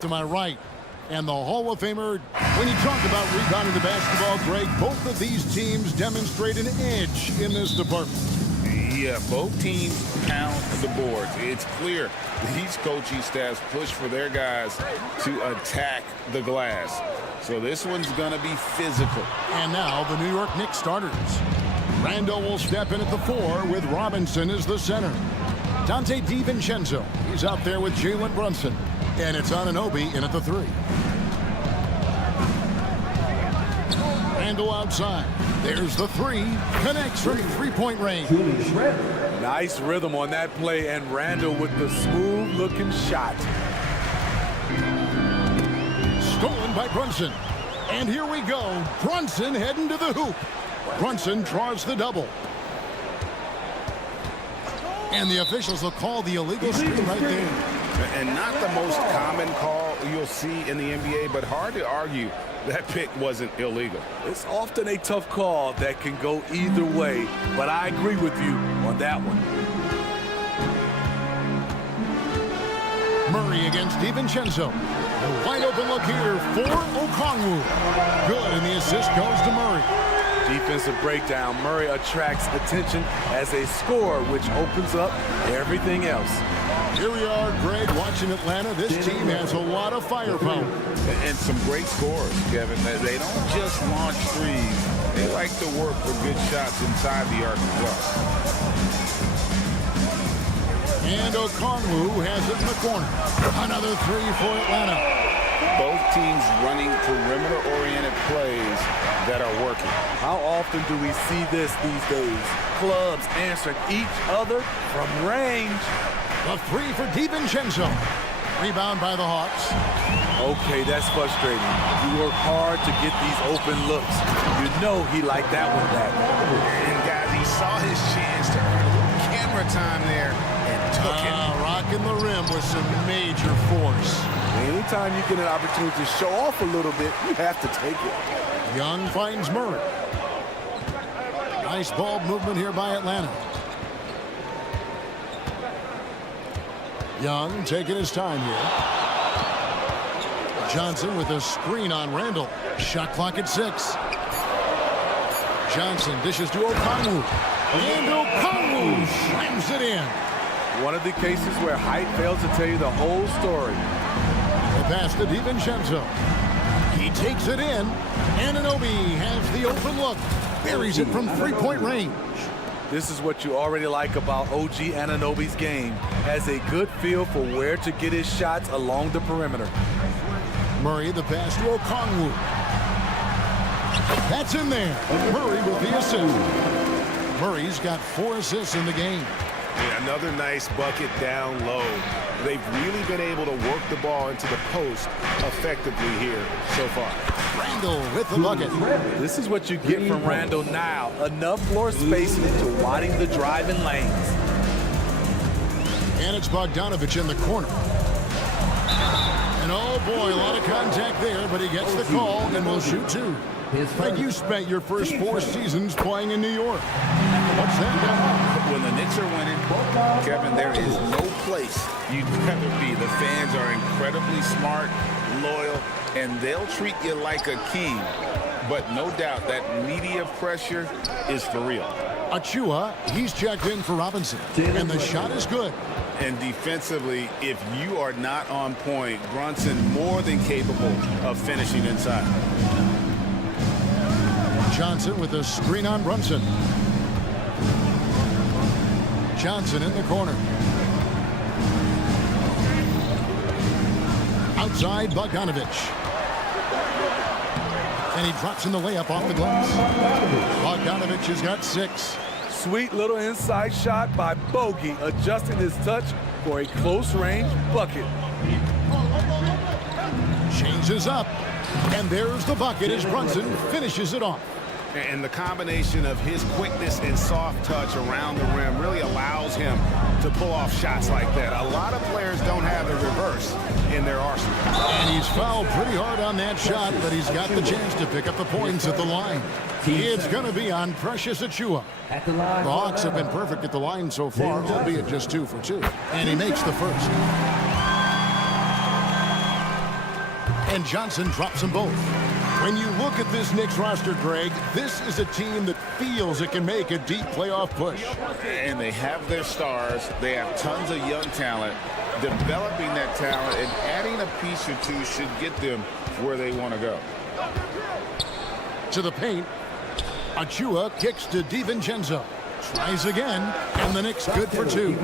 To my right, and the Hall of Famer. When you talk about rebounding the basketball, Greg, both of these teams demonstrate an edge in this department. Yeah, both teams pound the boards. It's clear these coaching staffs push for their guys to attack the glass. So this one's going to be physical. And now the New York Knicks starters. Randall will step in at the 4 with Robinson as the center. Dante DiVincenzo, he's out there with Jalen Brunson. And it's Anunoby in at the 3. Randall outside. There's the 3. Connects from three-point range. Nice rhythm on that play, and Randall with the smooth-looking shot. Stolen by Brunson. And here we go. Brunson heading to the hoop. Brunson draws the double. And the officials will call the illegal screen right there. And not the most common call you'll see in the NBA, but hard to argue that pick wasn't illegal. It's often a tough call that can go either way, but I agree with you on that one. Murray against DiVincenzo. A wide open look here for Okongwu. Good, and the assist goes to Murray. Defensive breakdown. Murray attracts attention as a scorer, which opens up everything else. Here we are, Greg, watching Atlanta. This team has a lot of firepower. And some great scores, Kevin. They don't just launch threes. They like to work for good shots inside the arc as well. And Okongwu has it in the corner. Another 3 for Atlanta. Both teams running perimeter-oriented plays that are working. How often do we see this these days? Clubs answering each other from range. The 3 for DiVincenzo. Rebound by the Hawks. Okay, that's frustrating. You work hard to get these open looks. You know he liked that one back. And guys, he saw his chance to earn a little camera time there and took it. Rocking the rim with some major force. Anytime you get an opportunity to show off a little bit, you have to take it. Young finds Murray. Nice ball movement here by Atlanta. Young taking his time here. Johnson with a screen on Randall. Shot clock at 6. Johnson dishes to Okongwu. And Okongwu slams it in. One of the cases where height fails to tell you the whole story. The pass to DiVincenzo. He takes it in. Anunoby has the open look. Buries it from three-point range. This is what you already like about OG Anunoby's game. Has a good feel for where to get his shots along the perimeter. Murray, the pass to Okongwu. That's in there. Murray with the assist. Murray's got 4 assists in the game. Yeah, another nice bucket down low. They've really been able to work the ball into the post effectively here so far. Randall with the bucket. This is what you get from Randall now. Enough floor spacing to widen the driving lanes. And it's Bogdanovich in the corner. And oh boy, a lot of contact there, but he gets the call and will shoot 2. Like you spent your first 4 seasons playing in New York. What's that? When the Knicks are winning, Kevin, there is no place you'd rather be. The fans are incredibly smart, loyal, and they'll treat you like a king. But no doubt that media pressure is for real. Achua, he's checked in for Robinson, and the shot is good. And defensively, if you are not on point, Brunson more than capable of finishing inside. Johnson with a screen on Brunson. Johnson in the corner. Outside, Bogdanovich. And he drops in the layup off the glass. Bogdanovich has got 6. Sweet little inside shot by Bogey, adjusting his touch for a close-range bucket. Changes up. And there's the bucket as Brunson finishes it off. And the combination of his quickness and soft touch around the rim really allows him to pull off shots like that. A lot of players don't have the reverse in their arsenal. And he's fouled pretty hard on that shot, but he's got the chance to pick up the points at the line. It's going to be on Precious Achiuwa. The Hawks have been perfect at the line so far, albeit just 2 for 2. And he makes the first. And Johnson drops them both. When you look at this Knicks roster, Greg, this is a team that feels it can make a deep playoff push. And they have their stars. They have tons of young talent. Developing that talent and adding a piece or two should get them where they want to go. To the paint. Achiuwa kicks to DiVincenzo. Tries again, and the Knicks good for 2.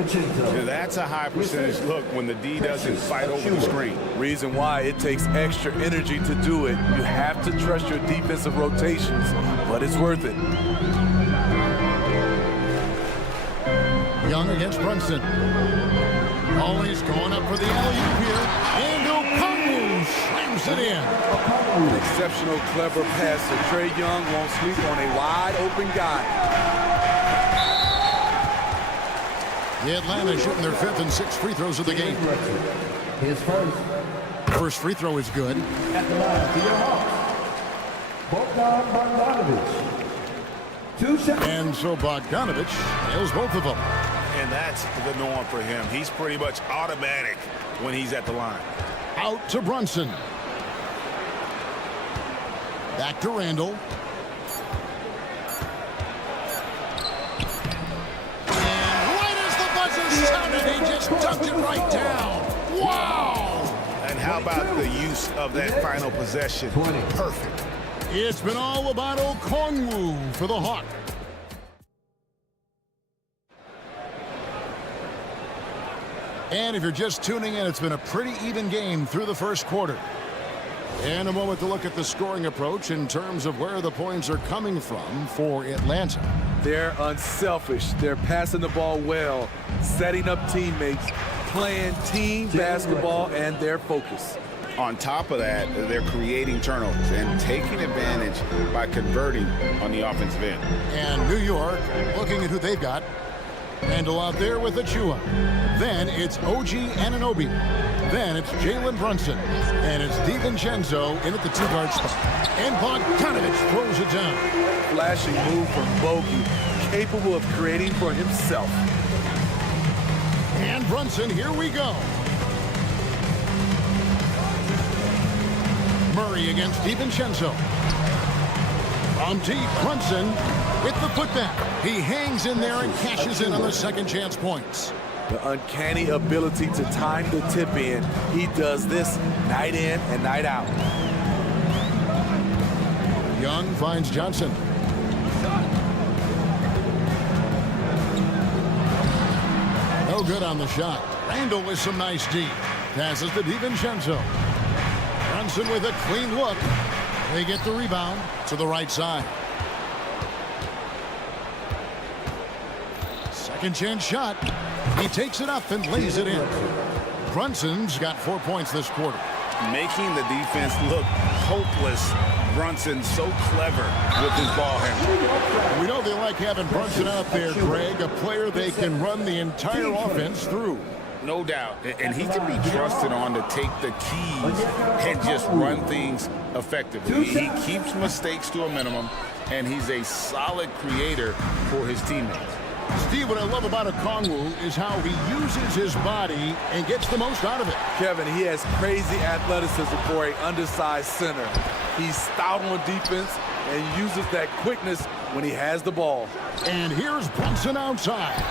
That's a high percentage look when the D doesn't fight over the screen. Reason why it takes extra energy to do it. You have to trust your defensive rotations, but it's worth it. Young against Brunson. Always going up for the alley-oop here. And Okongwu slams it in. An exceptional, clever passer. Trae Young won't sleep on a wide-open guy. The Atlanta shooting their 5th and 6th free throws of the game. His First free throw is good. at the line for your Hawks, Bogdan Bogdanovic. 2 seconds. And so Bogdanovic nails both of them. And that's the norm for him. He's pretty much automatic when he's at the line. Out to Brunson. Back to Randall. And right as the buzzer sounded, he just dunked it right down. Wow! And how about the use of that final possession? Perfect. It's been all about Okongwu for the Hawks. And if you're just tuning in, it's been a pretty even game through the first quarter. In a moment to look at the scoring approach in terms of where the points are coming from for Atlanta. They're unselfish. They're passing the ball well, setting up teammates, playing team basketball, and their focus. On top of that, they're creating turnovers and taking advantage by converting on the offensive end. And New York looking at who they've got. Randall out there with Achiuwa. Then it's OG Anunoby. Then it's Jalen Brunson. And it's DiVincenzo in at the 2-guard spot. And Bogdanovic throws it down. Flashing move from Bogey, capable of creating for himself. And Brunson, here we go. Murray against DiVincenzo. From deep, Brunson with the putback. He hangs in there and cashes in on the second chance points. The uncanny ability to time the tip in. He does this night in and night out. Young finds Johnson. No good on the shot. Randall with some nice D. Passes to DiVincenzo. Brunson with a clean look. They get the rebound to the right side. Second chance shot. He takes it up and lays it in. Brunson's got 4 points this quarter. Making the defense look hopeless. Brunson so clever with his ball handling. We know they like having Brunson out there, Greg, a player they can run the entire offense through. No doubt. And he can be trusted on to take the keys and just run things effectively. He keeps mistakes to a minimum, and he's a solid creator for his teammates. Steve, what I love about Okongwu is how he uses his body and gets the most out of it. Kevin, he has crazy athleticism for an undersized center. He's stout on defense and uses that quickness when he has the ball. And here's Brunson outside.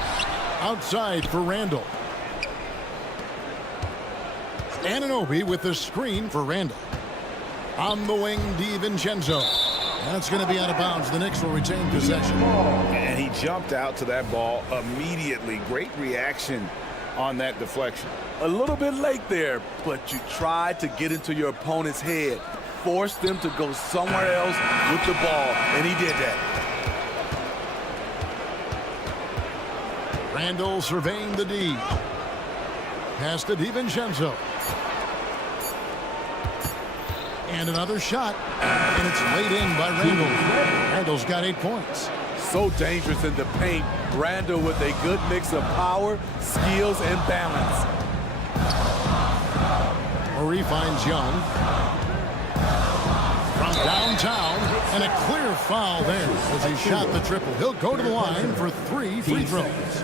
Outside for Randall. Anunoby with the screen for Randall. On the wing, DiVincenzo. That's going to be out of bounds. The Knicks will retain possession. And he jumped out to that ball immediately. Great reaction on that deflection. A little bit late there, but you tried to get into your opponent's head. Force them to go somewhere else with the ball, and he did that. Randall surveying the D. Pass to DiVincenzo. And another shot. And it's laid in by Randall. Randall's got 8 points. So dangerous in the paint. Randall with a good mix of power, skills, and balance. Murray finds Young. From downtown, and a clear foul there as he shot the triple. He'll go to the line for 3 free throws.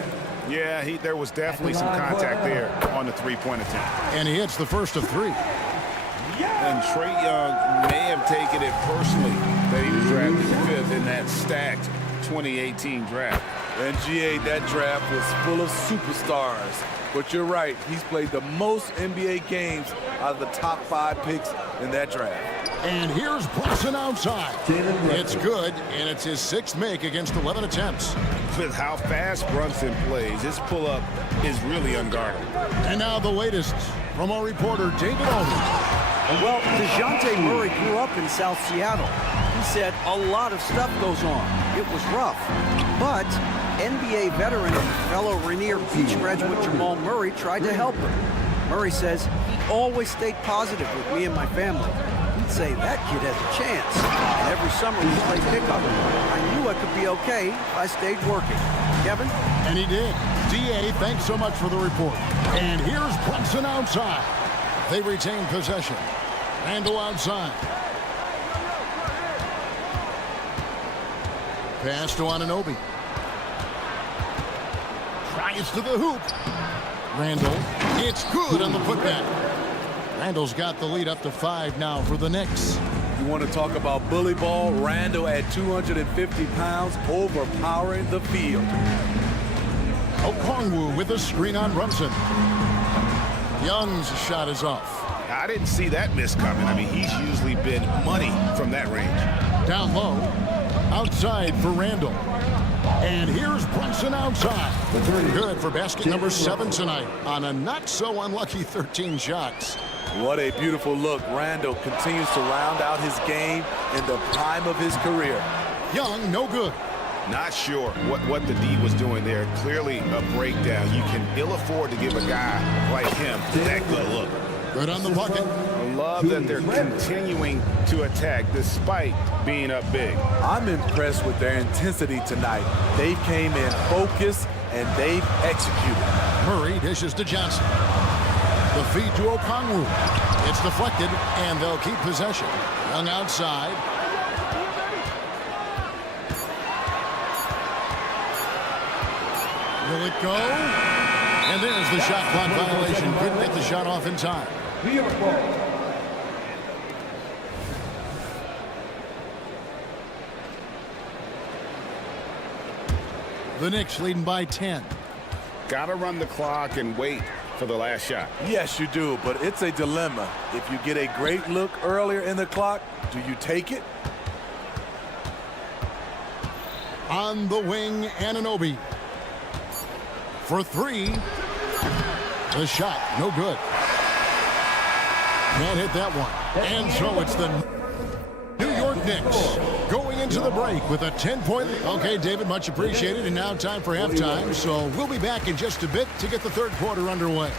Yeah, there was definitely some contact there on the three-point attempt. And he hits the first of 3. And Trae Young may have taken it personally that he was drafted 5th in that stacked 2018 draft. And GA, that draft was full of superstars. But you're right, he's played the most NBA games out of the top 5 picks in that draft. And here's Brunson outside. It's good, and it's his 6th make against 11 attempts. With how fast Brunson plays, his pull-up is really unguardable. And now the latest from our reporter, David Aldridge. Well, DeJounte Murray grew up in South Seattle. He said a lot of stuff goes on. It was rough. But NBA veteran and fellow Rainier Beach graduate Jamal Murray tried to help him. Murray says he always stayed positive with me and my family. He'd say that kid has a chance. And every summer we played pickup. I knew I could be okay if I stayed working. Kevin? And he did. DA, thanks so much for the report. And here's Brunson outside. They retain possession. Randall outside. Pass to Anunoby. Tries to the hoop. Randall. It's good on the putback. Randall's got the lead up to 5 now for the Knicks. You want to talk about bully ball? Randall at 250 pounds, overpowering the field. Okongwu with a screen on Brunson. Young's shot is off. I didn't see that miss coming. I mean, he's usually been money from that range. Down low. Outside for Randall. And here's Brunson outside. Good for basket number 7 tonight on a not-so-unlucky 13 shots. What a beautiful look. Randall continues to round out his game in the prime of his career. Young, no good. Not sure what the D was doing there. Clearly a breakdown. You can ill afford to give a guy like him that good look. Good on the bucket. I love that they're continuing to attack despite being up big. I'm impressed with their intensity tonight. They came in focused and they've executed. Murray dishes to Johnson. The feed to Okongwu. It's deflected, and they'll keep possession. Young outside. Will it go? And there's the shot clock violation. Couldn't get the shot off in time. The Knicks leading by 10. Got to run the clock and wait for the last shot. Yes, you do, but it's a dilemma. If you get a great look earlier in the clock, do you take it? On the wing, Anunoby. For 3. The shot, no good. Can't hit that one. And so it's the New York Knicks going into the break with a 10-point. Okay, David, much appreciated. And now time for halftime. So we'll be back in just a bit to get the third quarter underway.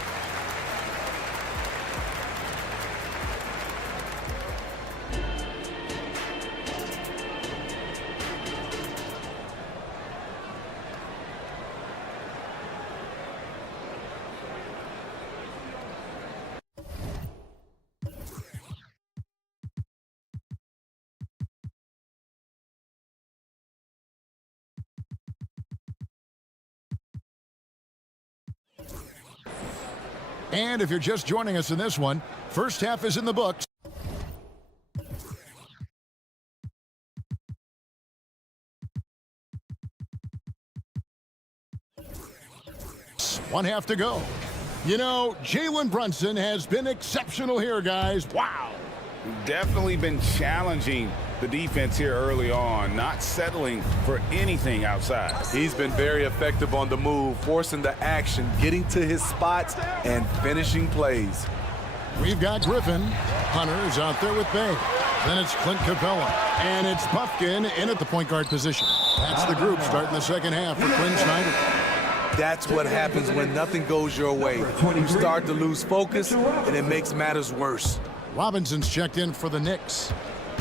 And if you're just joining us in this one, first half is in the books. One half to go. You know, Jalen Brunson has been exceptional here, guys. Wow. Definitely been challenging the defense here early on, not settling for anything outside. He's been very effective on the move, forcing the action, getting to his spots, and finishing plays. We've got Griffin. Hunter's out there with Bay. Then it's Clint Capella. And it's Puffkin in at the point guard position. That's the group starting the second half for Quinn Snyder. That's what happens when nothing goes your way. You start to lose focus, and it makes matters worse. Robinson's checked in for the Knicks.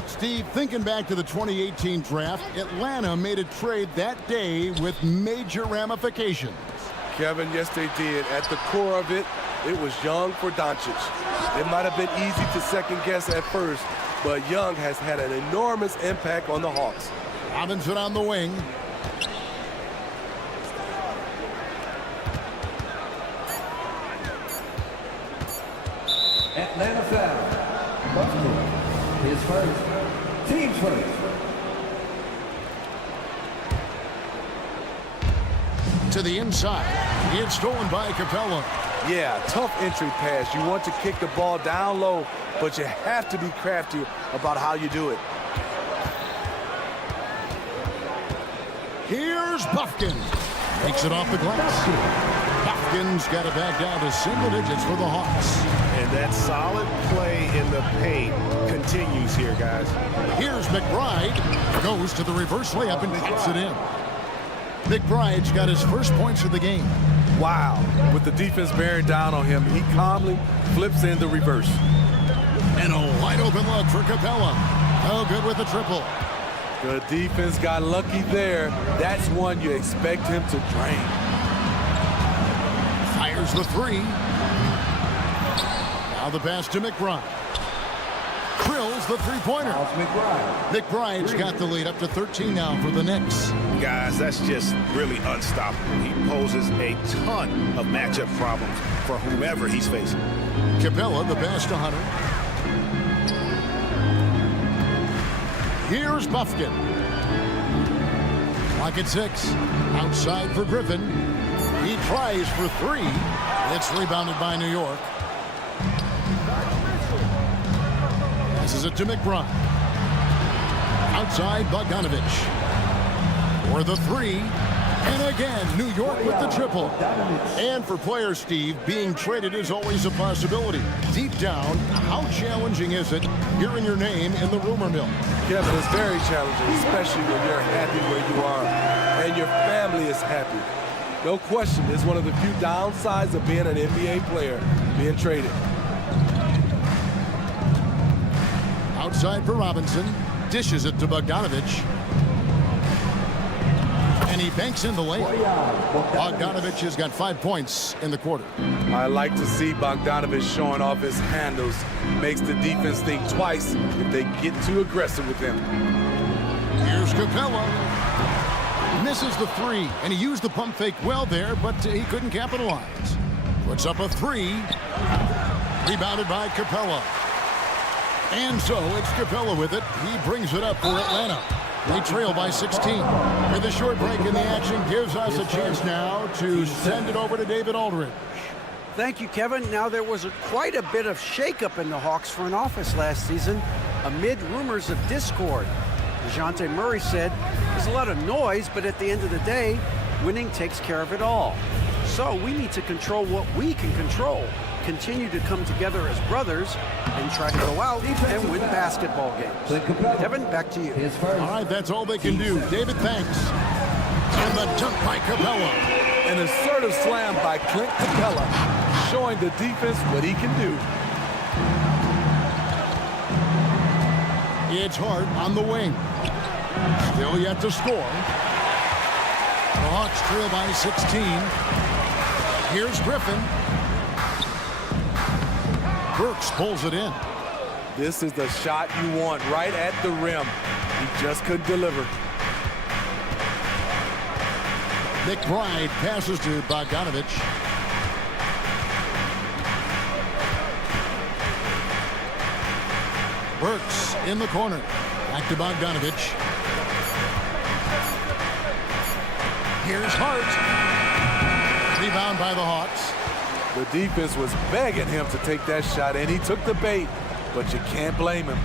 Steve, thinking back to the 2018 draft, Atlanta made a trade that day with major ramifications. Kevin, yes, they did. At the core of it, it was Young for Doncic. It might have been easy to second guess at first, but Young has had an enormous impact on the Hawks. Robinson on the wing. Atlanta foul. Buckner. His first. Team's first. To the inside. It's stolen by Capella. Yeah, tough entry pass. You want to kick the ball down low, but you have to be crafty about how you do it. Here's Buffkin. Makes it off the glass. Buffkin's got it back down to single digits for the Hawks. And that solid play in the paint continues here, guys. Here's McBride. Goes to the reverse layup and cuts it in. McBride's got his first points of the game. Wow. With the defense bearing down on him, he calmly flips in the reverse. And a wide open look for Capella. Oh, good with the triple. The defense got lucky there. That's one you expect him to drain. Fires the three. Now the pass to McBride. Drills the three-pointer. McBride's got the lead up to 13 now for the Knicks. Guys, that's just really unstoppable. He poses a ton of matchup problems for whomever he's facing. Capella, the pass to Hunter. Here's Buffkin. Clock at 6. Outside for Griffin. He tries for three. It's rebounded by New York. Passes it to McBride. Outside Bogdanovich. For the three. And again, New York with the triple. And for players, Steve, being traded is always a possibility. Deep down, how challenging is it hearing your name in the rumor mill? Kevin, it's very challenging, especially when you're happy where you are and your family is happy. No question, it's one of the few downsides of being an NBA player, being traded. Outside for Robinson. Dishes it to Bogdanovich. And he banks in the lane. Bogdanovich has got 5 points in the quarter. I like to see Bogdanovich showing off his handles. Makes the defense think twice if they get too aggressive with him. Here's Capella. Misses the three, and he used the pump fake well there, but he couldn't capitalize. Puts up a three. Rebounded by Capella. And so it's Capella with it. He brings it up for Atlanta. They trail by 16. With a short break in the action gives us a chance now to send it over to David Aldridge. Thank you, Kevin. Now, there was quite a bit of shakeup in the Hawks front office last season amid rumors of discord. DeJounte Murray said, there's a lot of noise, but at the end of the day, winning takes care of it all. So we need to control what we can control, continue to come together as brothers, and try to go out and win basketball games. Kevin, back to you. All right, that's all they can do. David, thanks. And the dunk by Capella. An assertive slam by Clint Capella, showing the defense what he can do. It's Hart on the wing. Still yet to score. The Hawks trail by 16. Here's Griffin. Burks pulls it in. This is the shot you want right at the rim. He just couldn't deliver. McBride passes to Bogdanovich. Burks in the corner. Back to Bogdanovich. Here's Hart. Rebound by the Hawks. The defense was begging him to take that shot, and he took the bait, but you can't blame him.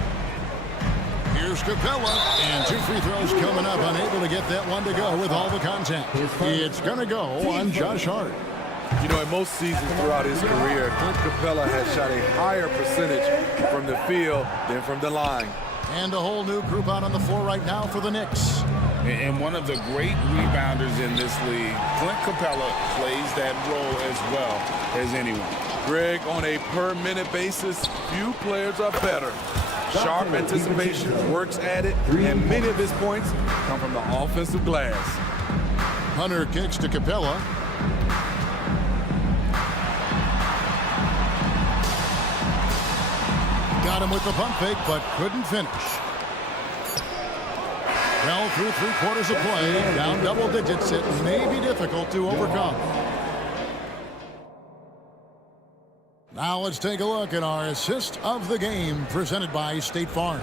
Here's Capella, and 2 free throws coming up, unable to get that one to go with all the contact. It's going to go on Josh Hart. You know, in most seasons throughout his career, Clint Capella has shot a higher percentage from the field than from the line. And a whole new group out on the floor right now for the Knicks. And one of the great rebounders in this league, Clint Capella, plays that role as well as anyone. Greg, on a per-minute basis, few players are better. Sharp anticipation, works at it, and many of his points come from the offensive glass. Hunter kicks to Capella. Got him with the pump fake, but couldn't finish. Well, through 3/4 of play, down double digits, it may be difficult to overcome. Now let's take a look at our assist of the game presented by State Farm.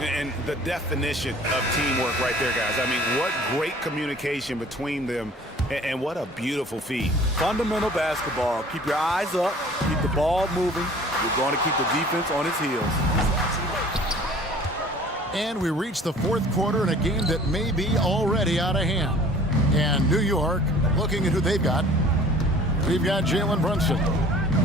And the definition of teamwork right there, guys. I mean, what great communication between them, and what a beautiful feed. Fundamental basketball. Keep your eyes up, keep the ball moving. You're going to keep the defense on its heels. And we reach the 4th quarter in a game that may be already out of hand. And New York, looking at who they've got. We've got Jalen Brunson.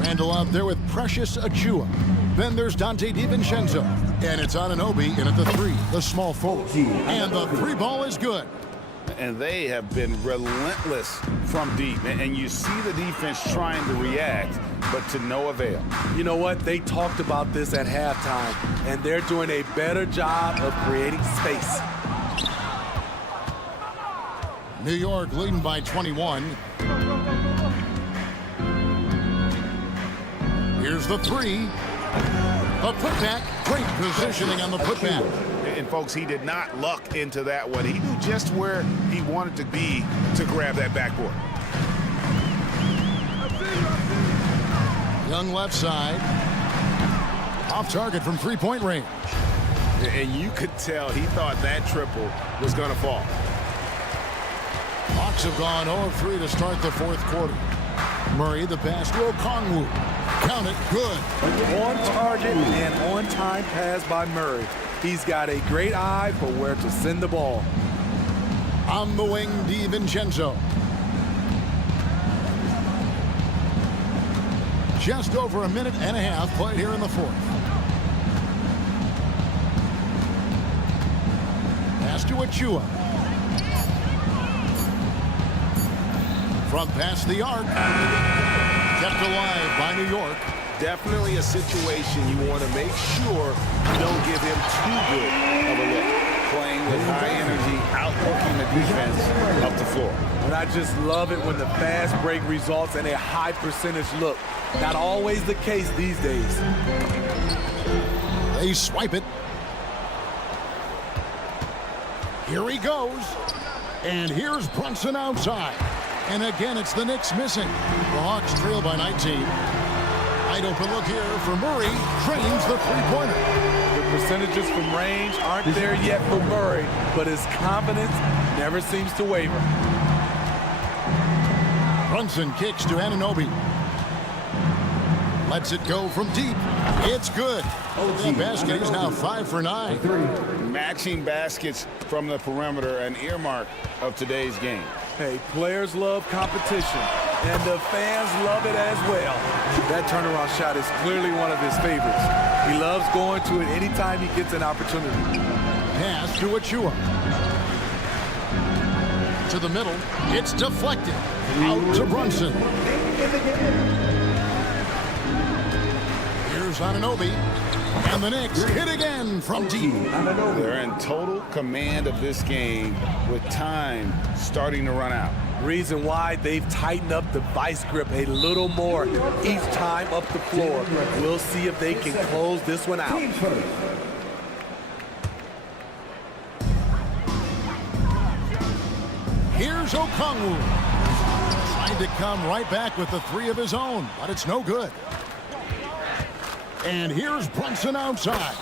Randall out there with Precious Achua. Then there's Dante DiVincenzo. And it's Anunoby in at the 3, the small forward. And the 3 ball is good. And they have been relentless from deep. And you see the defense trying to react, but to no avail. You know what? They talked about this at halftime, and they're doing a better job of creating space. New York leading by 21. Here's the 3. A putback. Great positioning on the putback. And folks, he did not luck into that one. He knew just where he wanted to be to grab that backboard. Young left side. Off target from 3-point range. And you could tell he thought that triple was going to fall. Hawks have gone 0 of 3 to start the 4th quarter. Murray, the pass to Okongwu. Count it, good. On target and on-time pass by Murray. He's got a great eye for where to send the ball. On the wing, DiVincenzo. Just over a minute and a half played here in the 4th. Pass to Achua. From past the arc. Kept alive by New York. Definitely a situation you want to make sure you don't give him too good of a look. Playing with high energy, outworking the defense up the floor. And I just love it when the fast break results in a high percentage look. Not always the case these days. They swipe it. Here he goes. And here's Brunson outside. And again, it's the Knicks missing. The Hawks trail by 19. Wide open look here for Murray. Trains the 3-pointer. The percentages from range aren't there yet for Murray, but his confidence never seems to waver. Brunson kicks to Anunoby. Lets it go from deep. It's good. The basket is now 5 for 9. Matching baskets from the perimeter, an earmark of today's game. Hey, players love competition, and the fans love it as well. That turnaround shot is clearly one of his favorites. He loves going to it anytime he gets an opportunity. Pass to Achua. To the middle. It's deflected. Out to Brunson. Here's Anunoby. And the Knicks hit again from deep. They're in total command of this game with time starting to run out. Reason why they've tightened up the vice grip a little more each time up the floor. We'll see if they can close this one out. Here's Okongwu. Trying to come right back with the 3 of his own, but it's no good. And here's Brunson outside.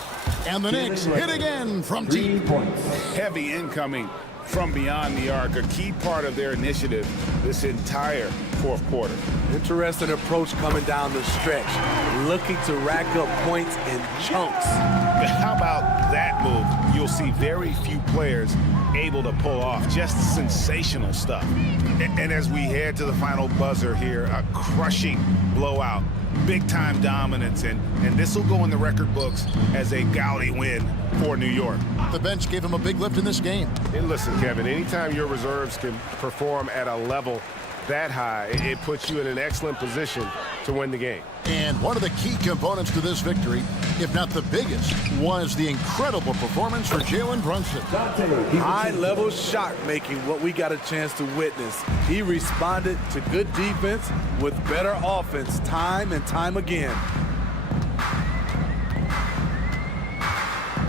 And the Knicks hit again from deep. Heavy incoming from beyond the arc, a key part of their initiative this entire 4th quarter. Interesting approach coming down the stretch, looking to rack up points in chunks. How about that move? You'll see very few players able to pull off just sensational stuff. And as we head to the final buzzer here, a crushing blowout big-time dominance, and this will go in the record books as a gaudy win for New York. The bench gave him a big lift in this game. And listen, Kevin, anytime your reserves can perform at a level that high, it puts you in an excellent position to win the game. And one of the key components to this victory, if not the biggest, was the incredible performance for Jalen Brunson. High-level shot making, what we got a chance to witness. He responded to good defense with better offense time and time again.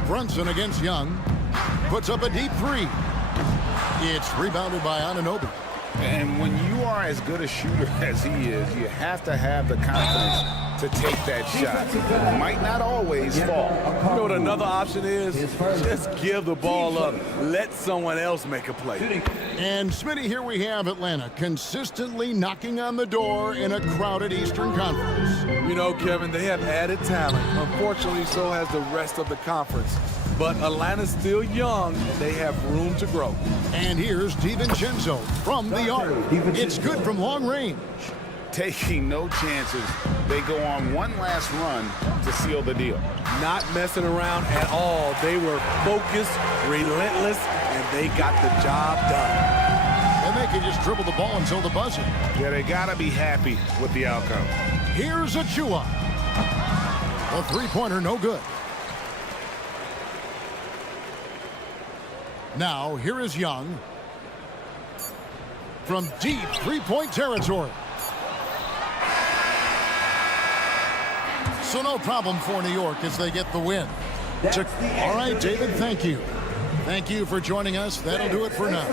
Brunson against Young. Puts up a deep three. It's rebounded by Anunoby. And when you are as good a shooter as he is, you have to have the confidence to take that shot. It might not always fall. You know what another option is? Just give the ball up. Let someone else make a play. And Smitty, here we have Atlanta consistently knocking on the door in a crowded Eastern Conference. You know, Kevin, they have added talent. Unfortunately, so has the rest of the conference. But Atlanta's still young, and they have room to grow. And here's DiVincenzo from the arc. It's good from long range. Taking no chances. They go on one last run to seal the deal. Not messing around at all. They were focused, relentless, and they got the job done. And they can just dribble the ball until the buzzer. Yeah, they got to be happy with the outcome. Here's Achua. A three-pointer, no good. Now, here is Young. From deep three-point territory. So no problem for New York as they get the win. All right, David, thank you. Thank you for joining us. That'll do it for now.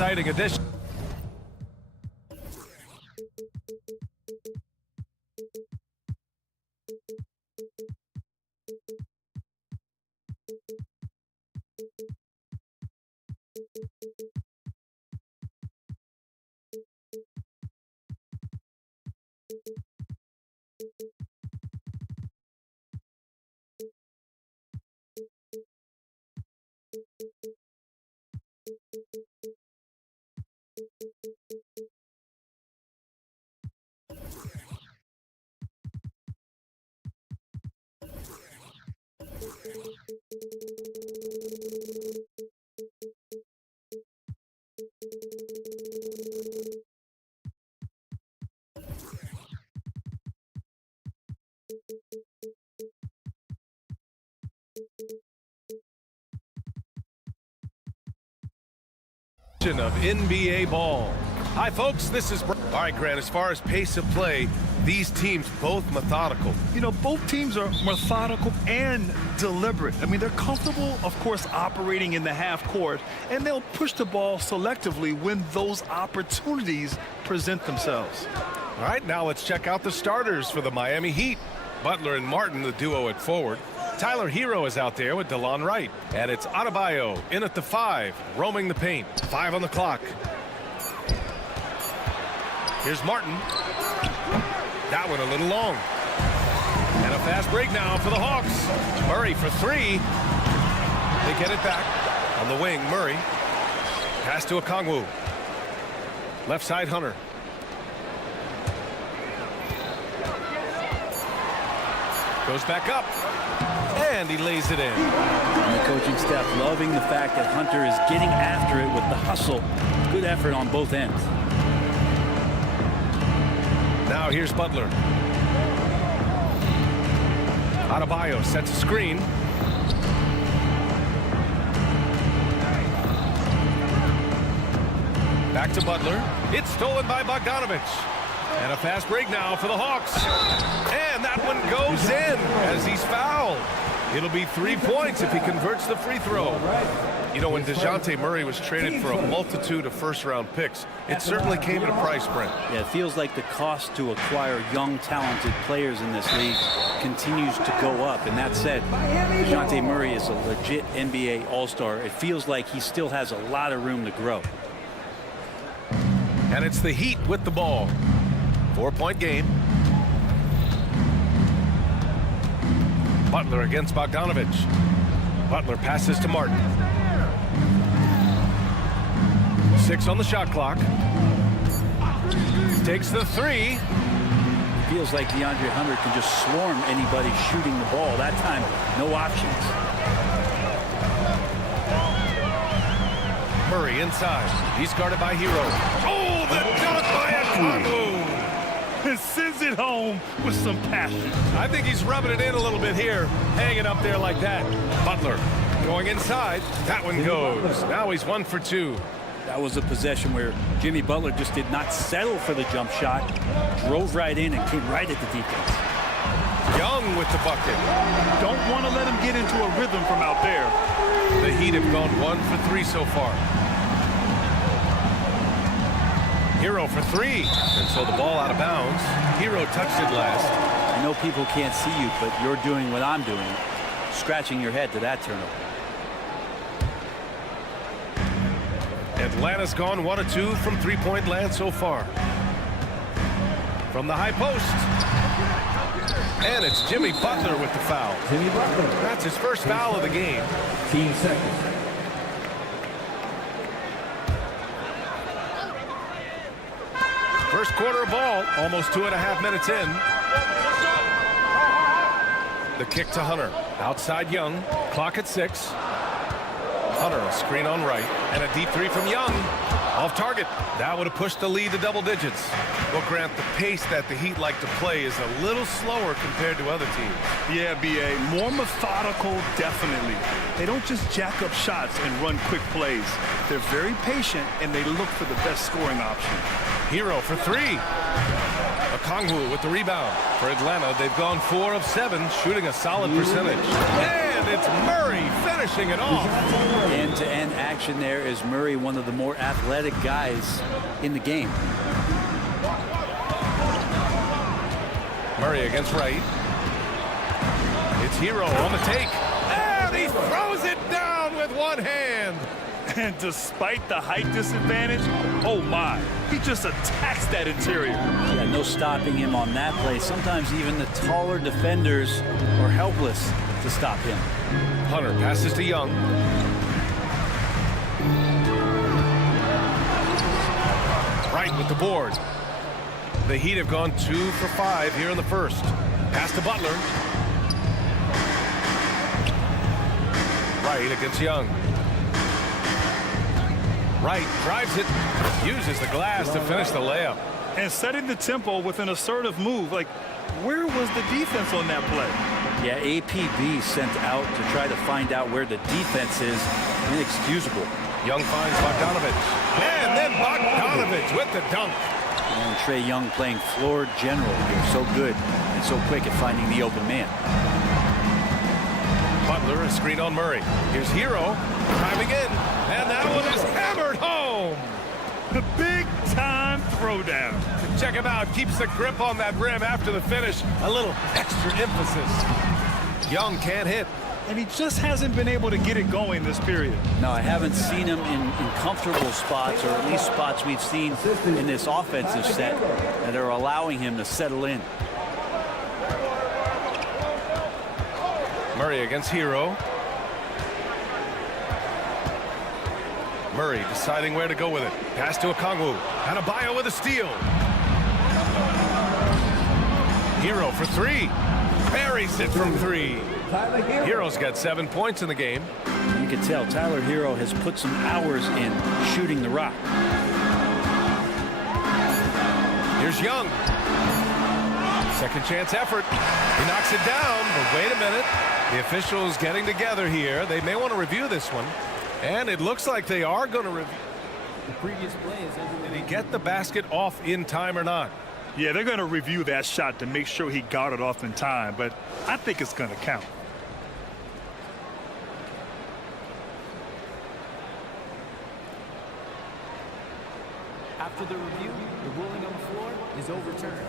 exciting addition. Of NBA ball. Hi folks, this is all right, Grant. As far as pace of play, these teams both methodical. You know, both teams are methodical and deliberate. I mean, they're comfortable, of course, operating in the half court, and they'll push the ball selectively when those opportunities present themselves. All right, now let's check out the starters for the Miami Heat. Butler and Martin, the duo at forward. Tyler Hero is out there with DeLon Wright. And it's Adebayo in at the 5, roaming the paint. 5 on the clock. Here's Martin. That one a little long. And a fast break now for the Hawks. Murray for 3. They get it back. On the wing, Murray. Pass to Okongwu. Left side, Hunter. Goes back up. And he lays it in. And the coaching staff loving the fact that Hunter is getting after it with the hustle. Good effort on both ends. Now here's Butler. Adebayo sets a screen. Back to Butler. It's stolen by Bogdanovich. And a fast break now for the Hawks. And that one goes in as he's fouled. It'll be 3 points if he converts the free throw. You know, when DeJounte Murray was traded for a multitude of first-round picks, it certainly came at a price, Brent. Yeah, it feels like the cost to acquire young, talented players in this league continues to go up. And that said, DeJounte Murray is a legit NBA All-Star. It feels like he still has a lot of room to grow. And it's the Heat with the ball. 4-point game. Butler against Bogdanovich. Butler passes to Martin. 6 on the shot clock. Takes the 3. Feels like DeAndre Hunter can just swarm anybody shooting the ball. That time, no options. Murray inside. He's guarded by Hero. Oh, the dunk by Okongwu. Sends it home with some passion. I think he's rubbing it in a little bit here, hanging up there like that. Butler going inside. That one goes. Now he's 1 for 2. That was a possession where Jimmy Butler just did not settle for the jump shot, drove right in and came right at the defense. Young with the bucket. Don't want to let him get into a rhythm from out there. The Heat have gone 1 for 3 so far. Hero for 3. And so the ball out of bounds. Hero touched it last. I know people can't see you, but you're doing what I'm doing. Scratching your head to that turnover. Atlanta's gone 1 of 2 from three-point land so far. From the high post. And it's Jimmy Butler with the foul. Jimmy Butler. That's his first foul of the game. 15 seconds. First quarter of ball, almost 2.5 minutes in. The kick to Hunter. Outside Young. Clock at 6. Hunter, a screen on right. And a deep 3 from Young. Off target. That would have pushed the lead to double digits. Well, Grant, the pace that the Heat like to play is a little slower compared to other teams. Yeah, B.A. More methodical, definitely. They don't just jack up shots and run quick plays. They're very patient, and they look for the best scoring option. Hero for 3. Okongwu with the rebound. For Atlanta, they've gone 4 of 7, shooting a solid percentage. And And it's Murray finishing it off. End-to-end action there is Murray, one of the more athletic guys in the game. Murray against Wright. It's Hero on the take. And he throws it down with one hand. And despite the height disadvantage, oh my, he just attacks that interior. Yeah, no stopping him on that play. Sometimes even the taller defenders are helpless to stop him. Hunter passes to Young. Wright with the board. The Heat have gone 2 for 5 here in the first. Pass to Butler. Wright against Young. Wright drives it, uses the glass to finish the layup. And setting the tempo with an assertive move. Like, where was the defense on that play? Yeah, APB sent out to try to find out where the defense is. Inexcusable. Young finds Bogdanovich. And then Bogdanovich with the dunk. And Trae Young playing floor general here. So good and so quick at finding the open man. Butler, a screen on Murray. Here's Hero driving in. And that one is hammered home. The big-time throwdown. Check him out. Keeps the grip on that rim after the finish. A little extra emphasis. Young can't hit. And he just hasn't been able to get it going this period. No, I haven't seen him in comfortable spots, or at least spots we've seen in this offensive set that are allowing him to settle in. Murray against Hero. Murray deciding where to go with it. Pass to Okongwu. Adebayo with a steal. Hero for three. Buries it from three. Hero's got 7 points in the game. You can tell Tyler Hero has put some hours in shooting the rock. Here's Young. Second chance effort. He knocks it down, but wait a minute. The officials getting together here. They may want to review this one. And it looks like they are going to review. The previous play is Did he get the basket off in time or not? Yeah, they're going to review that shot to make sure he got it off in time, but I think it's going to count. After the review, the ruling on the floor is overturned.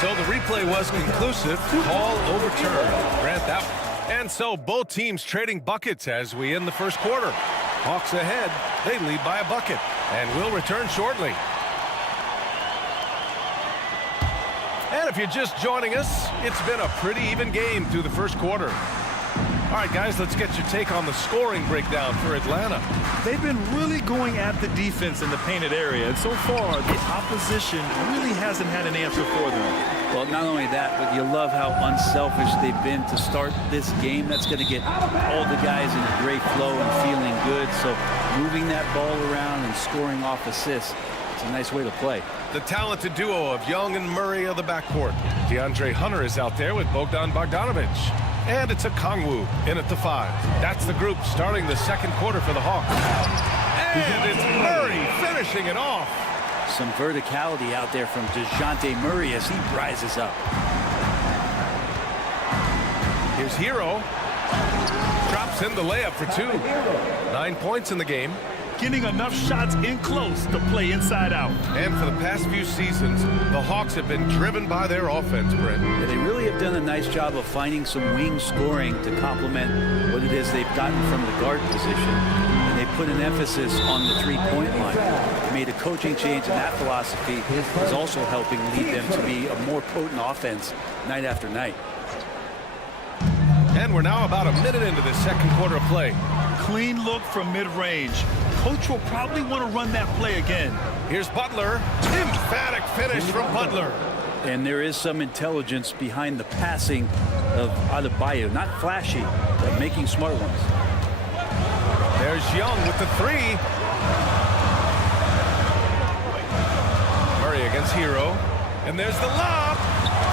So the replay was conclusive. Call overturned. Grant that one. And so both teams trading buckets as we end the first quarter. Hawks ahead. They lead by a bucket. And will return shortly. And if you're just joining us, it's been a pretty even game through the first quarter. All right, guys, let's get your take on the scoring breakdown for Atlanta. They've been really going at the defense in the painted area, and so far, the opposition really hasn't had an answer for them. Well, not only that, but you love how unselfish they've been to start this game. That's going to get all the guys in a great flow and feeling good. So moving that ball around and scoring off assists, it's a nice way to play. The talented duo of Young and Murray of the backcourt. DeAndre Hunter is out there with Bogdan Bogdanovich. And it's Okongwu in at the 5. That's the group starting the second quarter for the Hawks. And it's Murray finishing it off. Some verticality out there from DeJounte Murray as he rises up. Here's Hero. Drops in the layup for 2. 9 points in the game. Getting enough shots in close to play inside out. And for the past few seasons, the Hawks have been driven by their offense, Brent. Yeah, they really have done a nice job of finding some wing scoring to complement what it is they've gotten from the guard position. And they put an emphasis on the three-point line. They made a coaching change, and that philosophy is also helping lead them to be a more potent offense night after night. And we're now about a minute into the second quarter of play. Clean look from mid-range. Coach will probably want to run that play again. Here's Butler. Emphatic finish from Butler. And there is some intelligence behind the passing of Adebayo. Not flashy, but making smart ones. There's Young with the 3. Murray against Hero. And there's the lob.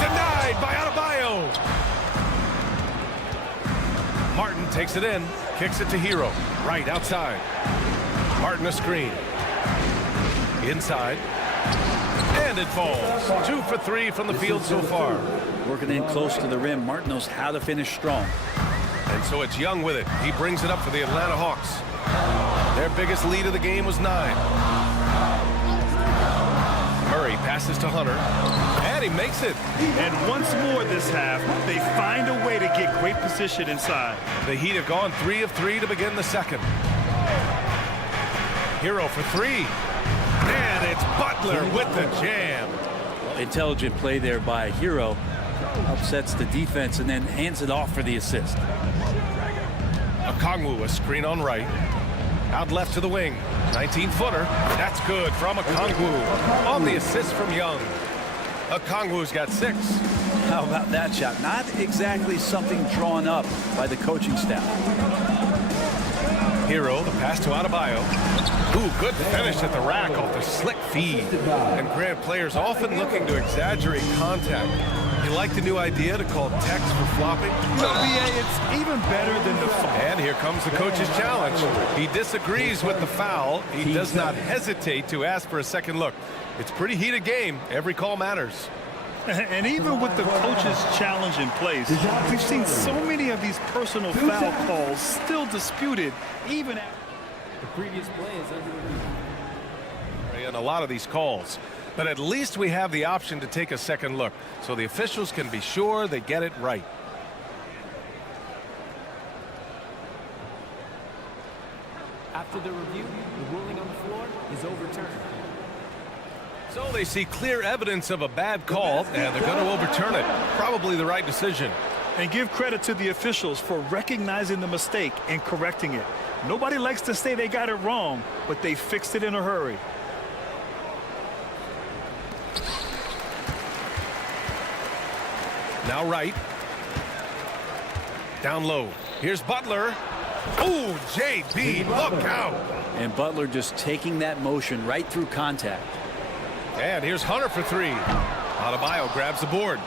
Denied by Adebayo. Martin takes it in. Kicks it to Hero. Right outside. Martin a screen. Inside. And And it falls. 2 for 3 from the field so far. Working in close to the rim. Martin knows how to finish strong. And so it's Young with it. He brings it up for the Atlanta Hawks. Their biggest lead of the game was 9. Murray passes to Hunter. And he makes it. And once more this half, they find a way to get great position inside. The Heat have gone 3 of 3 to begin the second. Hero for 3. And it's Butler with the jam. Intelligent play there by Hero. Upsets the defense and then hands it off for the assist. Okongwu, a screen on right. Out left to the wing. 19-footer. That's good from Okongwu. On the assist from Young. Okongwu's got 6. How about that shot? Not exactly something drawn up by the coaching staff. Hero, the pass to Adebayo. Ooh, good finish at the rack off the slick feed. And Grant, players often looking to exaggerate contact. You like the new idea to call techs for flopping? No, BA, it's even better than the foul. And here comes the coach's challenge. He disagrees with the foul. He does not hesitate to ask for a second look. It's a pretty heated game. Every call matters. And even with the coach's challenge in place, we've seen so many of these personal foul calls still disputed, even after The previous play is under review. in a lot of these calls. But at least we have the option to take a second look, so the officials can be sure they get it right. After the review, the ruling on the floor is overturned. So they see clear evidence of a bad call, and they're going to overturn it. Probably the right decision. and give credit to the officials for recognizing the mistake and correcting it. Nobody likes to say they got it wrong, but they fixed it in a hurry. Now right. Down low. Here's Butler. Oh, JB, look out. And Butler just taking that motion right through contact. And here's Hunter for three. Adebayo grabs the board.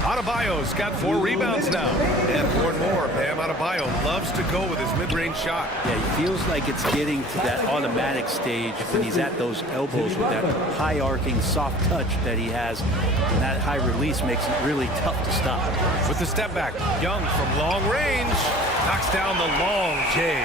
Adebayo's got 4 rebounds now. And 4 more. Bam Adebayo loves to go with his mid-range shot. Yeah, he feels like it's getting to that automatic stage when he's at those elbows with that high arcing soft touch that he has. And that high release makes it really tough to stop. With the step back, Young from long range knocks down the long J.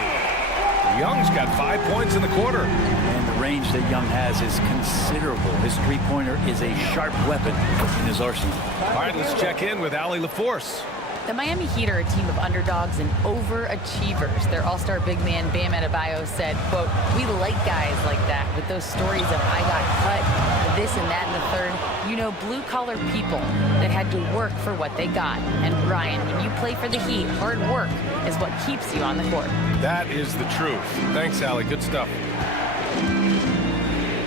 Young's got 5 points in the quarter. And the range that Young has is considerable. His three-pointer is a sharp weapon in his arsenal. All right, let's check in with Allie LaForce. The Miami Heat are a team of underdogs and overachievers. Their all-star big man, Bam Adebayo, said, quote, "We like guys like that with those stories of I got cut, this and that and the third. You know, blue-collar people that had to work for what they got. And Ryan, when you play for the Heat, hard work is what keeps you on the court." That is the truth. Thanks, Allie. Good stuff.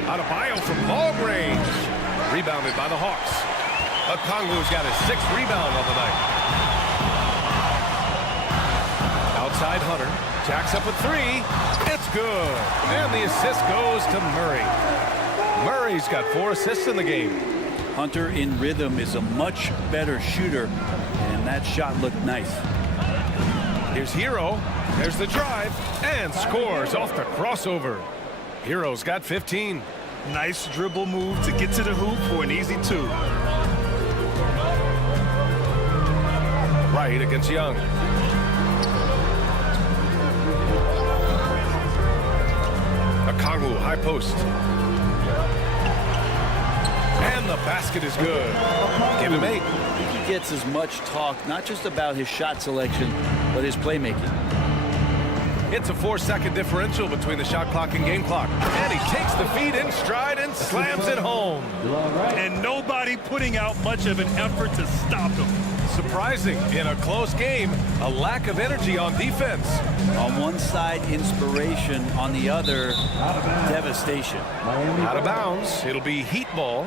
Adebayo from long range. Rebounded by the Hawks. Okongwu's got his 6th rebound on the night. Outside Hunter. Jacks up a 3. It's good. And the assist goes to Murray. Murray's got 4 assists in the game. Hunter in rhythm is a much better shooter, and that shot looked nice. Here's Hero. There's the drive. And scores off the crossover. Hero's got 15. Nice dribble move to get to the hoop for an easy 2. Right against Young. Okongwu, high post. And the basket is good. Give him 8. I think he gets as much talk, not just about his shot selection, but his playmaking. It's a 4-second differential between the shot clock and game clock. And he takes the feed in stride and slams it home. And nobody putting out much of an effort to stop him. Surprising in a close game, a lack of energy on defense. On one side, inspiration. On the other, devastation. Out of bounds. It'll be Heat ball.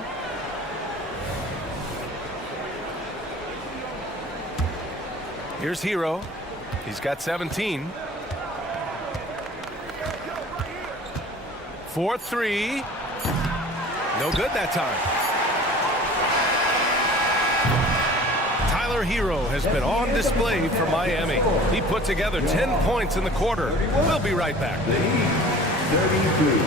Here's Hero. He's got 17. 4-3. No good that time. Tyler Hero has been on display for Miami. He put together 10 points in the quarter. We'll be right back. 33.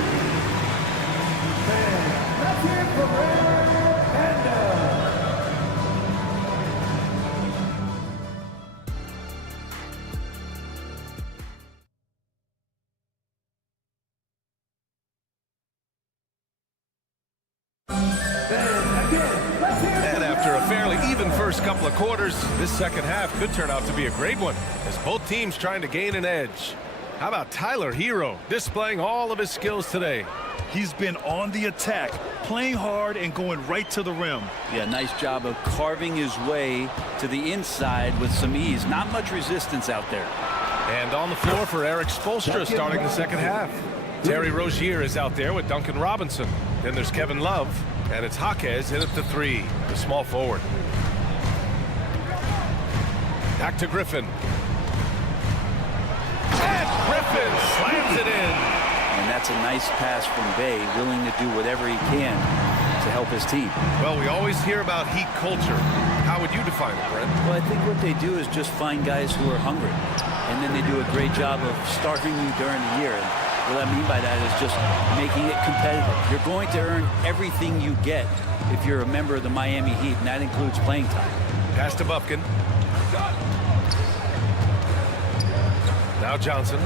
And after a fairly even first couple of quarters, this second half could turn out to be a great one as both teams trying to gain an edge. How about Tyler Hero displaying all of his skills today? He's been on the attack, playing hard and going right to the rim. Yeah, nice job of carving his way to the inside with some ease. Not much resistance out there. And on the floor for Eric Spoelstra starting the second half. Terry Rozier is out there with Duncan Robinson. Then there's Kevin Love, and it's Jaquez in at the three, the small forward. Back to Griffin. And Griffin slams it in. And that's a nice pass from Bay, willing to do whatever he can to help his team. Well, we always hear about Heat culture. How would you define it, Brent? Well, I think what they do is just find guys who are hungry. And then they do a great job of starving you during the year. And what I mean by that is just making it competitive. You're going to earn everything you get if you're a member of the Miami Heat, and that includes playing time. Pass to Bufkin. Now Johnson.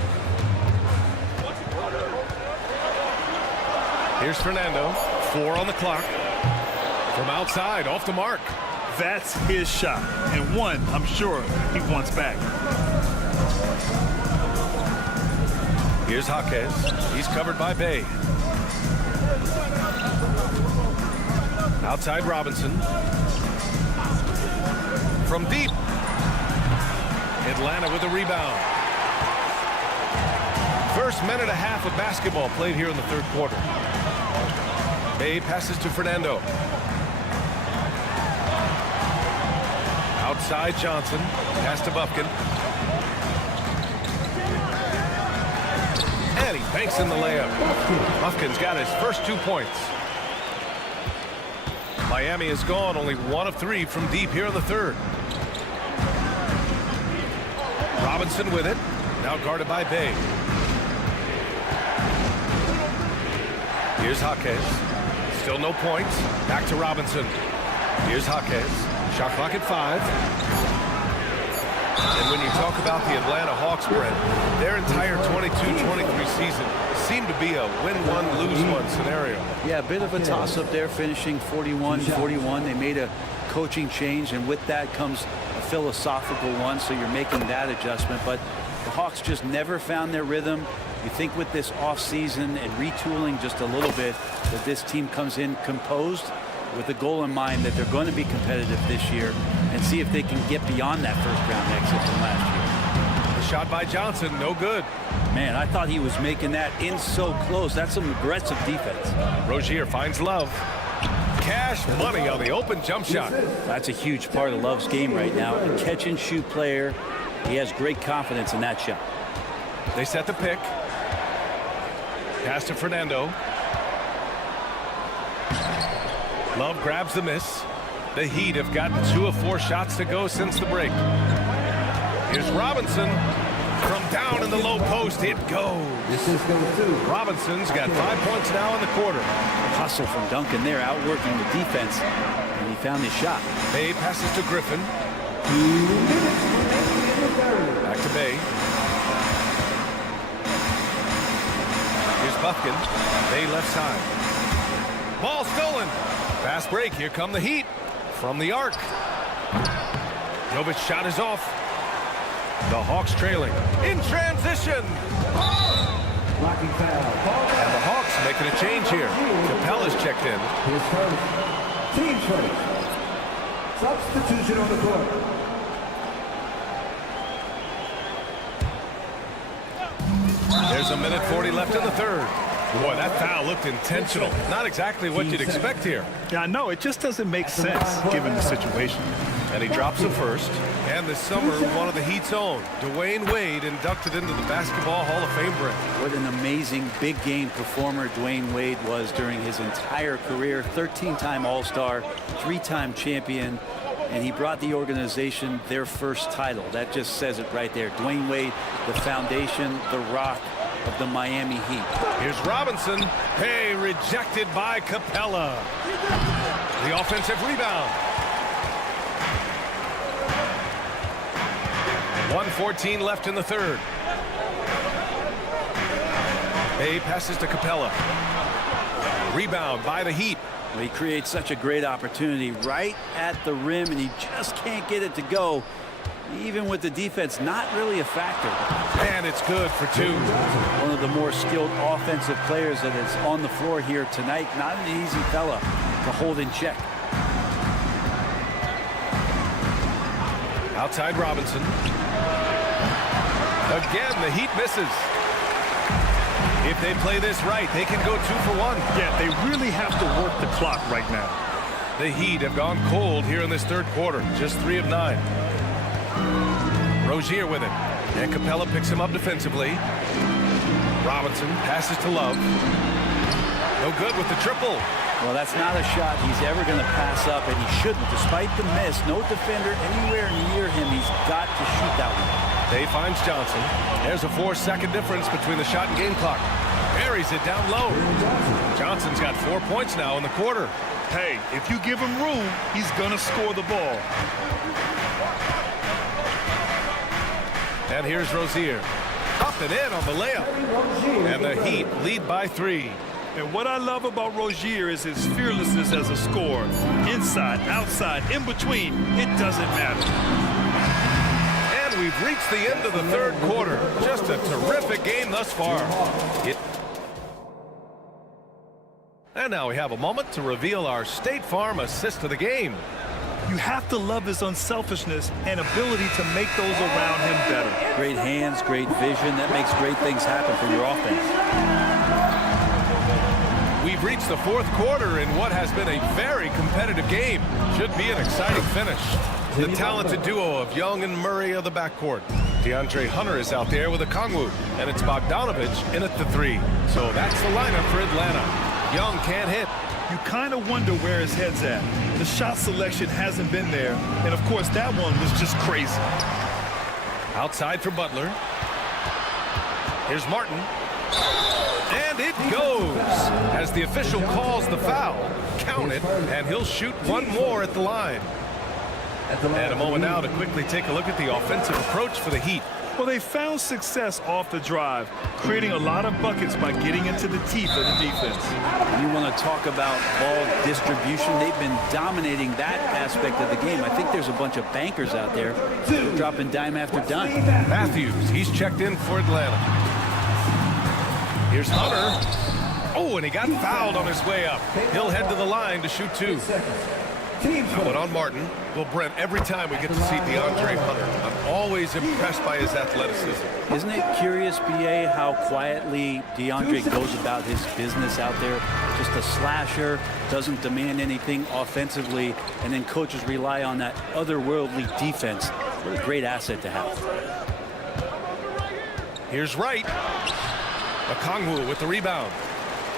Here's Fernando. 4 on the clock. From outside, off the mark. That's his shot, and one I'm sure he wants back. Here's Jaquez. He's covered by Bay. Outside Robinson. From deep. Atlanta with a rebound. First minute and a half of basketball played here in the third quarter. Bay passes to Fernando. Outside Johnson. Pass to Bufkin. And he banks in the layup. Bufkin's got his first 2 points. Miami has gone only 1 of 3 from deep here in the third. Robinson with it. Now guarded by Bay. Here's Jaquez. Still no points. Back to Robinson. Here's Jaquez. Shot clock at 5. And when you talk about the Atlanta Hawks, Brent, their entire 22-23 season seemed to be a win-one, lose-one scenario. Yeah, a bit of a toss-up there, finishing 41-41. They made a coaching change, and with that comes a philosophical one, so you're making that adjustment. But the Hawks just never found their rhythm. You think with this offseason and retooling just a little bit that this team comes in composed with the goal in mind that they're going to be competitive this year and see if they can get beyond that first-round exit from last year. The shot by Johnson, no good. Man, I thought he was making that in so close. That's some aggressive defense. Rozier finds Love. Cash money on the open jump shot. That's a huge part of Love's game right now. A catch-and-shoot player. He has great confidence in that shot. They set the pick. Pass to Fernando. Love grabs the miss. The Heat have gotten 2 of 4 shots to go since the break. Here's Robinson. From down in the low post, it goes. Robinson's got 5 points now in the quarter. Hustle from Duncan there, outworking the defense, and he found his shot. Bay passes to Griffin. Back to Bay. Here's Bufkin. Bay left side. Ball stolen. Fast break. Here come the Heat from the arc. Jovic's shot is off. The Hawks trailing in transition. And the Hawks making a change here. Capella's checked in. His first. Team first. Substitution on the court. There's a minute 40 left in the third. Boy, that foul looked intentional. Not exactly what you'd expect here. Yeah, I know. It just doesn't make sense given the situation. And he drops the first. And this summer, one of the Heat's own, Dwayne Wade, inducted into the Basketball Hall of Fame, Brent. What an amazing big game performer Dwayne Wade was during his entire career. 13-time All-Star, 3-time champion, and he brought the organization their first title. That just says it right there. Dwayne Wade, the foundation, the rock, of the Miami Heat. Here's Robinson. Hey, rejected by Capella. The offensive rebound. 1:14 left in the third. Hey, passes to Capella. Rebound by the Heat. Well, he creates such a great opportunity right at the rim, and he just can't get it to go. Even with the defense not really a factor. And it's good for two. One of the more skilled offensive players that is on the floor here tonight. Not an easy fella to hold in check. Outside Robinson. Again, the Heat misses. If they play this right, they can go 2 for 1. Yeah, they really have to work the clock right now. The Heat have gone cold here in this third quarter. Just 3 of 9. Rozier with it. And Capella picks him up defensively. Robinson passes to Love. No good with the triple. Well, that's not a shot he's ever going to pass up, and he shouldn't. Despite the miss, no defender anywhere near him. He's got to shoot that one. Day finds Johnson. There's a 4-second difference between the shot and game clock. Buries it down low. Johnson's got 4 points now in the quarter. Hey, if you give him room, he's going to score the ball. And here's Rozier. Up and in on the layup. And the Heat lead by 3. And what I love about Rozier is his fearlessness as a scorer. Inside, outside, in between, it doesn't matter. And we've reached the end of the third quarter. Just a terrific game thus far. And now we have a moment to reveal our State Farm assist of the game. You have to love his unselfishness and ability to make those around him better. Great hands, great vision. That makes great things happen for your offense. We've reached the fourth quarter in what has been a very competitive game. Should be an exciting finish. The talented duo of Young and Murray of the backcourt. DeAndre Hunter is out there with a Kongwu, and it's Bogdanovich in at the 3. So that's the lineup for Atlanta. Young can't hit. You kind of wonder where his head's at. The shot selection hasn't been there, and of course that one was just crazy. Outside for Butler. Here's Martin. And it goes. As the official calls the foul, count it, and he'll shoot one more at the line. And a moment now to quickly take a look at the offensive approach for the Heat. Well, they found success off the drive, creating a lot of buckets by getting into the teeth of the defense. You want to talk about ball distribution. They've been dominating that aspect of the game. I think there's a bunch of bankers out there dropping dime after dime. Matthews, he's checked in for Atlanta. Here's Hunter. Oh, and he got fouled on his way up. He'll head to the line to shoot 2. That one on Martin. Well, Brent, every time we get to see DeAndre Hunter, I'm always impressed by his athleticism. Isn't it curious, B.A., how quietly DeAndre goes about his business out there? Just a slasher, doesn't demand anything offensively, and then coaches rely on that otherworldly defense. What a great asset to have. Here's Wright. Okongwu with the rebound.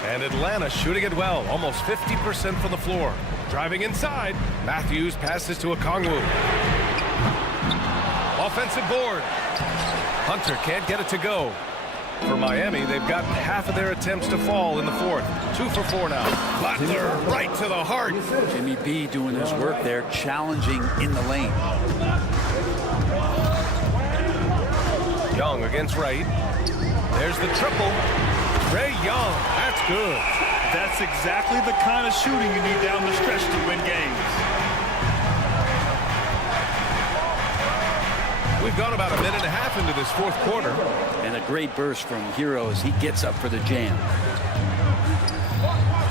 And Atlanta shooting it well, almost 50% from the floor. Driving inside, Matthews passes to Okongwu. Offensive board. Hunter can't get it to go. For Miami, they've got half of their attempts to fall in the fourth. 2 for 4 now. Butler right to the heart. Jimmy B doing his work there, challenging in the lane. Young against Wright. There's the triple. Trae Young, that's good. That's exactly the kind of shooting you need down the stretch to win games. We've gone about a minute and a half into this fourth quarter. And a great burst from Hero as he gets up for the jam.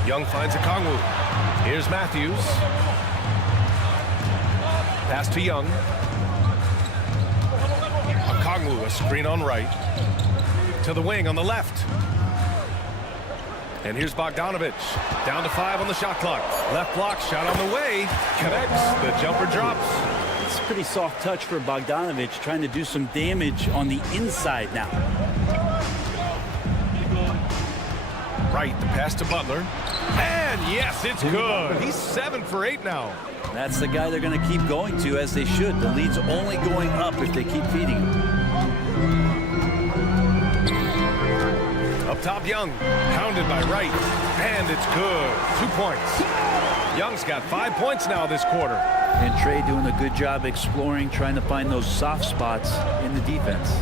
Young finds Okongwu. Here's Matthews. Pass to Young. Okongwu, a screen on right. To the wing on the left. And here's Bogdanovich. Down to 5 on the shot clock. Left block, shot on the way. Connects. The jumper drops. It's a pretty soft touch for Bogdanovich, trying to do some damage on the inside now. Right, the pass to Butler. And yes, it's good. He's 7 for 8 now. That's the guy they're going to keep going to, as they should. The lead's only going up if they keep feeding him. top Young. Pounded by Wright. And it's good. 2 points. Young's got 5 points now this quarter. And Trey doing a good job exploring, trying to find those soft spots in the defense.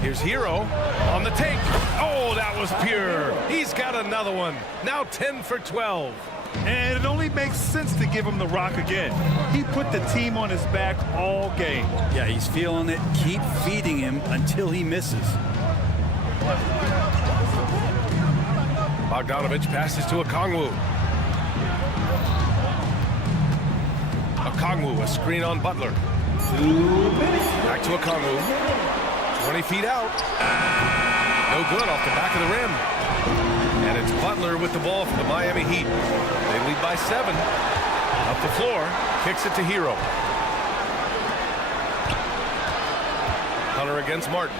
Here's Hero on the take. Oh, that was pure. He's got another one. Now 10 for 12. And it only makes sense to give him the rock again. He put the team on his back all game. Yeah, he's feeling it. Keep feeding him until he misses. Bogdanovich passes to Okongwu. Okongwu, a screen on Butler. Back to Okongwu. 20 feet out. No good off the back of the rim. And it's Butler with the ball for the Miami Heat. They lead by 7. Up the floor. Kicks it to Hero. Hunter against Martin.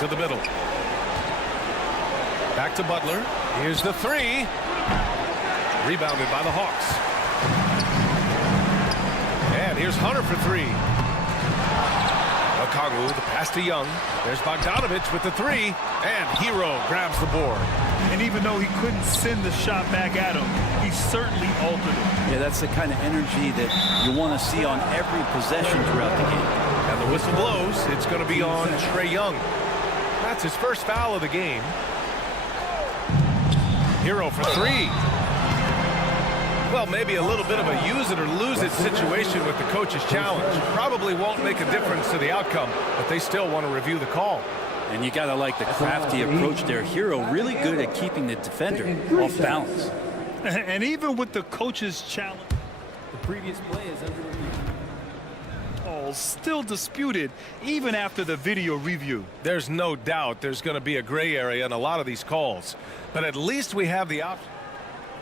To the middle. Back to Butler. Here's the 3. Rebounded by the Hawks. And here's Hunter for 3. Okongwu, the pass to Young. There's Bogdanovich with the 3. And Hero grabs the board. And even though he couldn't send the shot back at him, he certainly altered it. Yeah, that's the kind of energy that you want to see on every possession throughout the game. And the whistle blows. It's going to be on Trae Young. That's his first foul of the game. Hero for 3. Well, maybe a little bit of a use it or lose it situation with the coach's challenge. Probably won't make a difference to the outcome, but they still want to review the call. And you got to like the crafty approach there. Hero really good at keeping the defender off balance. And even with the coach's challenge, The previous play is under review. oh, still disputed even after the video review. There's no doubt there's going to be a gray area in a lot of these calls, but at least we have the option.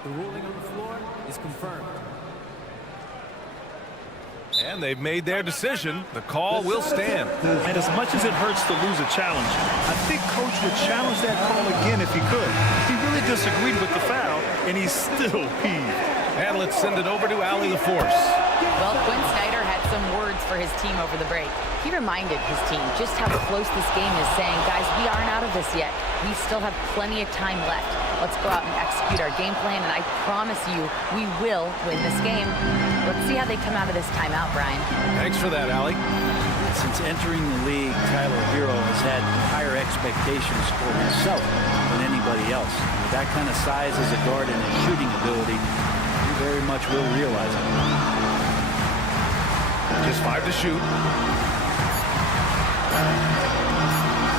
The ruling on the floor is confirmed. And they've made their decision. The call will stand. And as much as it hurts to lose a challenge, I think Coach would challenge that call again if he could. He really disagreed with the foul, and he's still peeved. And let's send it over to Allie LaForce. Well, Quinn Snyder had some words for his team over the break. He reminded his team just how close this game is, saying, guys, we aren't out of this yet. We still have plenty of time left. Let's go out and execute our game plan, and I promise you we will win this game. Let's see how they come out of this timeout, Brian. Thanks for that, Allie. Since entering the league, Tyler Hero has had higher expectations for himself than anybody else. With that kind of size as a guard and his shooting ability, he very much will realize it. Just 5 to shoot.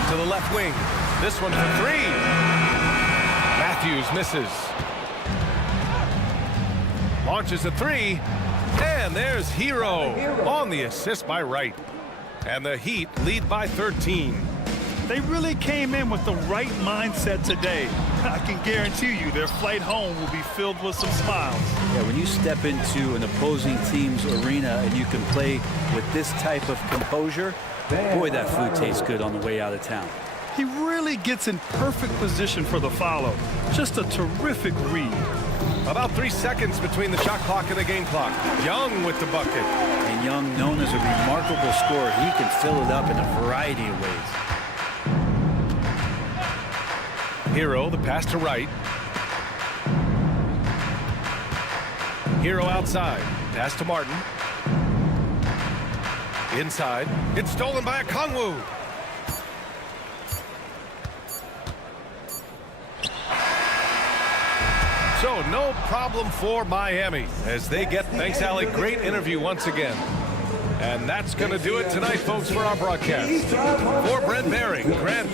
To the left wing. This one for 3. Matthews misses. Launches a 3. And there's Hero on the assist by Wright. And the Heat lead by 13. They really came in with the right mindset today. I can guarantee you their flight home will be filled with some smiles. Yeah, when you step into an opposing team's arena and you can play with this type of composure, boy, that food tastes good on the way out of town. He really gets in perfect position for the follow. Just a terrific read. About 3 seconds between the shot clock and the game clock. Young with the bucket. And Young, known as a remarkable scorer, he can fill it up in a variety of ways. Hero, the pass to Wright. Hero outside. Pass to Martin. Inside. It's stolen by Okongwu. So no problem for Miami as they get, thanks Allie, great interview once again. And that's going to do it tonight, folks, for our broadcast. For Brent Berry, Grant.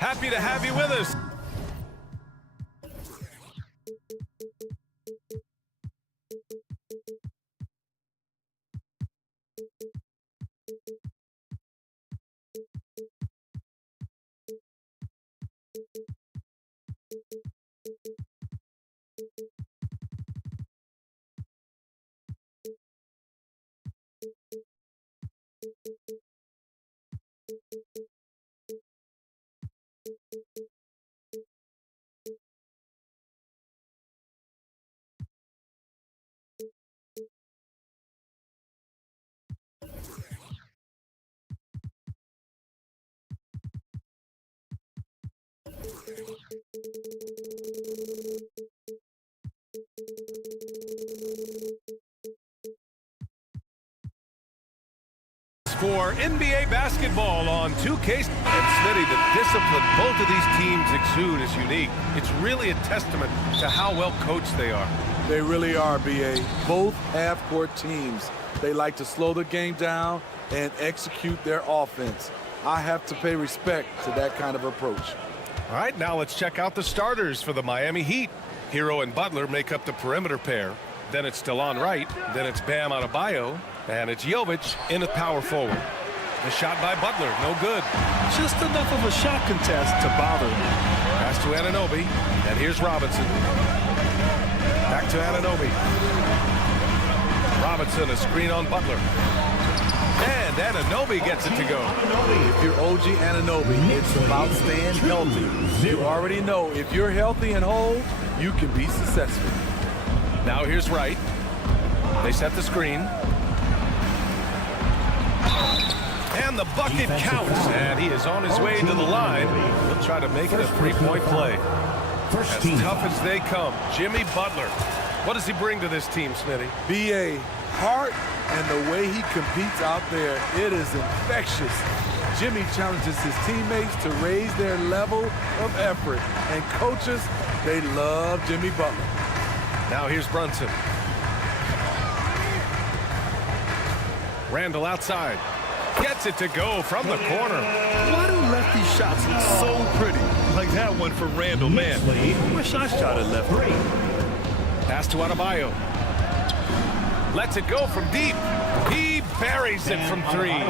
Happy to have you with us. For NBA basketball on 2K. And Smitty, the discipline both of these teams exude is unique. It's really a testament to how well coached they are. They really are, B.A. Both half-court teams, they like to slow the game down and execute their offense. I have to pay respect to that kind of approach. All right, now let's check out the starters for the Miami Heat. Hero and Butler make up the perimeter pair. Then it's DeLon Wright. Then it's Bam Adebayo. And it's Jovic in a power forward. The shot by Butler, no good. Just enough of a shot contest to bother him. Pass to Anunoby. And here's Robinson. Back to Anunoby. Robinson, a screen on Butler. And Anunoby gets it to go. If you're OG Anunoby, it's about staying healthy. You already know if you're healthy and whole, you can be successful. Now here's Wright. They set the screen. And the bucket counts. And he is on his way to the line. He'll try to make it a three-point play. As tough as they come, Jimmy Butler. What does he bring to this team, Smitty? B.A. heart and the way he competes out there, it is infectious. Jimmy challenges his teammates to raise their level of effort. And coaches, they love Jimmy Butler. Now here's Brunson. Randall outside. Gets it to go from the corner. Why do lefty shots look so pretty? Like that one for Randall, man. I wish I shot it left. Pass to Adebayo. Lets it go from deep. He buries it from three.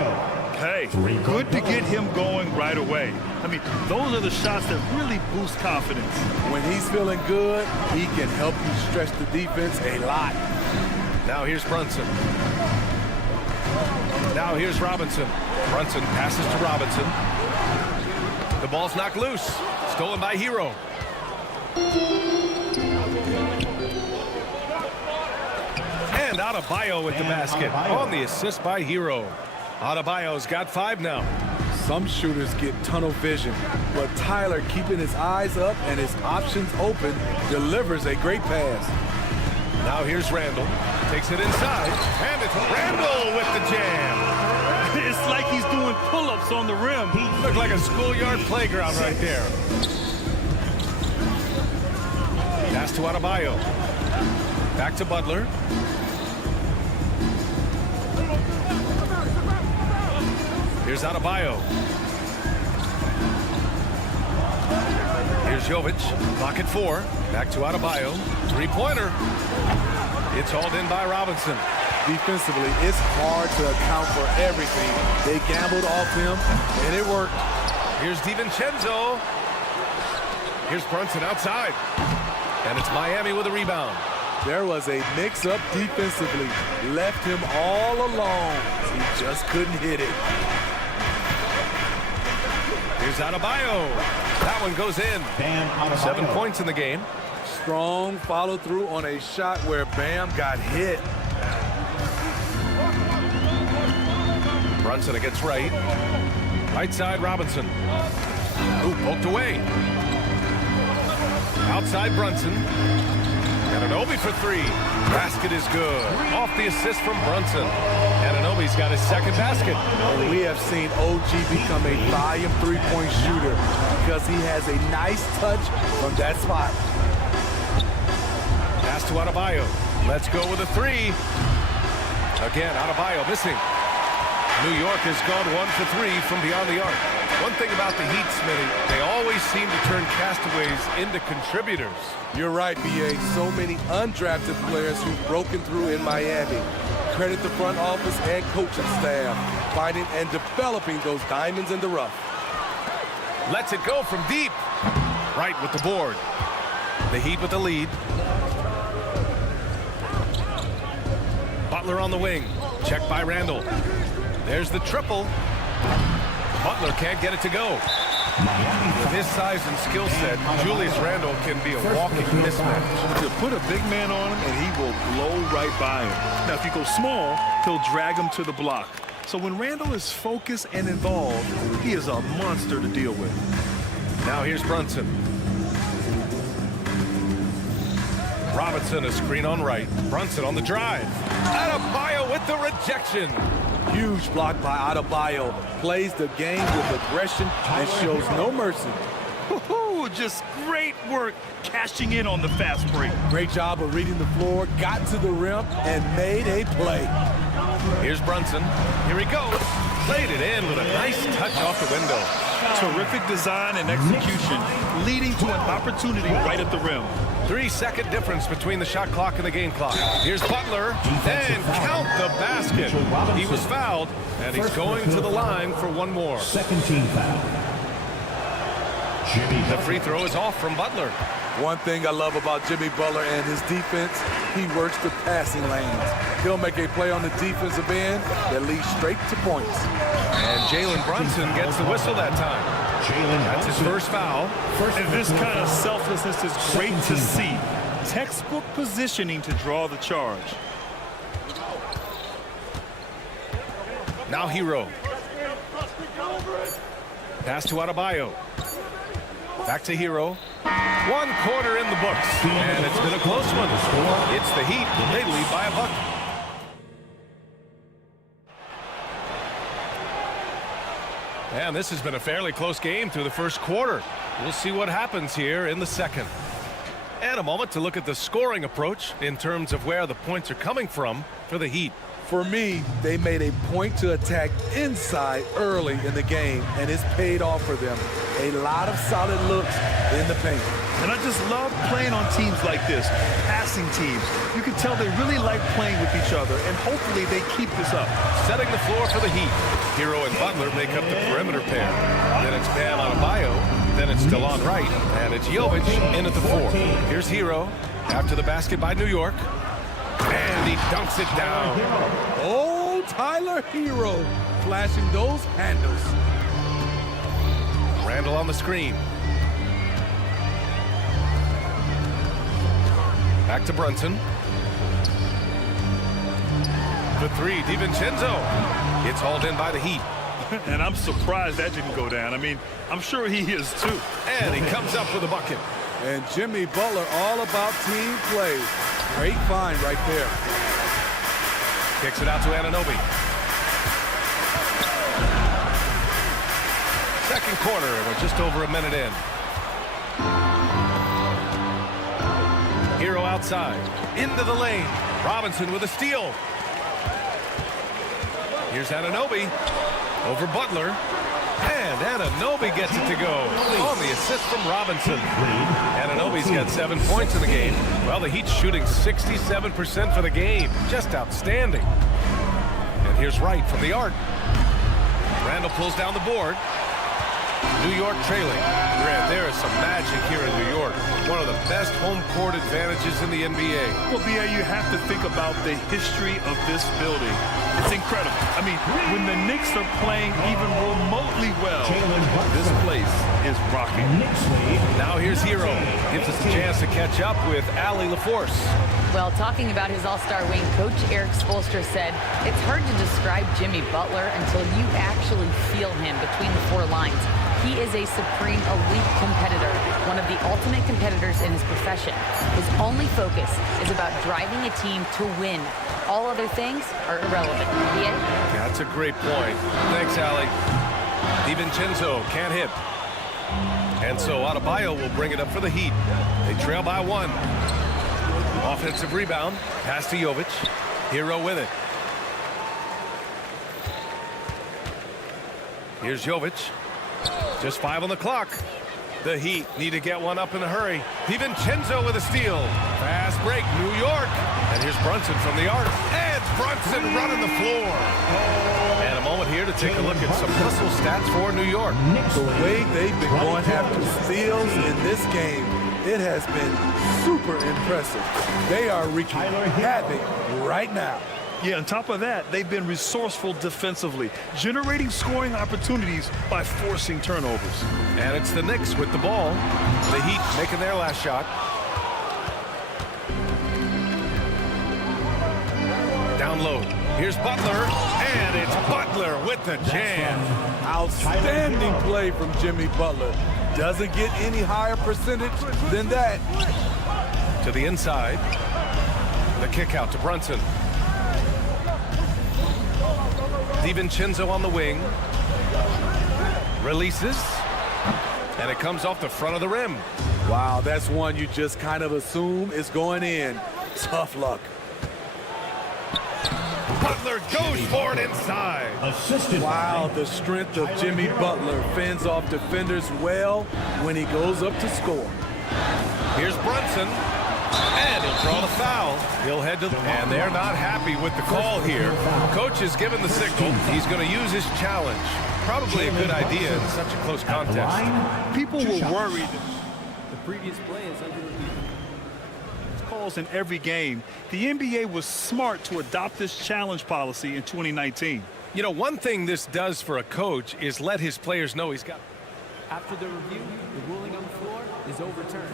Hey, good to get him going right away. I mean, those are the shots that really boost confidence. When he's feeling good, he can help you stretch the defense a lot. Now here's Brunson. Now here's Robinson. Brunson passes to Robinson. The ball's knocked loose. Stolen by Hero. And Adebayo with the basket on the assist by Hero. Adebayo's got 5 now. Some shooters get tunnel vision, but Tyler, keeping his eyes up and his options open, delivers a great pass. Now here's Randall. Takes it inside, and it's Randall with the jam. It's like he's doing pull-ups on the rim. Looked like a schoolyard playground right there. Pass to Adebayo. Back to Butler. Here's Adebayo. Here's Jovic. Clock at 4. Back to Adebayo. Three-pointer. It's hauled in by Robinson. Defensively, it's hard to account for everything. They gambled off him, and it worked. Here's DiVincenzo. Here's Brunson outside. And it's Miami with a rebound. There was a mix-up defensively. Left him all alone. He just couldn't hit it. Here's Adebayo. That one goes in. 7 points in the game. Strong follow-through on a shot where Bam got hit. Brunson against Wright. Right side, Robinson. Ooh, poked away. Outside Brunson. Anunoby for 3. Basket is good. Off the assist from Brunson. Anunoby's got his second basket. We have seen OG become a volume three-point shooter because he has a nice touch from that spot. Pass to Adebayo. Let's go with a 3. Again, Adebayo missing. New York has gone 1 for 3 from beyond the arc. One thing about the Heat, Smitty, they always seem to turn castaways into contributors. You're right, B.A. So many undrafted players who've broken through in Miami. Credit the front office and coaching staff, finding and developing those diamonds in the rough. Lets it go from deep. Right with the board. The Heat with the lead. Butler on the wing. Checked by Randall. There's the triple. Butler can't get it to go. With his size and skill set, Julius Randle can be a walking mismatch. To put a big man on him, and he will blow right by him. Now, if you go small, he'll drag him to the block. So when Randle is focused and involved, he is a monster to deal with. Now here's Brunson. Robinson, a screen on right. Brunson on the drive. Adebayo with the rejection. Huge block by Adebayo. Plays the game with aggression and shows no mercy. Just great work cashing in on the fast break. Great job of reading the floor, got to the rim, and made a play. Here's Brunson. Here he goes. Played it in with a nice touch off the window. Terrific design and execution, leading to an opportunity right at the rim. 3-second difference between the shot clock and the game clock. Here's Butler, and count the basket. He was fouled, and he's going to the line for one more. Second team foul. The free throw is off from Butler. One thing I love about Jimmy Butler and his defense, he works the passing lanes. He'll make a play on the defensive end that leads straight to points. And Jalen Brunson gets the whistle that time. That's his first foul. And this kind of selflessness is great to see. Textbook positioning to draw the charge. Now Hero. Pass to Adebayo. Back to Hero. 1 quarter in the books. And it's been a close one. It's the Heat. They lead by a bucket. And this has been a fairly close game through the first quarter. We'll see what happens here in the second. And a moment to look at the scoring approach in terms of where the points are coming from for the Heat. For me, they made a point to attack inside early in the game, and it's paid off for them. A lot of solid looks in the paint. And I just love playing on teams like this, passing teams. You can tell they really like playing with each other, and hopefully they keep this up. Setting the floor for the Heat. Hero and Butler make up the perimeter pair. Then it's Bam Adebayo. Then it's Delon Wright. And it's Jovic in at the 4. Here's Hero after the basket by New York. And he dunks it down. Oh, Tyler Hero flashing those handles. Randall on the screen. Back to Brunson. The 3, DiVincenzo. It's hauled in by the Heat. And I'm surprised that didn't go down. I mean, I'm sure he is too. And he comes up with a bucket. And Jimmy Butler all about team play. Great find right there. Kicks it out to Anunoby. Second quarter, and we're just over a minute in. Hero outside, into the lane. Robinson with a steal. Here's Anunoby over Butler. And Anunoby gets it to go on the assist from Robinson. Anunoby's got 7 points in the game. Well, the Heat's shooting 67% for the game. Just outstanding. And here's Wright from the arc. Randall pulls down the board. New York trailing. Grant, there is some magic here in New York. One of the best home court advantages in the NBA. Well, B.A., you have to think about the history of this building. It's incredible. I mean, when the Knicks are playing even remotely well, this place is rocking. Now here's Hero. Gives us a chance to catch up with Allie LaForce. Well, talking about his all-star wing, Coach Eric Spoelstra said, it's hard to describe Jimmy Butler until you actually feel him between the 4 lines. He is a supreme elite competitor, one of the ultimate competitors in his profession. His only focus is about driving a team to win. All other things are irrelevant. Yeah? That's a great point. Thanks, Allie. DiVincenzo can't hit. And so Adebayo will bring it up for the Heat. They trail by 1. Offensive rebound. Pass to Jovic. Hero with it. Here's Jovic. Just 5 on the clock. The Heat need to get one up in a hurry. DiVincenzo with a steal. Fast break, New York. And here's Brunson from the arc. And Brunson running the floor. And a moment here to take a look at some hustle stats for New York. The way they've been going after steals in this game, it has been super impressive. They are wreaking havoc right now. Yeah, on top of that, they've been resourceful defensively, generating scoring opportunities by forcing turnovers. And it's the Knicks with the ball. The Heat making their last shot. Down low. Here's Butler. And it's Butler with the jam. Outstanding play from Jimmy Butler. Doesn't get any higher percentage than that. To the inside. The kick out to Brunson. DiVincenzo on the wing. Releases. And it comes off the front of the rim. Wow, that's one you just kind of assume is going in. Tough luck. Butler goes for it inside. Wow, the strength of Jimmy Butler fends off defenders well when he goes up to score. Here's Brunson. And he'll draw the foul. He'll head to the... And they're not happy with the call here. Coach is given the signal. He's going to use his challenge. Probably a good idea in such a close contest. People were worried. The previous play is under review. Calls in every game. The NBA was smart to adopt this challenge policy in 2019. You know, one thing this does for a coach is let his players know he's got... After the review, the ruling on the floor is overturned.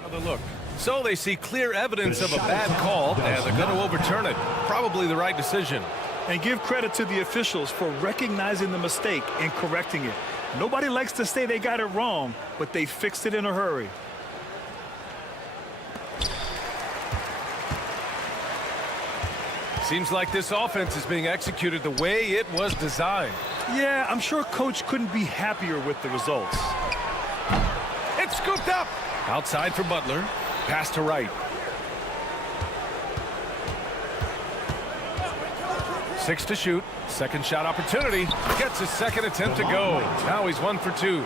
Another look. So they see clear evidence of a bad call, and they're going to overturn it. Probably the right decision. And give credit to the officials for recognizing the mistake and correcting it. Nobody likes to say they got it wrong, but they fixed it in a hurry. Seems like this offense is being executed the way it was designed. Yeah, I'm sure Coach couldn't be happier with the results. It's scooped up. Outside for Butler. Pass to right. 6 to shoot. Second shot opportunity. Gets his second attempt to go. Now he's 1 for 2.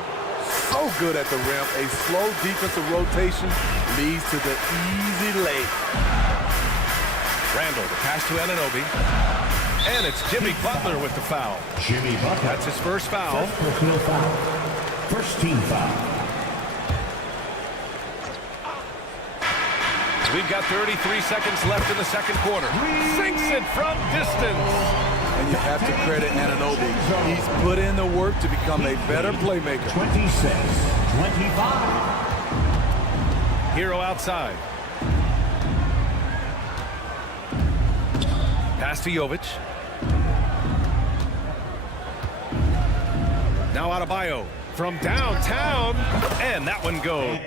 So good at the rim. A slow defensive rotation leads to the easy lay. Randall, the pass to Anunoby. And it's Jimmy Butler with the foul. Jimmy Butler. That's his first foul. First team foul. We've got 33 seconds left in the second quarter. Sinks it from distance. And you have to credit Anunoby. He's put in the work to become a better playmaker. 26, 25. Hero outside. Pass to Jovic. Now Adebayo from downtown. And that one goes.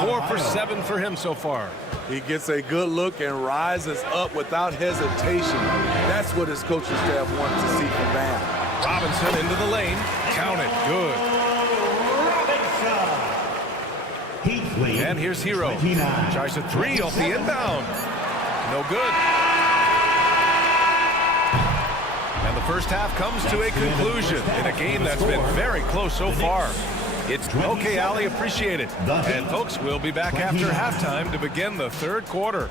4 for 7 for him so far. He gets a good look and rises up without hesitation. That's what his coaching staff wants to see from Bam. Robinson into the lane. Count it. Good. And here's Hero. Tries a 3 off the inbound. No good. And the first half comes to a conclusion in a game that's been very close so far. It's okay, Ali, appreciate it. And folks, we'll be back after halftime to begin the third quarter.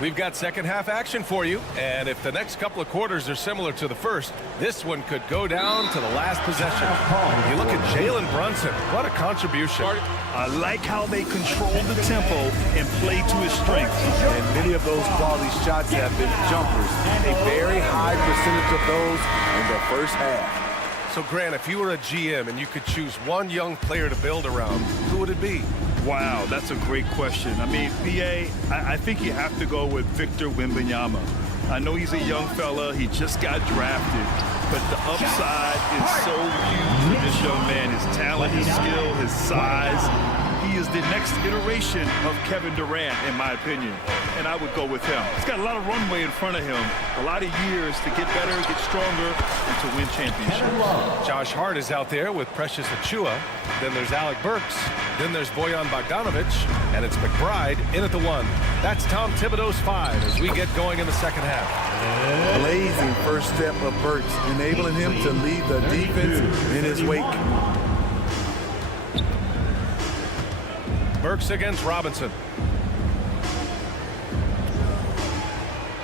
We've got second half action for you, and if the next couple of quarters are similar to the first, this one could go down to the last possession. You look at Jalen Brunson, what a contribution. I like how they control the tempo and play to his strengths. And many of those quality shots have been jumpers. A very high percentage of those in the first half. So, Grant, if you were a GM and you could choose one young player to build around, who would it be? Wow, that's a great question. I mean, PA, I think you have to go with Victor Wembanyama. I know he's a young fella. He just got drafted. But the upside is so huge for this young man. His talent, his skill, his size. He is the next iteration of Kevin Durant, in my opinion. and I would go with him. He's got a lot of runway in front of him, a lot of years to get better, get stronger, and to win championships. Josh Hart is out there with Precious Achiuwa. Then there's Alec Burks. Then there's Bojan Bogdanovic. And it's McBride in at the 1. That's Tom Thibodeau's 5 as we get going in the second half. Blazing first step of Burks, enabling him to lead the defense in his wake. Burks against Robinson.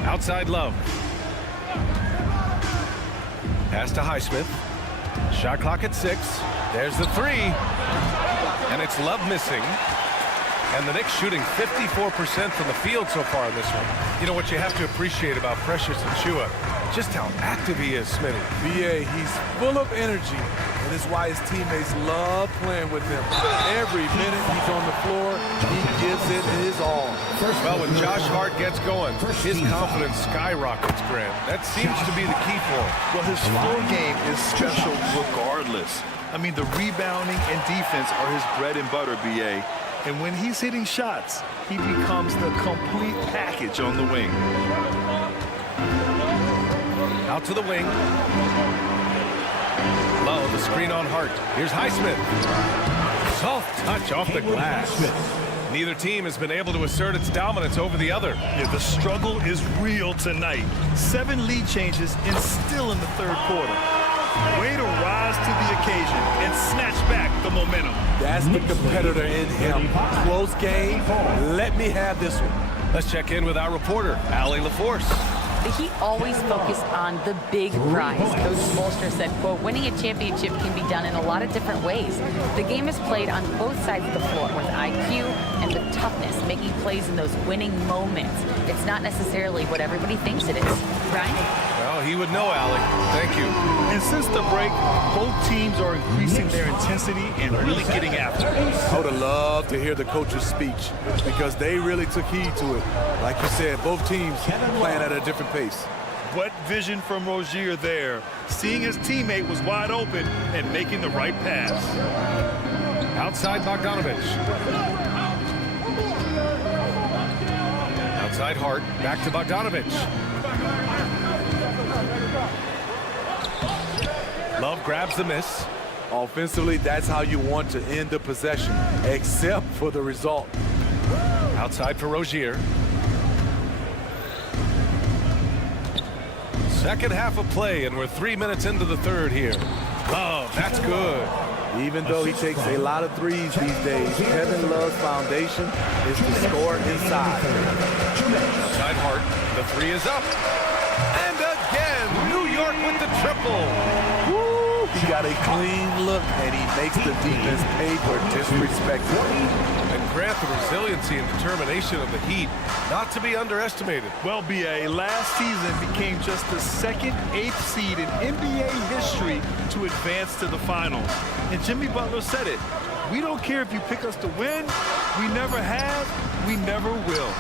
Outside Love. Pass to Highsmith. Shot clock at 6. There's the 3. And it's Love missing. And the Knicks shooting 54% from the field so far in this one. You know what you have to appreciate about Precious Achiuwa, just how active he is, Smitty. BA, he's full of energy, and it's why his teammates love playing with him. Every minute he's on the floor, he gives it his all. Well, when Josh Hart gets going, his confidence skyrockets, Grant. That seems to be the key for him. Well, his floor game is special regardless. I mean, the rebounding and defense are his bread and butter, BA. And when he's hitting shots, he becomes the complete package on the wing. Out to the wing. Low, the screen on Hart. Here's Highsmith. Soft touch off the glass. Neither team has been able to assert its dominance over the other. Yeah, the struggle is real tonight. 7 lead changes and still in the third quarter. Way to rise to the occasion and snatch back the momentum. That's the competitor in him. Close game. Let me have this one. Let's check in with our reporter, Allie LaForce. The Heat always focus on the big prize. Coach Spoelstra said, quote, winning a championship can be done in a lot of different ways. The game is played on both sides of the floor with IQ and with toughness, making plays in those winning moments. It's not necessarily what everybody thinks it is. Brian? Well, he would know, Allie. Thank you. And since the break, both teams are increasing their intensity and really getting after it. I would have loved to hear the coach's speech because they really took heed to it. Like you said, both teams playing at a different pace. What vision from Rozier there, seeing his teammate was wide open and making the right pass. Outside Bogdanovic. Outside Hart, back to Bogdanovic. Love grabs the miss. Offensively, that's how you want to end the possession, except for the result. Outside for Rozier. Second half of play, and we're 3 minutes into the third here. Oh, that's good. Even though he takes a lot of threes these days, Kevin Love's foundation is to score inside. Outside Hart, the 3 is up. And again, New York with the triple. Woo! He got a clean look, and he makes the defense pay for disrespect. And Grant, the resiliency and determination of the Heat, not to be underestimated. Well, BA, last season became just the second 8th seed in NBA history to advance to the finals. And Jimmy Butler said it. We don't care if you pick us to win. We never have. We never will.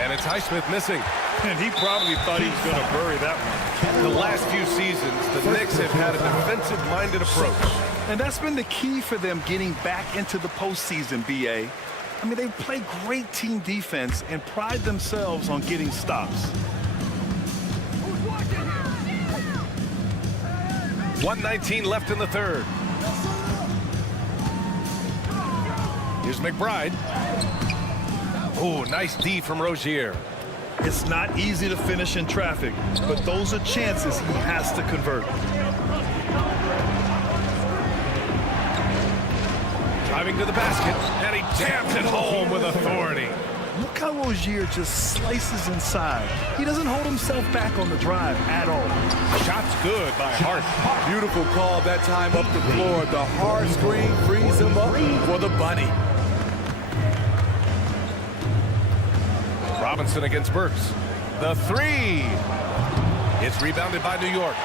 And it's Highsmith missing. And he probably thought he was going to bury that one. The last few seasons, the Knicks have had a defensive-minded approach. And that's been the key for them getting back into the postseason, BA. I mean, they play great team defense and pride themselves on getting stops. 1:19 left in the third. Here's McBride. Oh, nice D from Rozier. It's not easy to finish in traffic, but those are chances he has to convert. Driving to the basket, and he jams it home with authority. Look how Rozier just slices inside. He doesn't hold himself back on the drive at all. Shot's good by Hart. Beautiful call that time up the floor. The hard screen frees him up for the bunny. Robinson against Burks. The 3. It's rebounded by New York.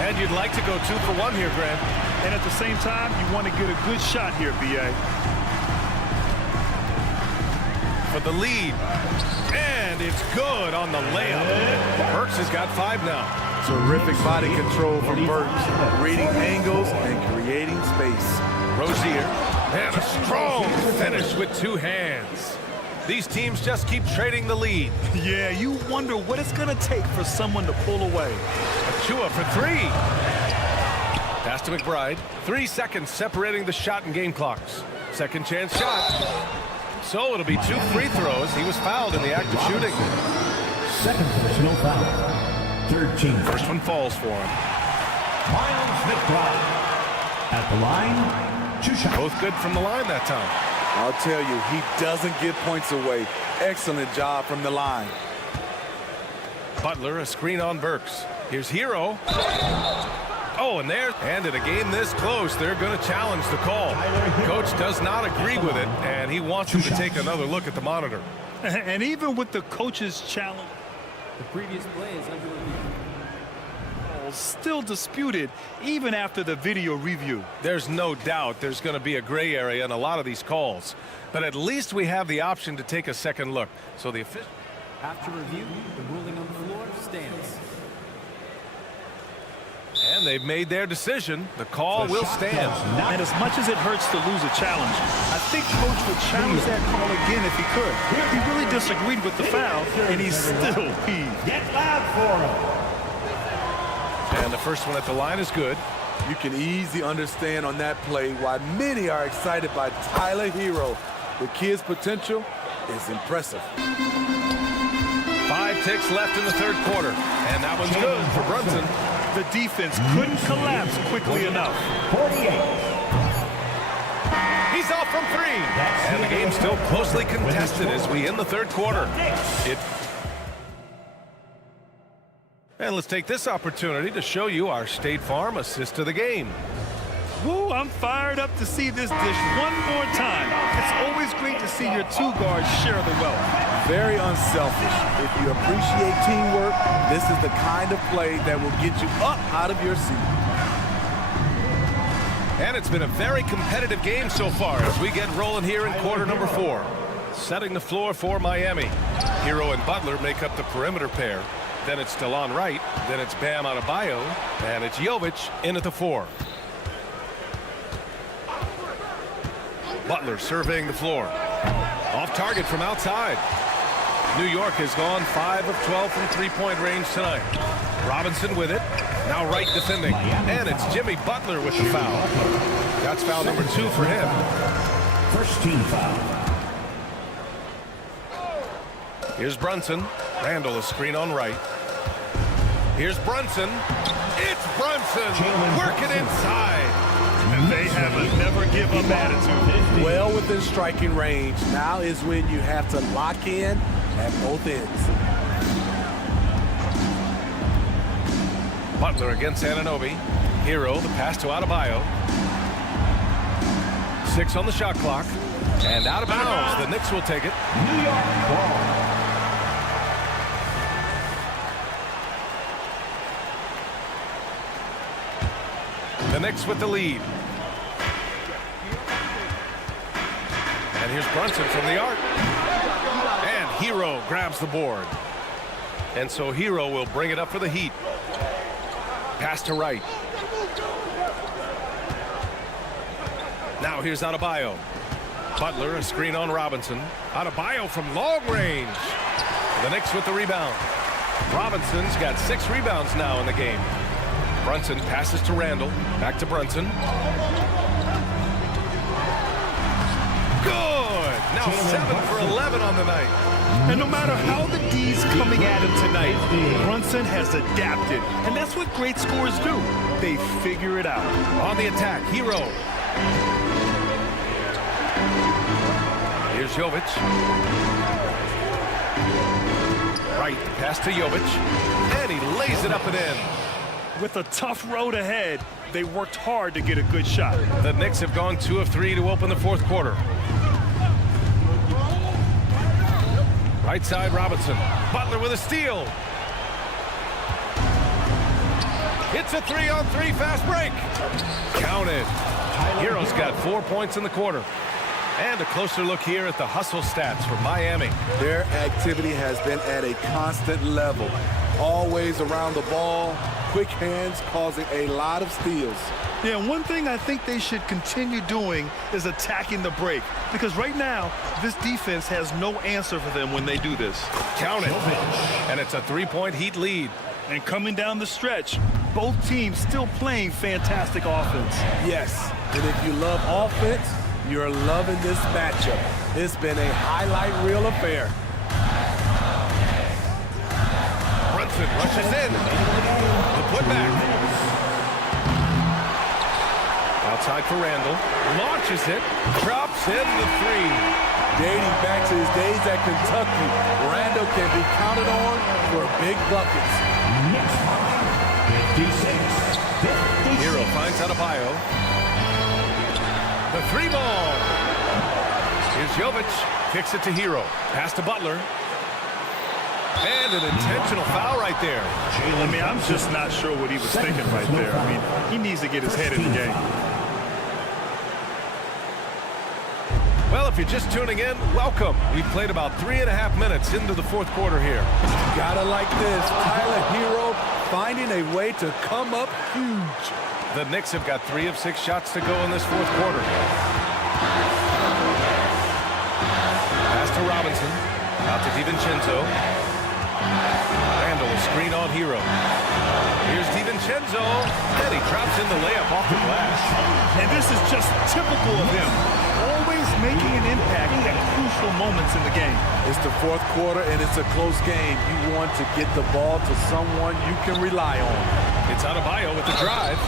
And you'd like to go 2 for 1 here, Grant. And at the same time, you want to get a good shot here, BA. For the lead. And it's good on the layup. Burks has got 5 now. Terrific body control from Burks. Reading angles and creating space. Rozier. And a strong finish with 2 hands. These teams just keep trading the lead. Yeah, you wonder what it's going to take for someone to pull away. Chua for three. Pass to McBride. 3 seconds separating the shot and game clocks. Second chance shot. So it'll be 2 free throws. He was fouled in the act of shooting. Second personal foul. Third team. First one falls for him. Miles McBride. At the line, 2 shots. Both good from the line that time. I'll tell you, he doesn't give points away. Excellent job from the line. Butler, a screen on Burks. Here's Hero. Oh, and there, and in a game this close, they're going to challenge the call. Coach does not agree with it, and he wants him to take another look at the monitor. And even with the coach's challenge, The previous play is under review. still disputed even after the video review. There's no doubt there's going to be a gray area in a lot of these calls, but at least we have the option to take a second look. So the official. After review, the ruling on the floor stands. And they've made their decision. The call will stand. And as much as it hurts to lose a challenge, I think Coach would challenge that call again if he could. He really disagreed with the foul, and he's still peeved. Get loud for him. And the first one at the line is good. You can easily understand on that play why many are excited by Tyler Hero. The kid's potential is impressive. 5 ticks left in the third quarter, and that one's good for Brunson. The defense couldn't collapse quickly enough. 48. He's off from 3, and the game's still closely contested as we end the third quarter. And let's take this opportunity to show you our State Farm assist of the game. Woo, I'm fired up to see this dish one more time. It's always great to see your 2 guards share the wealth. Very unselfish. If you appreciate teamwork, this is the kind of play that will get you up out of your seat. And it's been a very competitive game so far as we get rolling here in quarter number 4. Setting the floor for Miami. Hero and Butler make up the perimeter pair. Then it's DeLon Wright. Then it's Bam Adebayo. And it's Jovic in at the 4. Butler surveying the floor. Off target from outside. New York has gone 5 of 12 from three-point range tonight. Robinson with it. Now Wright defending. And it's Jimmy Butler with the foul. That's foul number 2 for him. First team foul. Here's Brunson. Randall, a screen on Wright. Here's Brunson. It's Brunson working inside. And they have a never-give-up attitude. Well within striking range. Now is when you have to lock in at both ends. Butler against Anunoby. Hero, the pass to Adebayo. 6 on the shot clock. And out of bounds. The Knicks will take it. New York ball. The Knicks with the lead. And here's Brunson from the arc. And Hero grabs the board. And so Hero will bring it up for the Heat. Pass to Wright. Now here's Adebayo. Butler, a screen on Robinson. Adebayo from long range. The Knicks with the rebound. Robinson's got 6 rebounds now in the game. Brunson passes to Randall. Back to Brunson. Good! Now 7 for 11 on the night. And no matter how the D's coming at him tonight, Brunson has adapted. And that's what great scorers do. They figure it out. On the attack, Hero. Here's Jovic. Right, pass to Jovic. And he lays it up and in. With a tough road ahead, they worked hard to get a good shot. The Knicks have gone 2 of 3 to open the fourth quarter. Right side, Robinson. Butler with a steal. Hits a 3-on-3 fast break. Counted. Hero's got 4 points in the quarter. And a closer look here at the hustle stats for Miami. Their activity has been at a constant level. Always around the ball, quick hands causing a lot of steals. Yeah, one thing I think they should continue doing is attacking the break, because right now, this defense has no answer for them when they do this. Count it. And it's a 3-point Heat lead. And coming down the stretch, both teams still playing fantastic offense. Yes, and if you love offense, you're loving this matchup. It's been a highlight reel affair. Brunson rushes in. The putback. Outside for Randall. Launches it. Drops in the three. Dating back to his days at Kentucky, Randall can be counted on for big buckets. 56. Hero finds Adebayo. The three ball. Here's Jovic. Kicks it to Hero. Pass to Butler. And an intentional foul right there. I mean, I'm just not sure what he was thinking right there. I mean, he needs to get his head in the game. Well, if you're just tuning in, welcome. We've played about 3.5 minutes into the fourth quarter here. Gotta like this. Tyler Hero finding a way to come up huge. The Knicks have got 3 of 6 shots to go in this fourth quarter. Pass to Robinson. Out to DiVincenzo. Randall, a screen on Hero. Here's DiVincenzo. And he drops in the layup off the glass. And this is just typical of him. Always making an impact at crucial moments in the game. It's the fourth quarter, and it's a close game. You want to get the ball to someone you can rely on. It's Adebayo with the drive.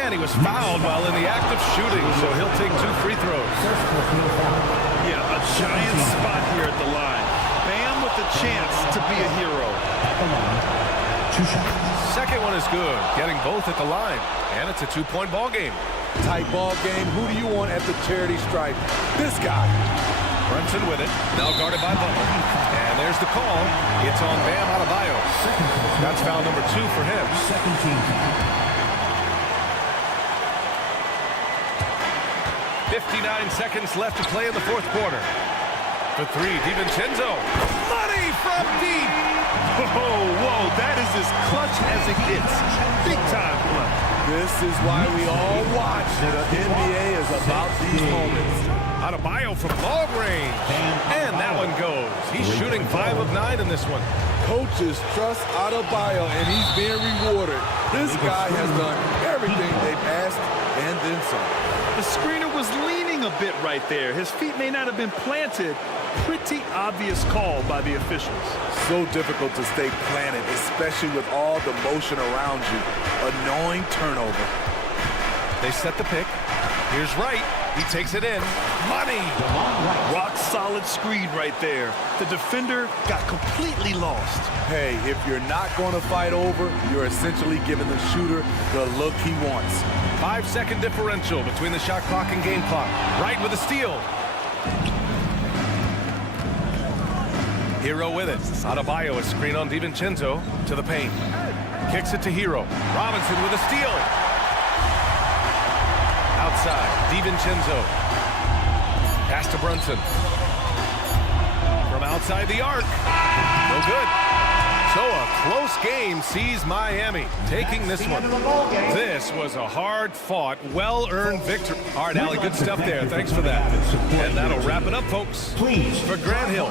And he was fouled while in the act of shooting, so he'll take 2 free throws. Yeah, a giant spot here at the line. Bam with the chance to be a hero. Second one is good, getting both at the line. And it's a 2-point ball game. Tight ball game. Who do you want at the charity stripe? This guy. Brunson with it. Now guarded by Butler. And there's the call. It's on Bam Adebayo. That's foul number 2 for him. 59 seconds left to play in the fourth quarter. For 3, DiVincenzo. Money from deep. Whoa, that is as clutch as it gets. Big time clutch. This is why we all watch. The NBA is about these moments. Adebayo from long range. And that one goes. He's shooting 5 of 9 in this one. Coaches trust Adebayo, and he's being rewarded. This guy has done everything they've asked and then some. The screener was leaning a bit right there. His feet may not have been planted. Pretty obvious call by the officials. So difficult to stay planted, especially with all the motion around you. Annoying turnover. They set the pick. Here's Wright. He takes it in. Money! Rock solid screen right there. The defender got completely lost. Hey, if you're not going to fight over, you're essentially giving the shooter the look he wants. 5-second differential between the shot clock and game clock. Wright with a steal. Hero with it. Adebayo a screen on DiVincenzo to the paint. Kicks it to Hero. Robinson with a steal. Outside, DiVincenzo. Pass to Brunson. From outside the arc. No good. So a close game sees Miami taking this one. This was a hard-fought, well-earned victory. All right, Allie, good stuff there. Thanks for that. And that'll wrap it up, folks. For Grant Hill.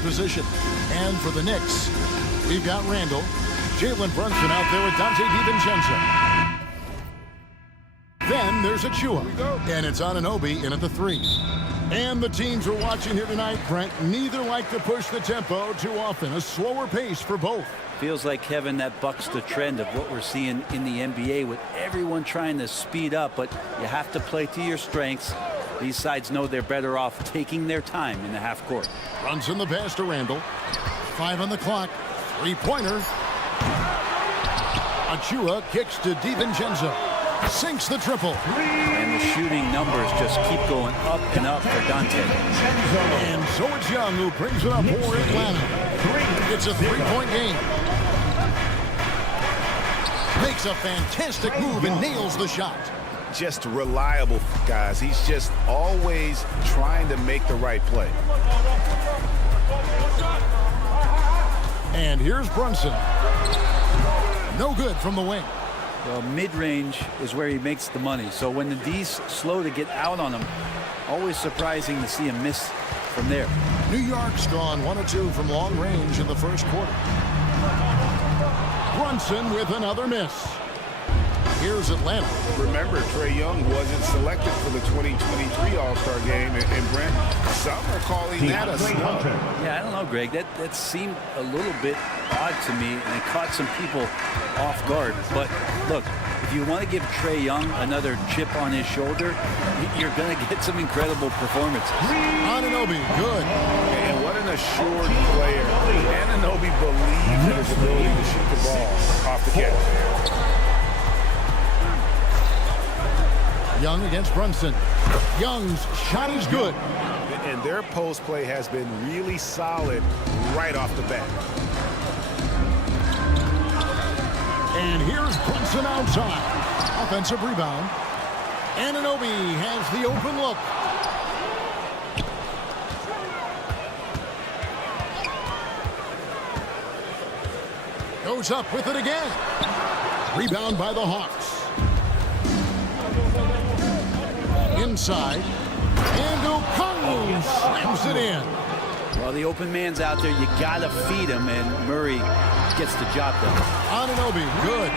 position. And for the Knicks, we've got Randall, Jalen Brunson out there with Dante DiVincenzo. Then there's Achua, and it's Anunoby in at the 3. And the teams we're watching here tonight, Brent, neither like to push the tempo too often. A slower pace for both. Feels like, Kevin, that bucks the trend of what we're seeing in the NBA with everyone trying to speed up, but you have to play to your strengths. These sides know they're better off taking their time in the half court. Runs in the pass to Randall. 5 on the clock. 3-pointer. Achua kicks to DiVincenzo. Sinks the triple. And the shooting numbers just keep going up and up for Dante. And so it's Young who brings it up for Atlanta. It's a 3-point game. Makes a fantastic move and nails the shot. Just reliable, guys. He's just always trying to make the right play. And here's Brunson. No good from the wing. Well, mid-range is where he makes the money. So when the D's slow to get out on him, always surprising to see him miss from there. New York's gone 1 of 2 from long range in the first quarter. Brunson with another miss. Here's Atlanta. Remember, Trae Young wasn't selected for the 2023 All-Star game, and Brent, some are calling that a snub. Yeah, I don't know, Greg. That seemed a little bit odd to me, and it caught some people off guard. But look, if you want to give Trae Young another chip on his shoulder, you're going to get some incredible performances. Anunoby, good. And what an assured player. Anunoby believes in his ability to shoot the ball off the catch. Young against Brunson. Young's shot is good. And their post play has been really solid right off the bat. And here's Brunson outside. Offensive rebound. Anunoby has the open look. Goes up with it again. Rebound by the Hawks. Inside, and Okongwu slams it in. Well, the open man's out there. You got to feed him, and Murray gets the job done. Anunoby, good.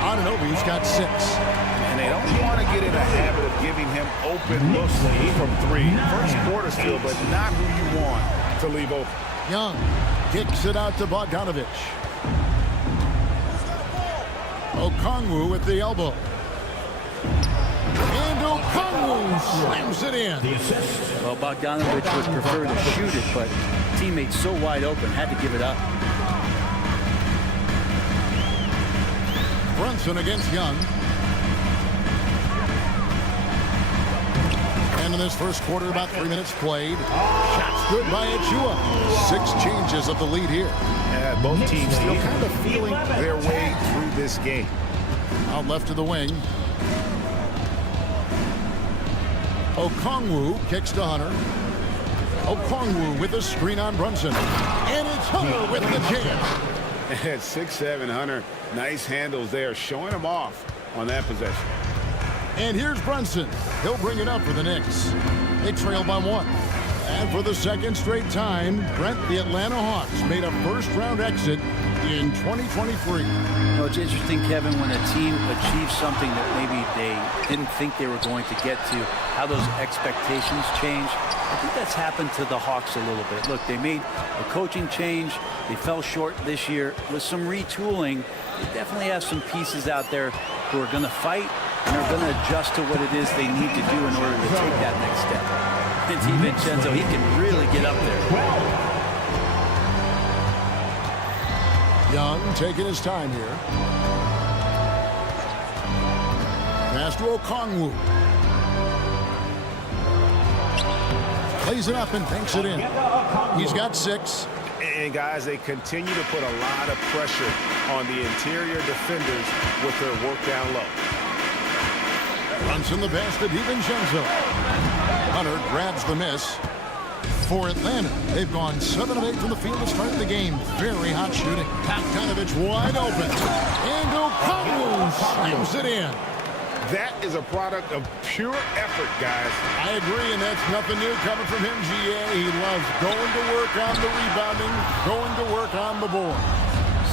Anunoby's got 6. And they don't want to get in a habit of giving him open looks from 3. First quarter still, but not who you want to leave open. Young kicks it out to Bogdanovich. Okongwu with the elbow. And Okongwu slams it in. Well, Bogdanovich would prefer to shoot it, but teammates so wide open, had to give it up. Brunson against Young. And in this first quarter, about 3 minutes played. Shots good by Achua. 6 changes of the lead here. Yeah, both teams still kind of feeling their way through this game. Out left of the wing. Okongwu kicks to Hunter. Okongwu with a screen on Brunson. And it's Hunter with the jam. At 6'7", Hunter, nice handles there, showing him off on that possession. And here's Brunson. He'll bring it up for the Knicks. They trail by 1. And for the second straight time, Brent, the Atlanta Hawks made a first-round exit in 2023. Well, it's interesting, Kevin, when a team achieves something that maybe they didn't think they were going to get to, how those expectations change. I think that's happened to the Hawks a little bit. Look, they made a coaching change. They fell short this year. With some retooling, they definitely have some pieces out there who are going to fight and are going to adjust to what it is they need to do in order to take that next step. And DiVincenzo, he can really get up there. Young taking his time here. Pass to Okongwu. Plays it up and banks it in. He's got 6. And guys, they continue to put a lot of pressure on the interior defenders with their work down low. Runs in the pass to DiVincenzo. Hunter grabs the miss. For Atlanta, they've gone 7 of 8 from the field to start the game. Very hot shooting. Bogdanovich wide open. And Okongwu slams it in. That is a product of pure effort, guys. I agree, and that's nothing new coming from him, GA. He loves going to work on the rebounding, going to work on the board.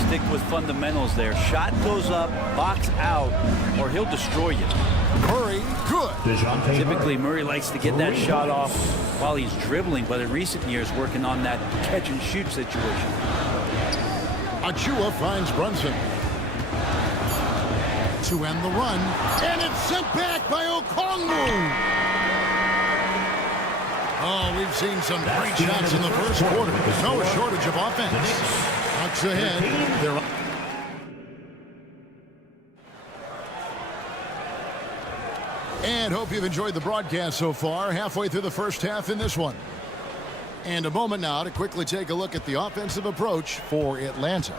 Stick with fundamentals there. Shot goes up, box out, or he'll destroy you. Murray, good. Typically, Murray likes to get that shot off while he's dribbling, but in recent years, working on that catch-and-shoot situation. Achua finds Brunson. To end the run, and it's sent back by Okongwu. Oh, we've seen some great shots in the first quarter. There's no shortage of offense. Bucks ahead. They're and hope you've enjoyed the broadcast so far. Halfway through the first half in this one. And a moment now to quickly take a look at the offensive approach for Atlanta.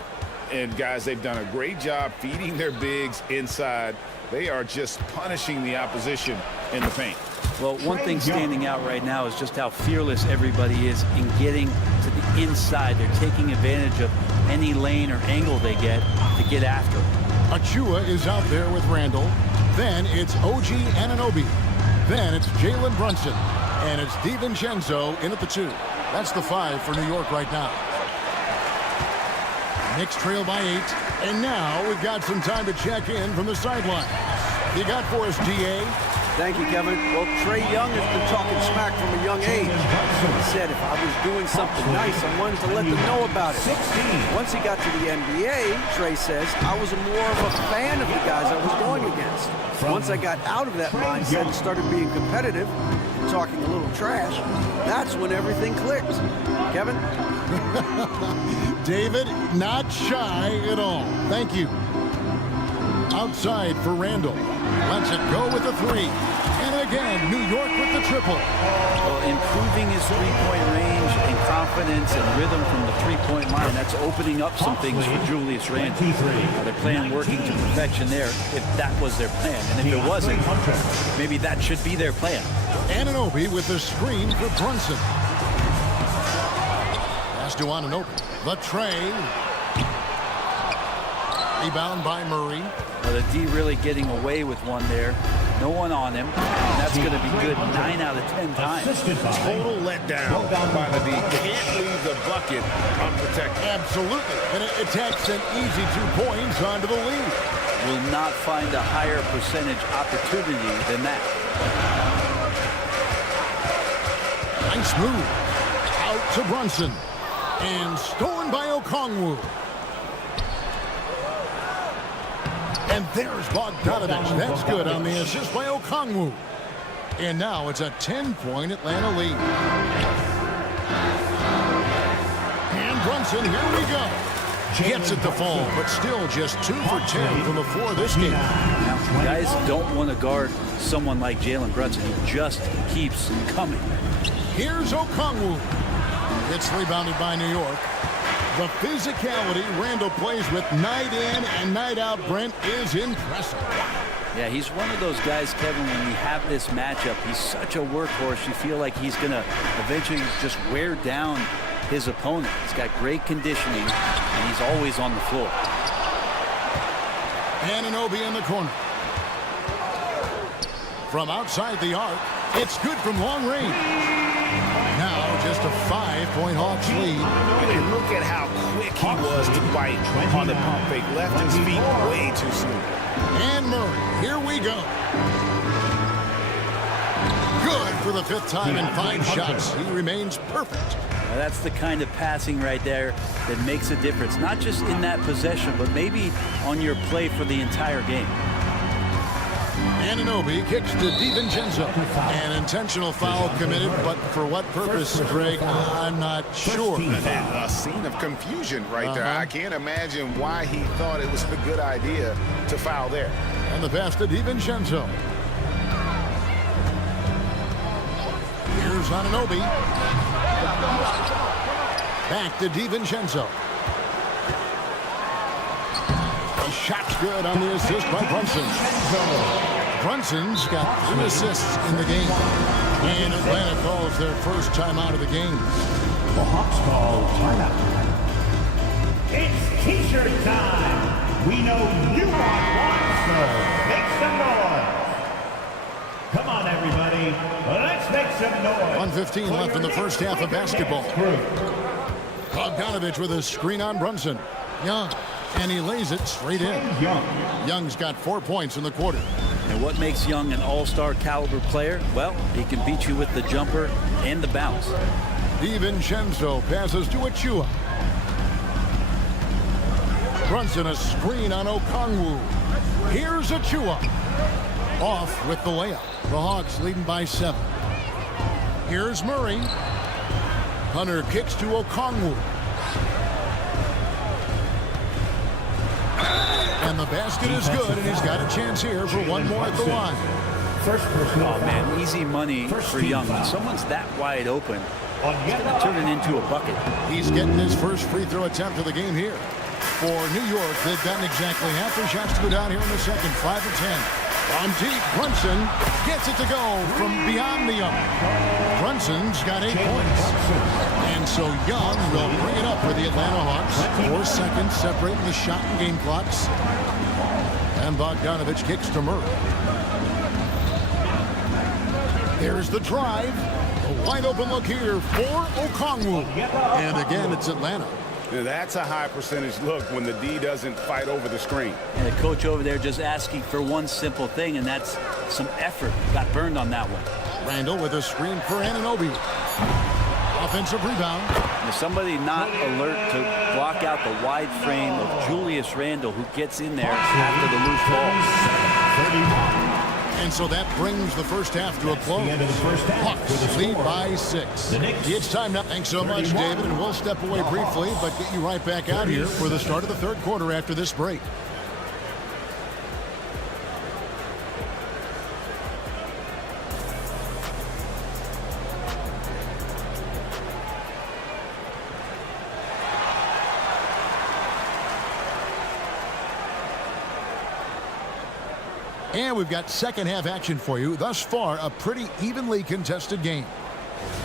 And guys, they've done a great job feeding their bigs inside. They are just punishing the opposition in the paint. Well, one thing standing out right now is just how fearless everybody is in getting to the inside. They're taking advantage of any lane or angle they get to get after it. Achua is out there with Randall. Then it's OG Anunoby. Then it's Jalen Brunson. And it's DiVincenzo in at the 2. That's the 5 for New York right now. Knicks trail by 8. And now we've got some time to check in from the sideline. You got for us, DA? Thank you, Kevin. Well, Trae Young has been talking smack from a young age. He said if I was doing something nice, I wanted to let them know about it. Once he got to the NBA, Trae says, I was more of a fan of the guys I was going against. Once I got out of that mindset and started being competitive, talking a little trash, that's when everything clicked. Kevin? David, not shy at all. Thank you. Outside for Randall. Lets it go with the 3. And again, New York with the triple. Well, improving his three-point range and confidence and rhythm from the three-point line, that's opening up some things for Julius Randle. Their plan working to perfection there, if that was their plan. And if it wasn't, maybe that should be their plan. Anunoby with the screen for Brunson. Pass to Anunoby. The tray. Rebound by Murray. Well, the D really getting away with one there. No one on him. And that's going to be good 9 out of 10 times. Total letdown by the D. Can't leave the bucket unprotected. Absolutely. And it takes an easy 2 points onto the lead. Will not find a higher percentage opportunity than that. Nice move. Out to Brunson. And stolen by Okongwu. And there's Bogdanovich. That's good on the assist by Okongwu. And now it's a 10-point Atlanta lead. And Brunson, here we go. Gets it to fall, but still just 2 for 10 from the floor this game. Now, guys don't want to guard someone like Jalen Brunson. He just keeps coming. Here's Okongwu. It's rebounded by New York. The physicality Randall plays with night in and night out, Brent, is impressive. Yeah, he's one of those guys, Kevin, when you have this matchup, he's such a workhorse. You feel like he's going to eventually just wear down his opponent. He's got great conditioning, and he's always on the floor. Anunoby in the corner. From outside the arc, it's good from long range. Now just a 5-point Hawks lead. And look at how quick he was to bite on the pump fake. Left his feet way too soon. And Murray, here we go. Good for the 5th time in 5 shots. He remains perfect. Now that's the kind of passing right there that makes a difference. Not just in that possession, but maybe on your play for the entire game. Anunoby kicks to DiVincenzo. An intentional foul committed, but for what purpose, Greg? I'm not sure. A scene of confusion right there. I can't imagine why he thought it was a good idea to foul there. And the pass to DiVincenzo. Here's Anunoby. Back to DiVincenzo. The shot's good on the assist by Brunson. Brunson's got 3 assists in the game. And Atlanta calls their first timeout of the game. The Hawks call timeout. It's T-shirt time. We know you want one, so make some noise. 1:15 left in the first half of basketball. Bogdanovich with a screen on Brunson. Young, and he lays it straight in. Young's got 4 points in the quarter. And what makes Young an all-star caliber player? Well, he can beat you with the jumper and the bounce. DiVincenzo passes to Achua. Brunson a screen on Okongwu. Here's Achua. Off with the layup. The Hawks leading by 7. Here's Murray. Hunter kicks to Okongwu. And the basket is good, and he's got a chance here for one more at the line. Oh, man, easy money for Young. When someone's that wide open, he's going to turn it into a bucket. He's getting his first free throw attempt of the game here. For New York, they've gotten exactly half their shots to go down here in the second, 5 of 10. On deep, Brunson gets it to go from beyond the arc. Brunson's got 8 points. And so Young will bring it up for the Atlanta Hawks. 4 seconds separating the shot and game clocks. And Bogdanovich kicks to Murray. There's the drive. A wide open look here for Okongwu. And again, it's Atlanta. That's a high percentage look when the D doesn't fight over the screen. And the coach over there just asking for one simple thing, and that's some effort. Got burned on that one. Randall with a screen for Anunoby. Offensive rebound. There's somebody not alert to block out the wide frame of Julius Randle, who gets in there after the loose ball. And so that brings the first half to a close. Hawks lead by 6. It's time now. Thanks so much, David. And we'll step away briefly, but get you right back out here for the start of the third quarter after this break. And we've got second half action for you. Thus far, a pretty evenly contested game.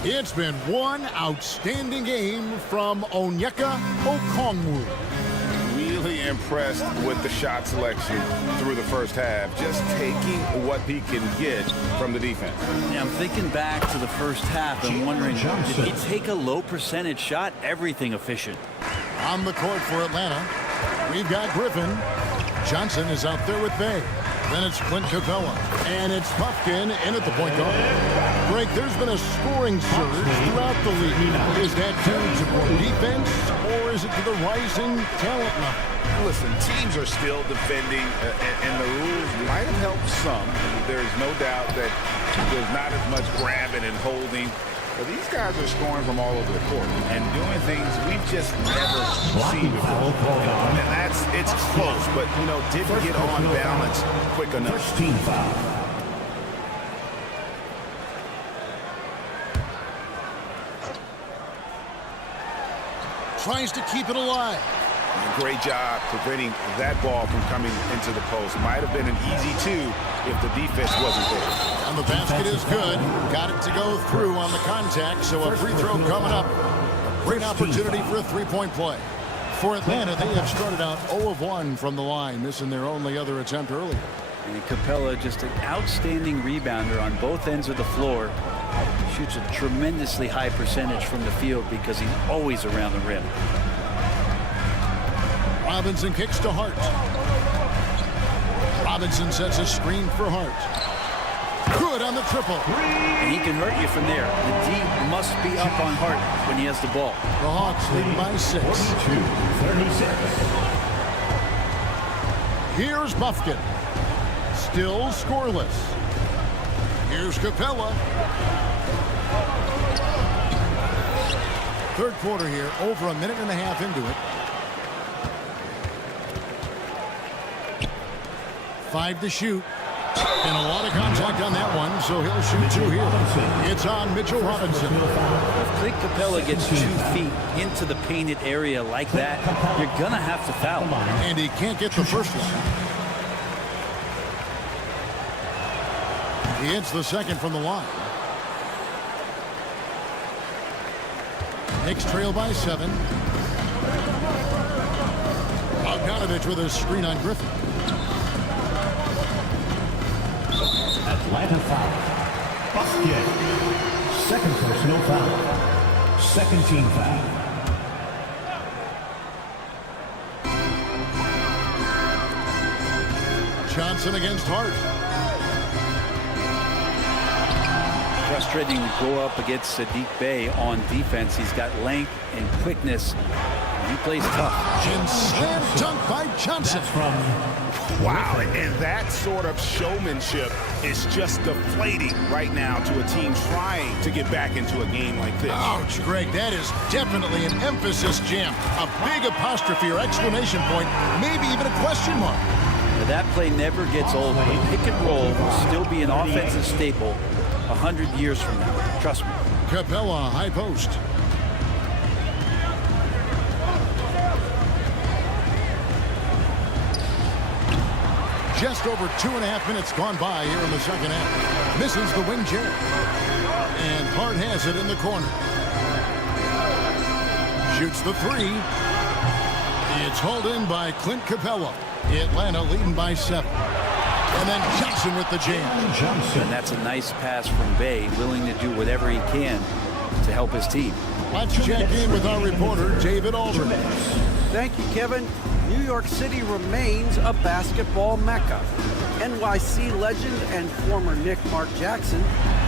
It's been one outstanding game from Onyeka Okongwu. Really impressed with the shot selection through the first half. Just taking what he can get from the defense. Yeah, I'm thinking back to the first half and wondering, did he take a low percentage shot? Everything efficient. On the court for Atlanta, we've got Griffin. Johnson is out there with Bay. Then it's Clint Capella. And it's Puffkin in at the point guard. Greg, there's been a scoring surge throughout the league. Is that due to more defense, or is it to the rising talent level? Listen, teams are still defending, and the rules might have helped some. There's no doubt that there's not as much grabbing and holding. But these guys are scoring from all over the court and doing things we've just never seen before. And it's close, but, didn't get on balance quick enough. First team foul. Tries to keep it alive. Great job preventing that ball from coming into the post. Might have been an easy 2 if the defense wasn't there. And the basket is good. Got it to go through on the contact, so a free throw coming up. A great opportunity for a three-point play. For Atlanta, they have started out 0 of 1 from the line, missing their only other attempt earlier. And Capella, just an outstanding rebounder on both ends of the floor. Shoots a tremendously high percentage from the field because he's always around the rim. Robinson kicks to Hart. Robinson sets a screen for Hart. Good on the triple. And he can hurt you from there. The D must be up on Hart when he has the ball. The Hawks leading by 6. 42-36. Here's Buffkin. Still scoreless. Here's Capella. Third quarter here, over a minute and a half into it. 5 to shoot. And a lot of contact on that one, so he'll shoot 2 here. It's on Mitchell Robinson. If Clint Capella gets 2 feet into the painted area like that, you're going to have to foul. And he can't get the first one. He hits the second from the line. Knicks trail by 7. Bogdanovich with a screen on Griffin. Atlanta foul. Basket. second team foul. Johnson against Hart. Frustrating to go up against Sadiq Bey on defense. He's got length and quickness. He plays tough. And slam dunk by Johnson. Wow, and that sort of showmanship is just deflating right now to a team trying to get back into a game like this. Ouch, Greg, that is definitely an emphasis jam. A big apostrophe or exclamation point, maybe even a question mark. But that play never gets old. The pick and roll will still be an offensive staple 100 years from now. Trust me. Capella, high post. Just over 2.5 minutes gone by here in the second half. Misses the wing jam. And Hart has it in the corner. Shoots the three. It's hauled in by Clint Capella. Atlanta leading by 7. And then Johnson with the jam. And that's a nice pass from Bey, willing to do whatever he can to help his team. Let's check in with our reporter, David Aldridge. Thank you, Kevin. New York City remains a basketball mecca. NYC legend and former Knick Mark Jackson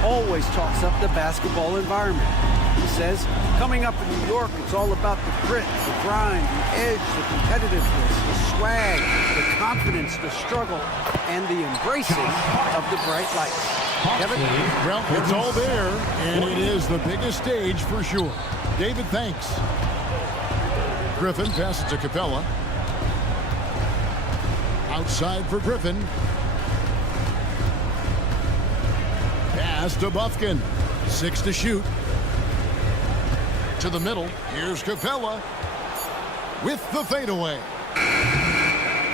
always talks up the basketball environment. He says, coming up in New York, it's all about the grit, the grind, the edge, the competitiveness, the swag, the confidence, the struggle, and the embracing of the bright lights. Kevin? Well, it's all there, and it is the biggest stage for sure. David, thanks. Griffin passes to Capella. Outside for Griffin. Pass to Bufkin. 6 to shoot. To the middle. Here's Capella with the fadeaway.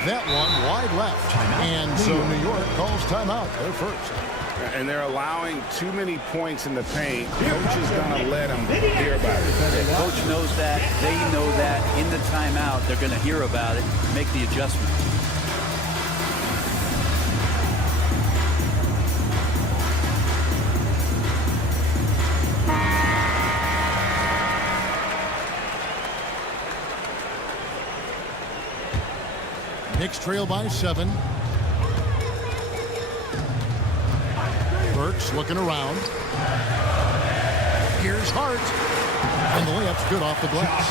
That one wide left. And so New York calls timeout. They're first. And they're allowing too many points in the paint. Coach is going to let them hear about it. The coach knows that. They know that. In the timeout, they're going to hear about it, make the adjustment. Knicks trail by 7. Burks looking around. Here's Hart. And the layup's good off the glass.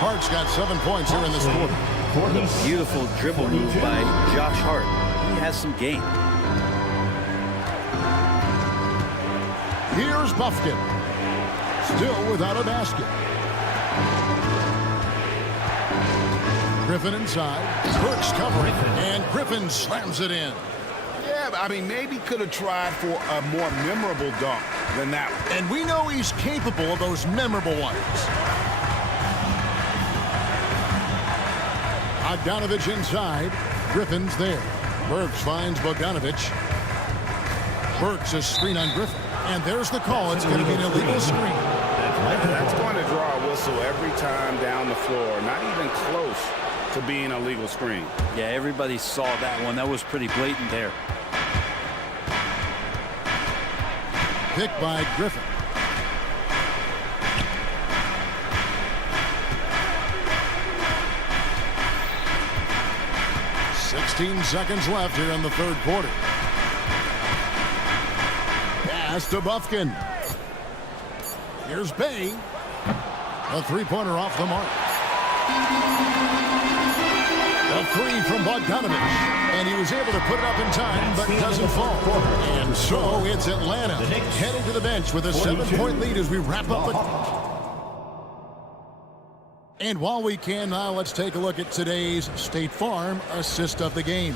Hart's got 7 points here in this quarter. Beautiful dribble move by Josh Hart. He has some game. Here's Bufkin. Still without a basket. Griffin inside. Burks covering. And Griffin slams it in. Yeah, I mean, maybe could have tried for a more memorable dunk than that one. And we know he's capable of those memorable ones. Bogdanovich inside. Griffin's there. Burks finds Bogdanovich. Burks a screen on Griffin. And there's the call. It's going to be an illegal screen. That's going to draw a whistle every time down the floor. Not even close to being a legal screen. Yeah, everybody saw that one. That was pretty blatant there. Picked by Griffin. "16 seconds left here in the third quarter. Pass to Bufkin. Here's Bey. A three-pointer off the mark. A three from Bogdanovich. And he was able to put it up in time, but doesn't fall. And so it's Atlanta heading to the bench with a 7-point lead as we wrap up the... And while we can now, let's take a look at today's State Farm assist of the game.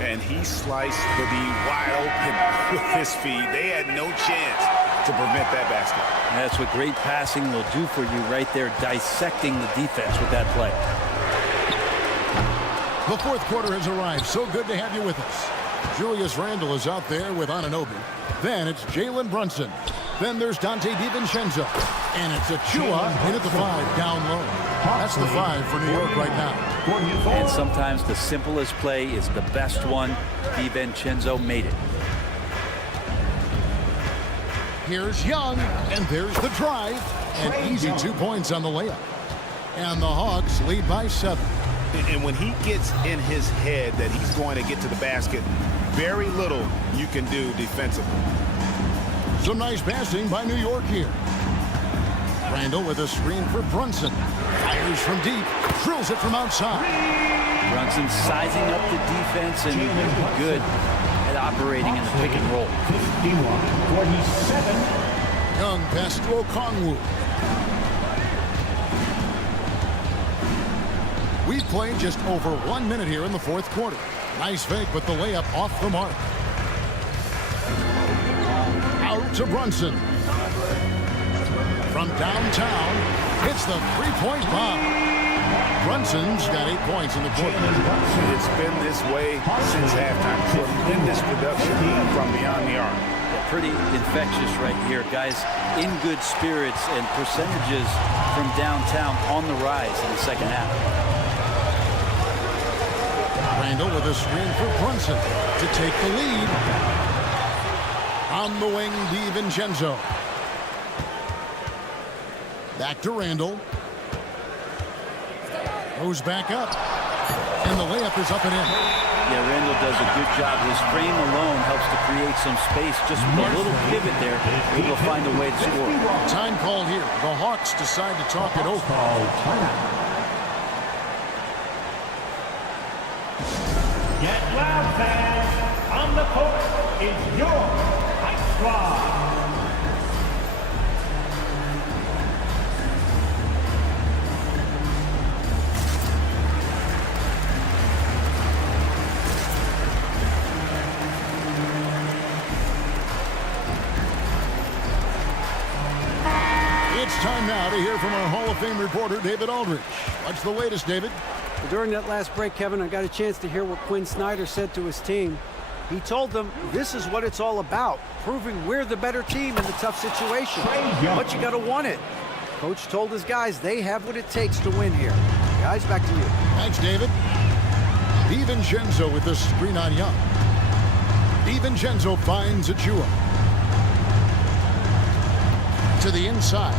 And he sliced the D wide open with his feet. They had no chance to prevent that basket. And that's what great passing will do for you right there, dissecting the defense with that play. The fourth quarter has arrived. So good to have you with us. Julius Randle is out there with Anunoby. Then it's Jalen Brunson. Then there's Dante DiVincenzo. And it's Achua in at the 5 down low. That's the 5 for New York right now. And sometimes the simplest play is the best one. DiVincenzo made it. Here's Young, and there's the drive. An easy 2 points on the layup. And the Hawks lead by 7. And when he gets in his head that he's going to get to the basket, very little you can do defensively. Some nice passing by New York here. Randall with a screen for Brunson. Fires from deep. Drills it from outside. Brunson sizing up the defense and good at operating in the pick and roll. 51-47. Young pass to Okongwu. We've played just over 1 minute here in the fourth quarter. Nice fake, but the layup off the mark. Out to Brunson. From downtown, hits the three-point bomb. Brunson's got 8 points in the quarter. It's been this way since halftime. Tremendous production from beyond the arc. Yeah, pretty infectious right here. Guys in good spirits and percentages from downtown on the rise in the second half. Randall with a screen for Brunson to take the lead. On the wing, DiVincenzo. Back to Randall. Goes back up. And the layup is up and in. Yeah, Randall does a good job. His frame alone helps to create some space. Just a little pivot there, able to find a way to score. Time called here. The Hawks decide to talk it over. Get loud, fans. On the court is your High Squad. It's time now to hear from our Hall of Fame reporter, David Aldridge. What's the latest, David? Well, during that last break, Kevin, I got a chance to hear what Quinn Snyder said to his team. He told them this is what it's all about, proving we're the better team in the tough situation. But you got to want it. Coach told his guys they have what it takes to win here. Guys, back to you. Thanks, David. DiVincenzo with the screen on Young. DiVincenzo finds Achua. To the inside.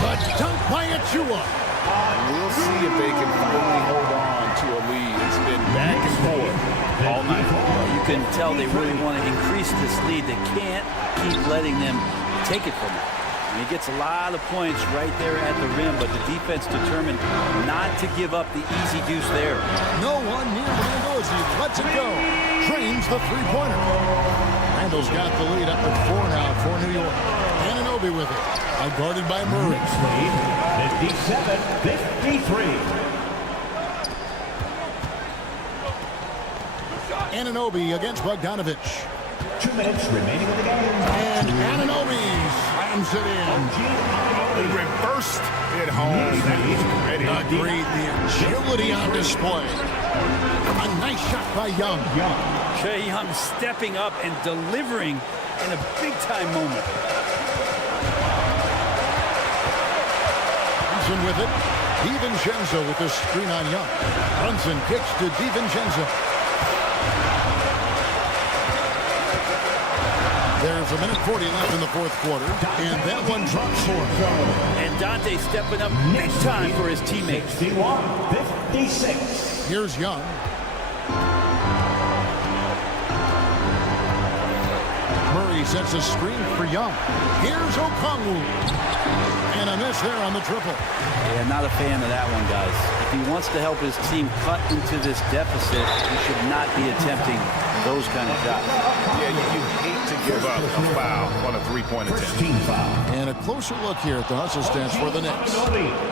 But dunk by Achua. We'll see if they can finally hold on to a lead. It's been back and forth all night. You can tell they really want to increase this lead. They can't keep letting them take it from them. And he gets a lot of points right there at the rim, but the defense determined not to give up the easy deuce there. No one near Randall as he lets it go. Trains the three-pointer. Randall's got the lead up to 4 now for New York. Anunoby with it. Guarded by Murray. Knicks lead 57-53. Anunoby against Bogdanovich. 2 minutes remaining in the game. And Anunoby slams it in. He reversed it home. Agreed. The agility on display. A nice shot by Young. Trae Young stepping up and delivering in a big-time moment. With it, DiVincenzo with the screen on Young. Brunson kicks to DiVincenzo. There's a minute 40 left in the fourth quarter, and that one drops for him. And Dante stepping up big time for his teammates. 61-56. Here's Young. Murray sets a screen for Young. Here's Okongwu. And a miss there on the triple. Yeah, not a fan of that one, guys. If he wants to help his team cut into this deficit, he should not be attempting those kind of shots. Yeah, you hate to give up a foul on a three-point attempt. And a closer look here at the hustle stats for the Knicks.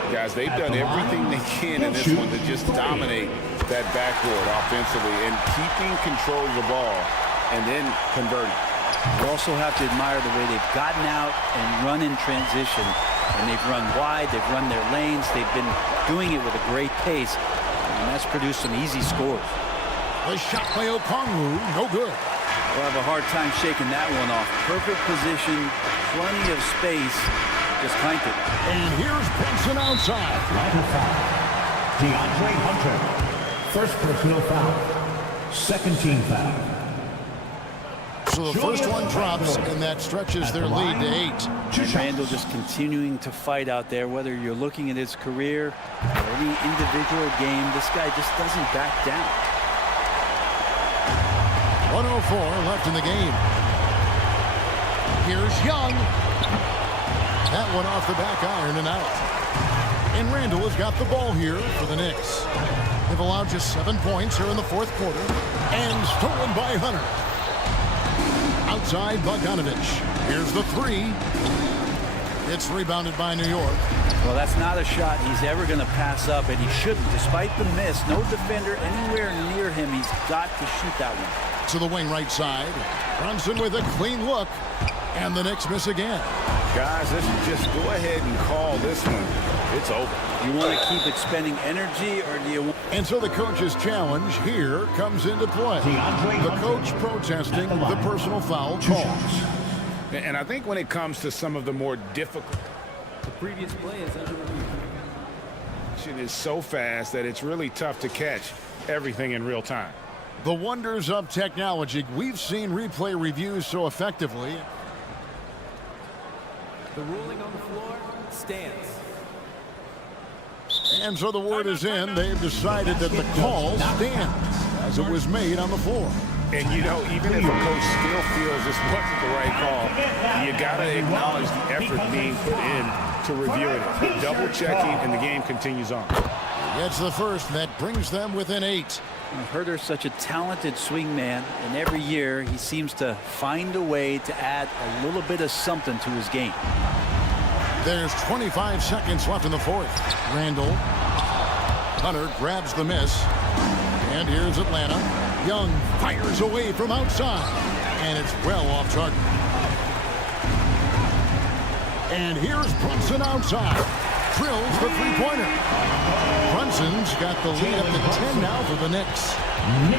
Guys, they've done everything they can in this one to just dominate that backboard offensively and keeping control of the ball and then converting. You also have to admire the way they've gotten out and run in transition. And they've run wide, they've run their lanes, they've been doing it with a great pace, and that's produced some easy scores. The shot by Okongwu, no good. We'll have a hard time shaking that one off. Perfect position, plenty of space, just clanked it. And here's Brunson outside. DeAndre Hunter, first personal foul, second team foul. So the first one drops, and that stretches their lead to 8. Randall just continuing to fight out there, whether you're looking at his career or any individual game. This guy just doesn't back down. 1:04 left in the game. Here's Young. That one off the back iron and out. And Randall has got the ball here for the Knicks. They've allowed just 7 points here in the fourth quarter. And stolen by Hunter. Outside Bogdanovich. Here's the 3. It's rebounded by New York. Well, that's not a shot he's ever going to pass up, and he shouldn't. Despite the miss, no defender anywhere near him. He's got to shoot that one. To the wing right side. Brunson with a clean look. And the Knicks miss again. Guys, let's just go ahead and call this one. It's over. You want to keep expending energy, or do you want... And so the coach's challenge here comes into play. The coach protesting the personal foul calls. And I think when it comes to some of the more difficult... The previous play is under review. It is so fast that it's really tough to catch everything in real time. The wonders of technology. We've seen replay reviews so effectively. The ruling on the floor stands. And so the word is in. They've decided that the call stands as it was made on the floor. And, you know, even if a coach still feels this wasn't the right call, you got to acknowledge the effort being put in to reviewing it. Double checking, and the game continues on. Gets the first. That brings them within 8. Herder's such a talented swing man, and every year he seems to find a way to add a little bit of something to his game. There's 25 seconds left in the fourth. Randall. Hunter grabs the miss. And here's Atlanta. Young fires away from outside. And it's well off target. And here's Brunson outside. Drills the three-pointer. Brunson's got the lead up to 10 now for the Knicks.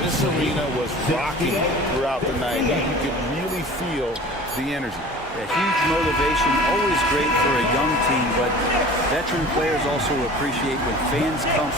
This arena was rocking throughout the night. You could really feel the energy. A huge motivation, always great for a young team, but veteran players also appreciate when fans come.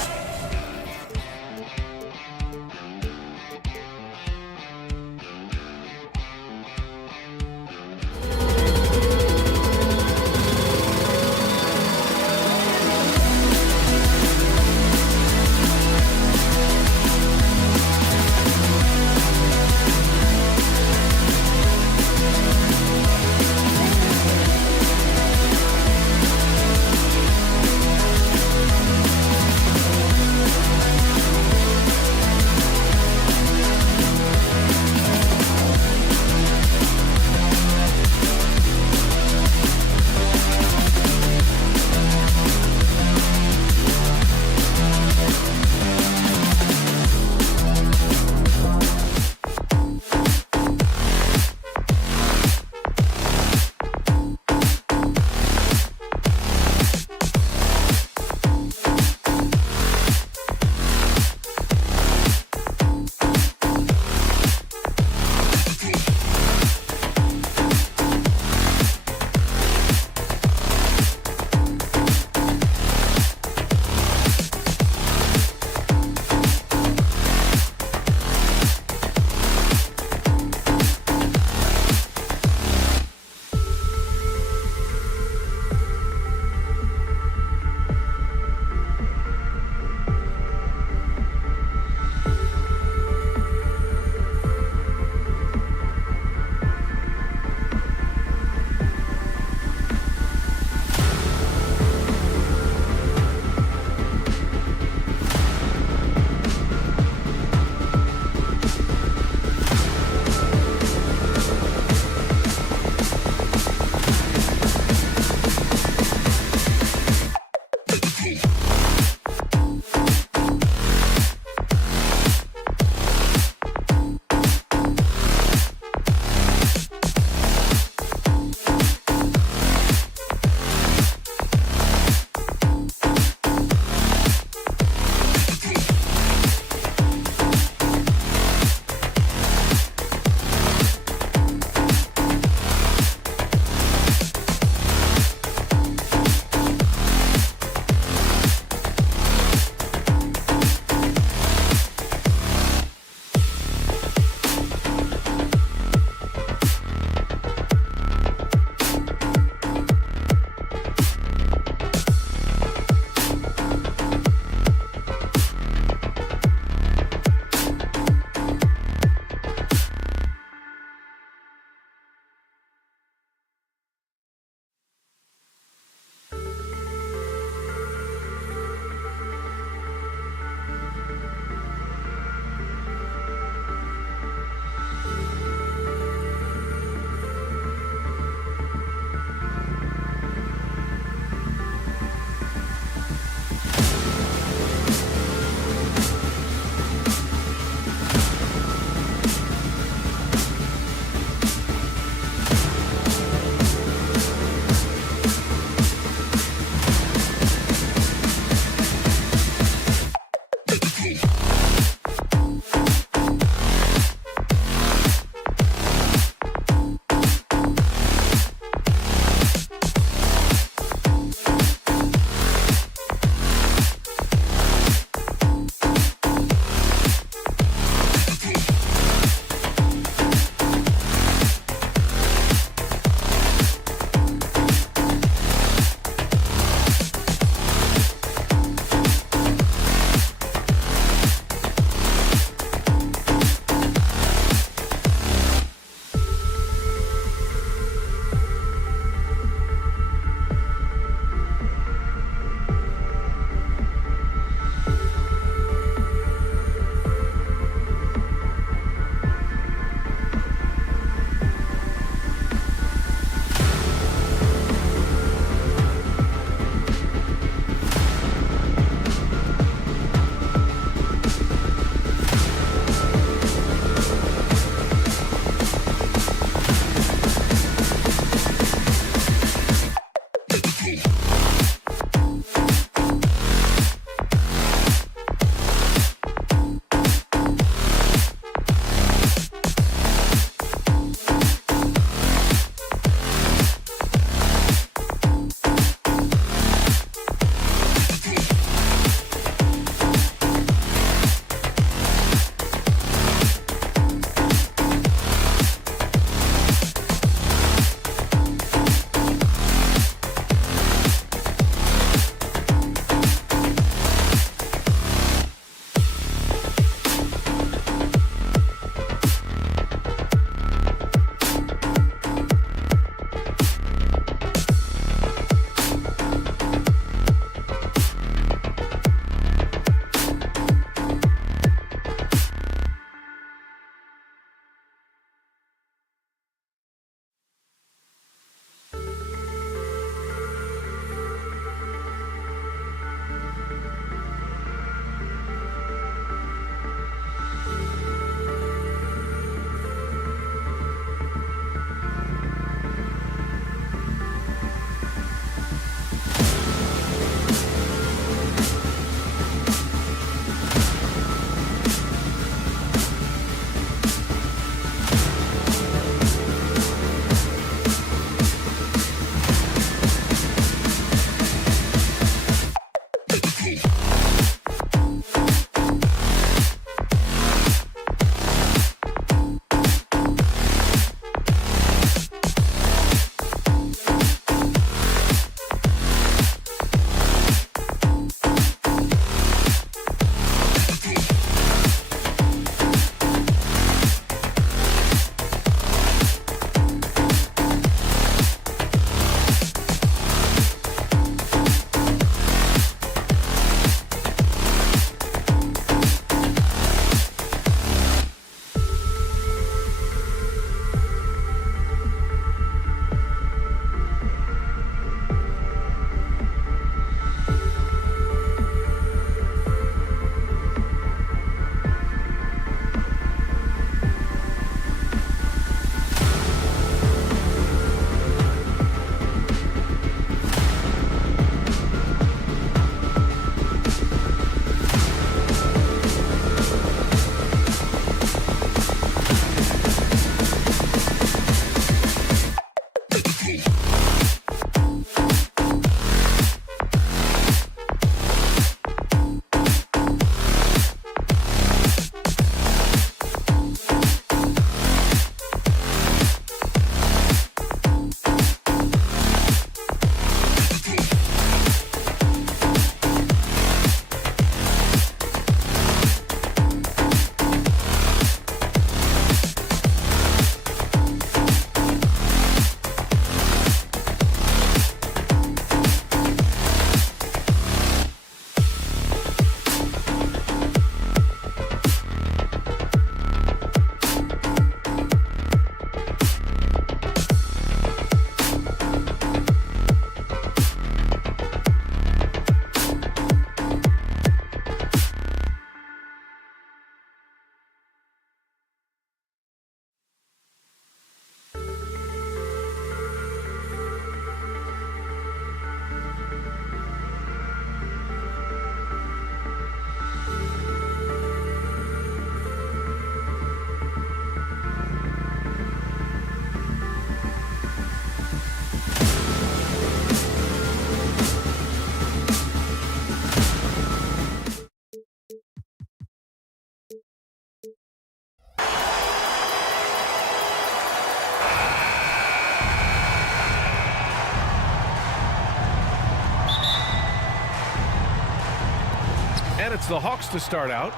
And it's the Hawks to start out.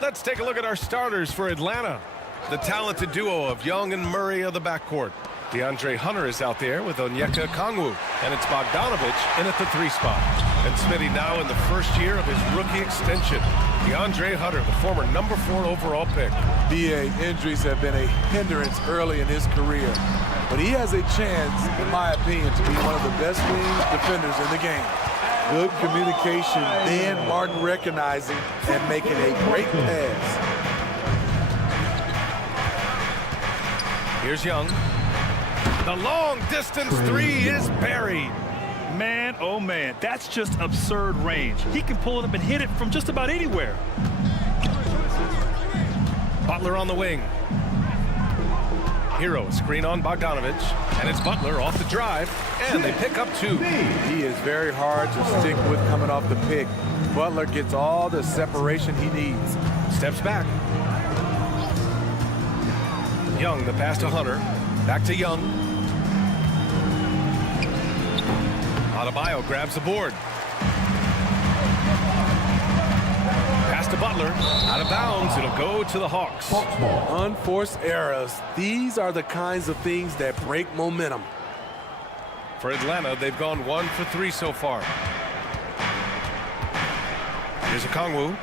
Let's take a look at our starters for Atlanta. The talented duo of Young and Murray of the backcourt. DeAndre Hunter is out there with Onyeka Okongwu. And it's Bogdanovich in at the 3 spot. And Smitty now in the first year of his rookie extension. DeAndre Hunter, the former number 4 overall pick. BA, injuries have been a hindrance early in his career. But he has a chance, in my opinion, to be one of the best wing defenders in the game. Good communication, then Martin recognizing and making a great pass. Here's Young. The long distance 3 is buried. Man, oh man, that's just absurd range. He can pull it up and hit it from just about anywhere. Butler on the wing. Hero screen on Bogdanovich, and it's Butler off the drive, and they pick up 2. He is very hard to stick with coming off the pick. Butler gets all the separation he needs. Steps back. Young, the pass to Hunter. Back to Young. Adebayo grabs the board. Pass to Butler. Out of bounds. It'll go to the Hawks. Unforced errors. These are the kinds of things that break momentum. For Atlanta, they've gone 1 for 3 so far. Here's Okongwu.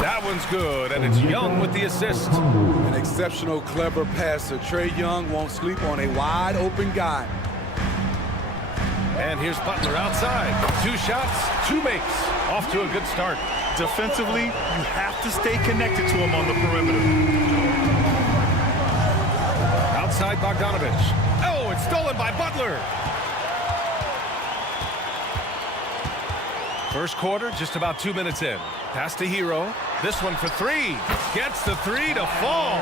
That one's good, and it's Young with the assist. An exceptional, clever passer. Trae Young won't sleep on a wide-open guy. And here's Butler outside. 2 shots, 2 makes. Off to a good start. Defensively, you have to stay connected to him on the perimeter. Outside Bogdanovich. Oh, it's stolen by Butler. First quarter, just about 2 minutes in. Pass to Hero. This one for 3. Gets the 3 to fall.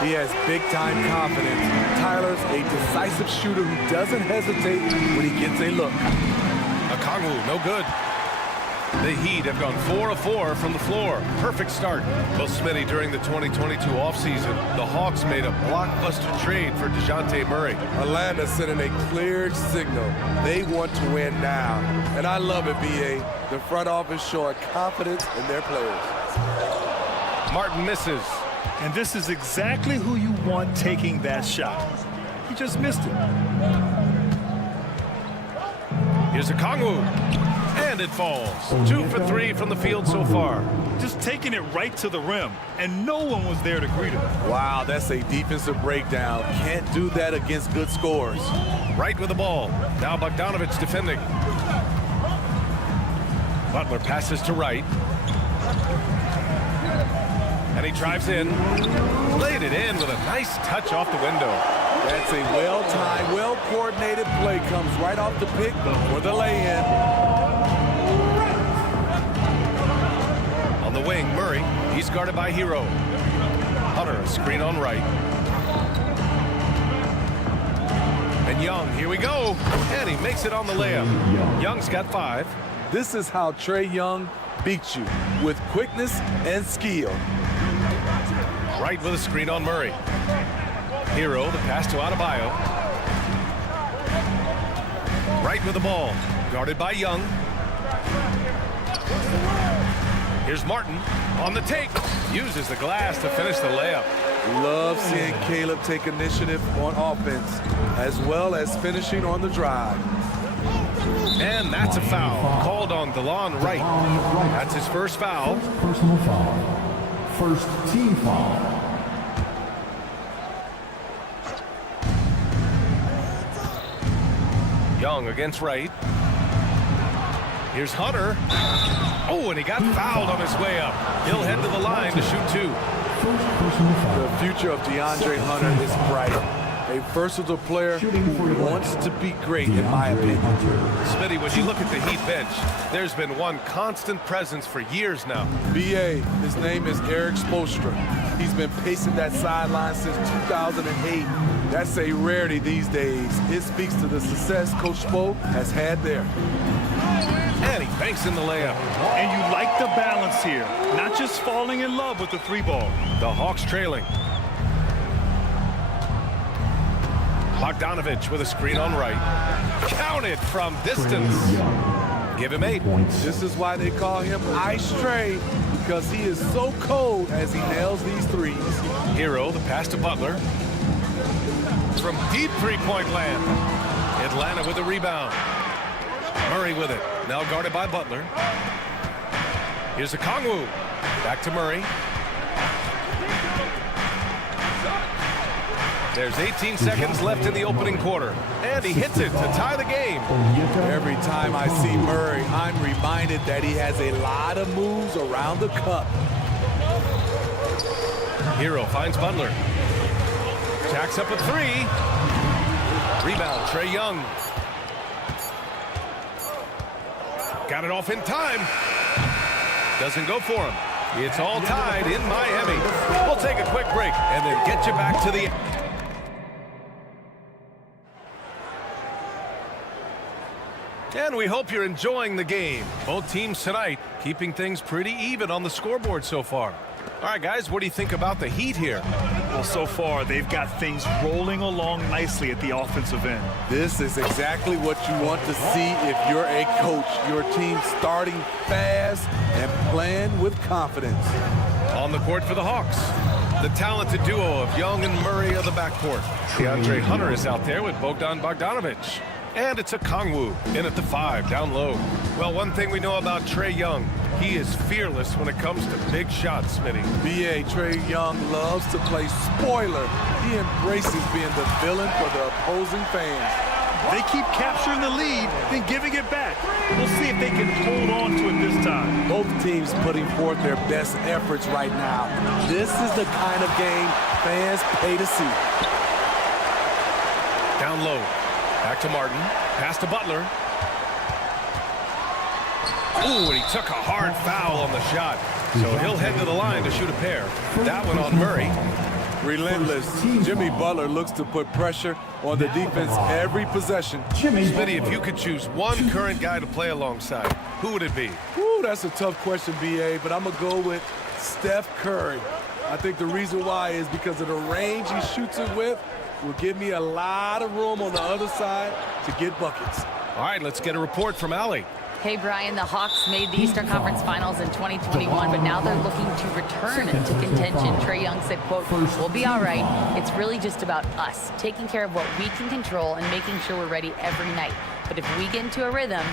He has big-time confidence. Tyler's a decisive shooter who doesn't hesitate when he gets a look. Okongwu, no good. The Heat have gone 4 of 4 from the floor. Perfect start. Well, Smitty, during the 2022 offseason, the Hawks made a blockbuster trade for DeJounte Murray. Atlanta sending a clear signal. They want to win now. And I love it, B.A. The front office showing confidence in their players. Martin misses. And this is exactly who you want taking that shot. He just missed it. Here's Okongwu. And it falls. 2 for 3 from the field so far. Just taking it right to the rim, and no one was there to greet him. Wow, that's a defensive breakdown. Can't do that against good scores. Right with the ball. Now Bogdanovich defending. Butler passes to Wright. And he drives in. Laid it in with a nice touch off the window. That's a well-timed, well-coordinated play. Comes right off the pick for the lay-in. On the wing, Murray. He's guarded by Hero. Hunter, a screen on Wright. And Young, here we go. And he makes it on the layup. Young's got 5. This is how Trae Young beats you, with quickness and skill. Wright with a screen on Murray. Hero, the pass to Adebayo. Wright with the ball. Guarded by Young. Here's Martin on the take. Uses the glass to finish the layup. Love seeing Caleb take initiative on offense, as well as finishing on the drive. And that's a foul. Called on DeLon Wright. That's his first foul. Personal foul. First team foul. Young against Wright. Here's Hunter. Oh, and he got fouled on his way up. He'll head to the line to shoot 2. The future of DeAndre Hunter is bright. A versatile player who wants to be great, in my opinion. Smitty, when you look at the Heat bench, there's been one constant presence for years now. B.A., his name is Eric Spoelstra. He's been pacing that sideline since 2008. That's a rarity these days. It speaks to the success Coach Spo has had there. And he banks in the layup. And you like the balance here, not just falling in love with the 3 ball. The Hawks trailing. Bogdanovich with a screen on right. Counted from distance. Give him 8. This is why they call him Ice Tray, because he is so cold as he nails these threes. Hero, the pass to Butler. From deep three-point land. Atlanta with the rebound. Murray with it. Now guarded by Butler. Here's Okongwu. Back to Murray. There's 18 seconds left in the opening quarter. And he hits it to tie the game. Every time I see Murray, I'm reminded that he has a lot of moves around the cup. Hero finds Butler. Jacks up a 3. Rebound, Trae Young. Got it off in time. Doesn't go for him. It's all tied in Miami. We'll take a quick break and then get you back to the... And we hope you're enjoying the game. Both teams tonight keeping things pretty even on the scoreboard so far. All right, guys, what do you think about the Heat here? Well, so far, they've got things rolling along nicely at the offensive end. This is exactly what you want to see if you're a coach. Your team starting fast and playing with confidence. On the court for the Hawks, the talented duo of Young and Murray of the backcourt. DeAndre Hunter is out there with Bogdan Bogdanovich. And it's Okongwu in at the 5, down low. Well, one thing we know about Trae Young, he is fearless when it comes to big shots, Smitty. B.A. Trae Young loves to play spoiler. He embraces being the villain for the opposing fans. They keep capturing the lead, then giving it back. We'll see if they can hold on to it this time. Both teams putting forth their best efforts right now. This is the kind of game fans pay to see. Down low. Back to Martin. Pass to Butler. Ooh, and he took a hard foul on the shot. So he'll head to the line to shoot a pair. That one on Murray. Relentless. Jimmy Butler looks to put pressure on the defense every possession. Smitty, if you could choose one current guy to play alongside, who would it be? Ooh, that's a tough question, B.A., but I'm going to go with Steph Curry. I think the reason why is because of the range he shoots it with. Will give me a lot of room on the other side to get buckets. All right, let's get a report from Allie. Hey, Brian, the Hawks made the Eastern Conference Finals in 2021, but now they're looking to return to contention. Trae Young said, quote, "We'll be all right. It's really just about us, taking care of what we can control and making sure we're ready every night. But if we get into a rhythm,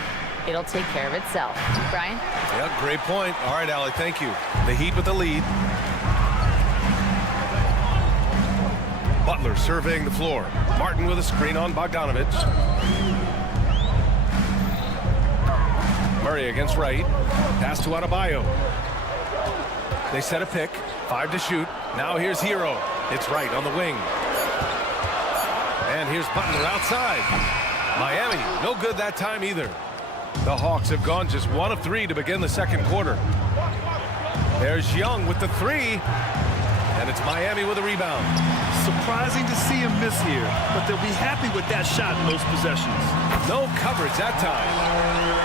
it'll take care of itself." Brian? Yeah, great point. All right, Allie, thank you. The Heat with the lead. Butler surveying the floor. Martin with a screen on Bogdanovich. Murray against Wright. Pass to Adebayo. They set a pick. 5 to shoot. Now here's Hero. It's Wright on the wing. And here's Butler outside. Miami, no good that time either. The Hawks have gone just 1 of 3 to begin the second quarter. There's Young with the 3. And it's Miami with a rebound. Surprising to see him miss here, but they'll be happy with that shot in those possessions. No coverage that time.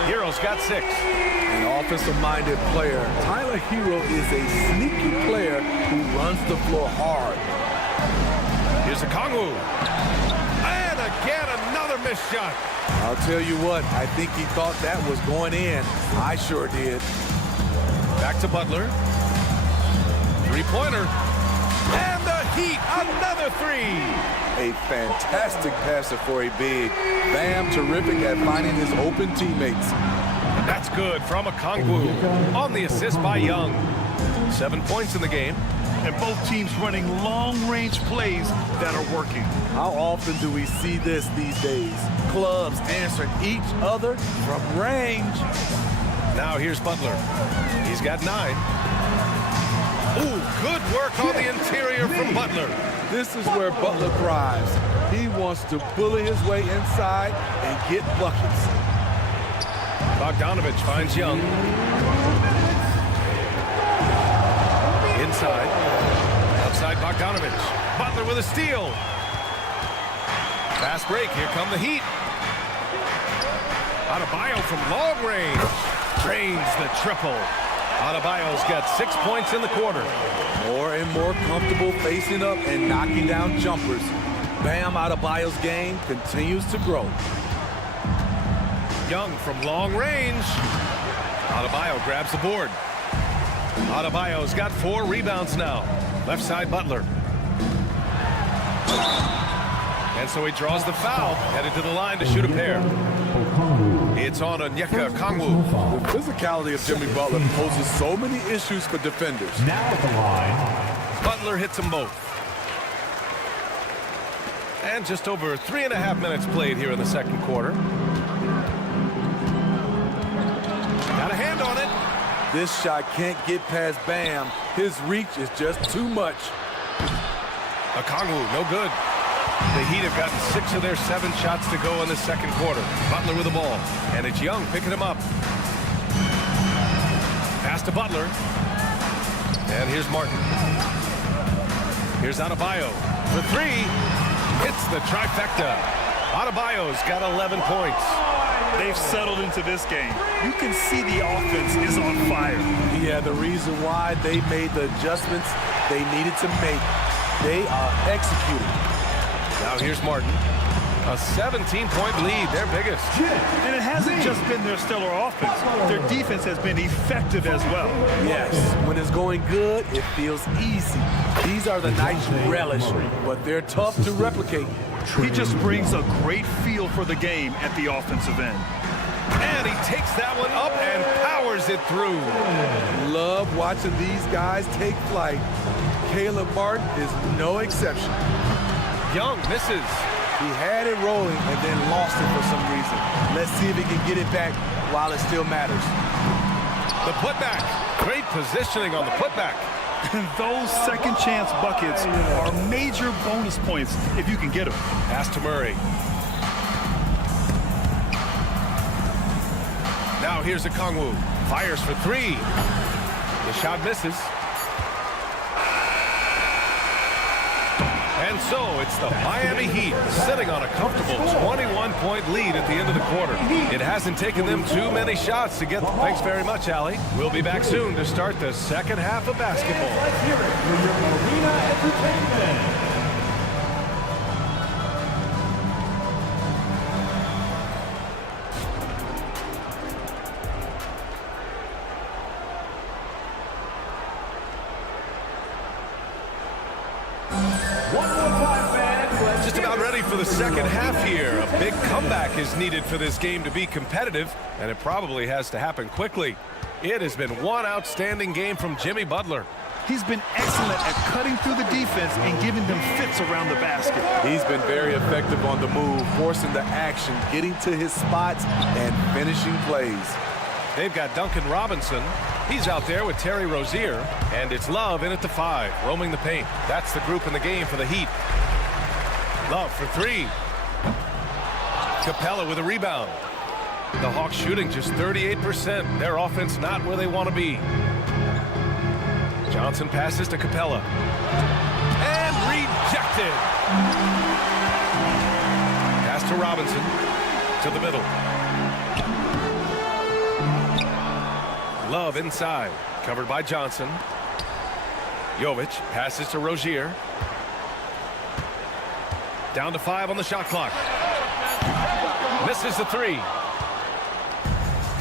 Hero's got 6. An offensive-minded player. Tyler Hero is a sneaky player who runs the floor hard. Here's Okongwu. And again, another missed shot. I'll tell you what, I think he thought that was going in. I sure did. Back to Butler. Three-pointer. And the Heat, another 3. A fantastic passer for a big. Bam, terrific at finding his open teammates. That's good from Okongwu on the assist by Young. 7 points in the game. And both teams running long-range plays that are working. How often do we see this these days? Clubs answering each other from range. Now here's Butler. He's got 9. Ooh, good work on the interior from Butler. This is where Butler thrives. He wants to bully his way inside and get buckets. Bogdanovich finds Young. Inside. Outside Bogdanovich. Butler with a steal. Fast break. Here come the Heat. Adebayo from long range. Drains the triple. Adebayo's got 6 points in the quarter. More and more comfortable facing up and knocking down jumpers. Bam Adebayo's game continues to grow. Young from long range. Adebayo grabs the board. Adebayo's got 4 rebounds now. Left side Butler. And so he draws the foul, headed to the line to shoot a pair. It's on Onyeka Okongwu. The physicality of Jimmy Butler poses so many issues for defenders. Now at the line. Butler hits them both. And just over 3.5 minutes played here in the second quarter. Got a hand on it. This shot can't get past Bam. His reach is just too much. Okongwu, no good. The Heat have gotten 6 of their 7 shots to go in the second quarter. Butler with the ball. And it's Young picking him up. Pass to Butler. And here's Martin. Here's Adebayo for 3. Hits the trifecta. Adebayo's got 11 points. They've settled into this game. You can see the offense is on fire. Yeah, the reason why they made the adjustments they needed to make. They are executing. Now here's Martin. A 17-point lead, their biggest. And it hasn't just been their stellar offense. Their defense has been effective as well. Yes, when it's going good, it feels easy. These are the nights you relish, but they're tough to replicate. He just brings a great feel for the game at the offensive end. And he takes that one up and powers it through. Love watching these guys take flight. Caleb Martin is no exception. Young misses. He had it rolling and then lost it for some reason. Let's see if he can get it back while it still matters. The putback. Great positioning on the putback. Those second chance buckets are major bonus points if you can get them. Pass to Murray. Now here's Okongwu. Fires for 3. The shot misses. And so it's the Miami Heat sitting on a comfortable 21-point lead at the end of the quarter. It hasn't taken them too many shots to get them. Thanks very much, Allie. We'll be back soon to start the second half of basketball. Let's hear it for your Arena Entertainment. Just about ready for the second half here. A big comeback is needed for this game to be competitive, and it probably has to happen quickly. It has been one outstanding game from Jimmy Butler. He's been excellent at cutting through the defense and giving them fits around the basket. He's been very effective on the move, forcing the action, getting to his spots, and finishing plays. They've got Duncan Robinson. He's out there with Terry Rozier, and it's Love in at the 5, roaming the paint. That's the group in the game for the Heat. Love for 3. Capella with a rebound. The Hawks shooting just 38%. Their offense not where they want to be. Johnson passes to Capella. And rejected. Pass to Robinson. To the middle. Love inside. Covered by Johnson. Jovic passes to Rozier. Down to 5 on the shot clock. Misses the 3.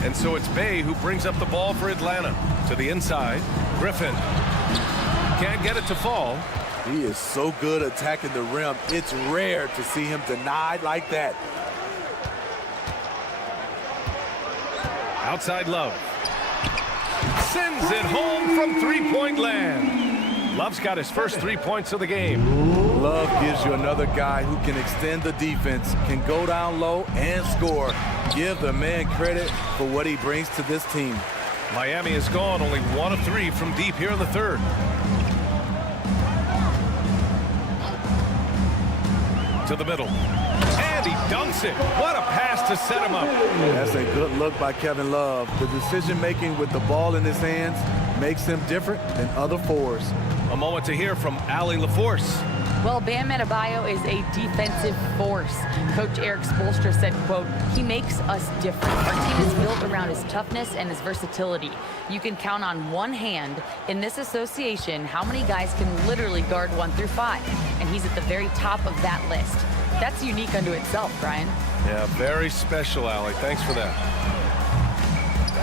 And so it's Bay who brings up the ball for Atlanta. To the inside. Griffin. Can't get it to fall. He is so good attacking the rim. It's rare to see him denied like that. Outside Love. Sends it home from three-point land. Love's got his first 3 points of the game. Love gives you another guy who can extend the defense, can go down low and score. Give the man credit for what he brings to this team. Miami has gone only 1 of 3 from deep here in the third. To the middle. And he dunks it. What a pass to set him up. That's a good look by Kevin Love. The decision-making with the ball in his hands makes him different than other fours. A moment to hear from Allie LaForce. Well, Bam Adebayo is a defensive force. Coach Eric Spoelstra said, quote, "He makes us different. Our team is built around his toughness and his versatility. You can count on one hand in this association how many guys can literally guard 1 through 5, and he's at the very top of that list." That's unique unto itself, Brian. Yeah, very special, Allie. Thanks for that.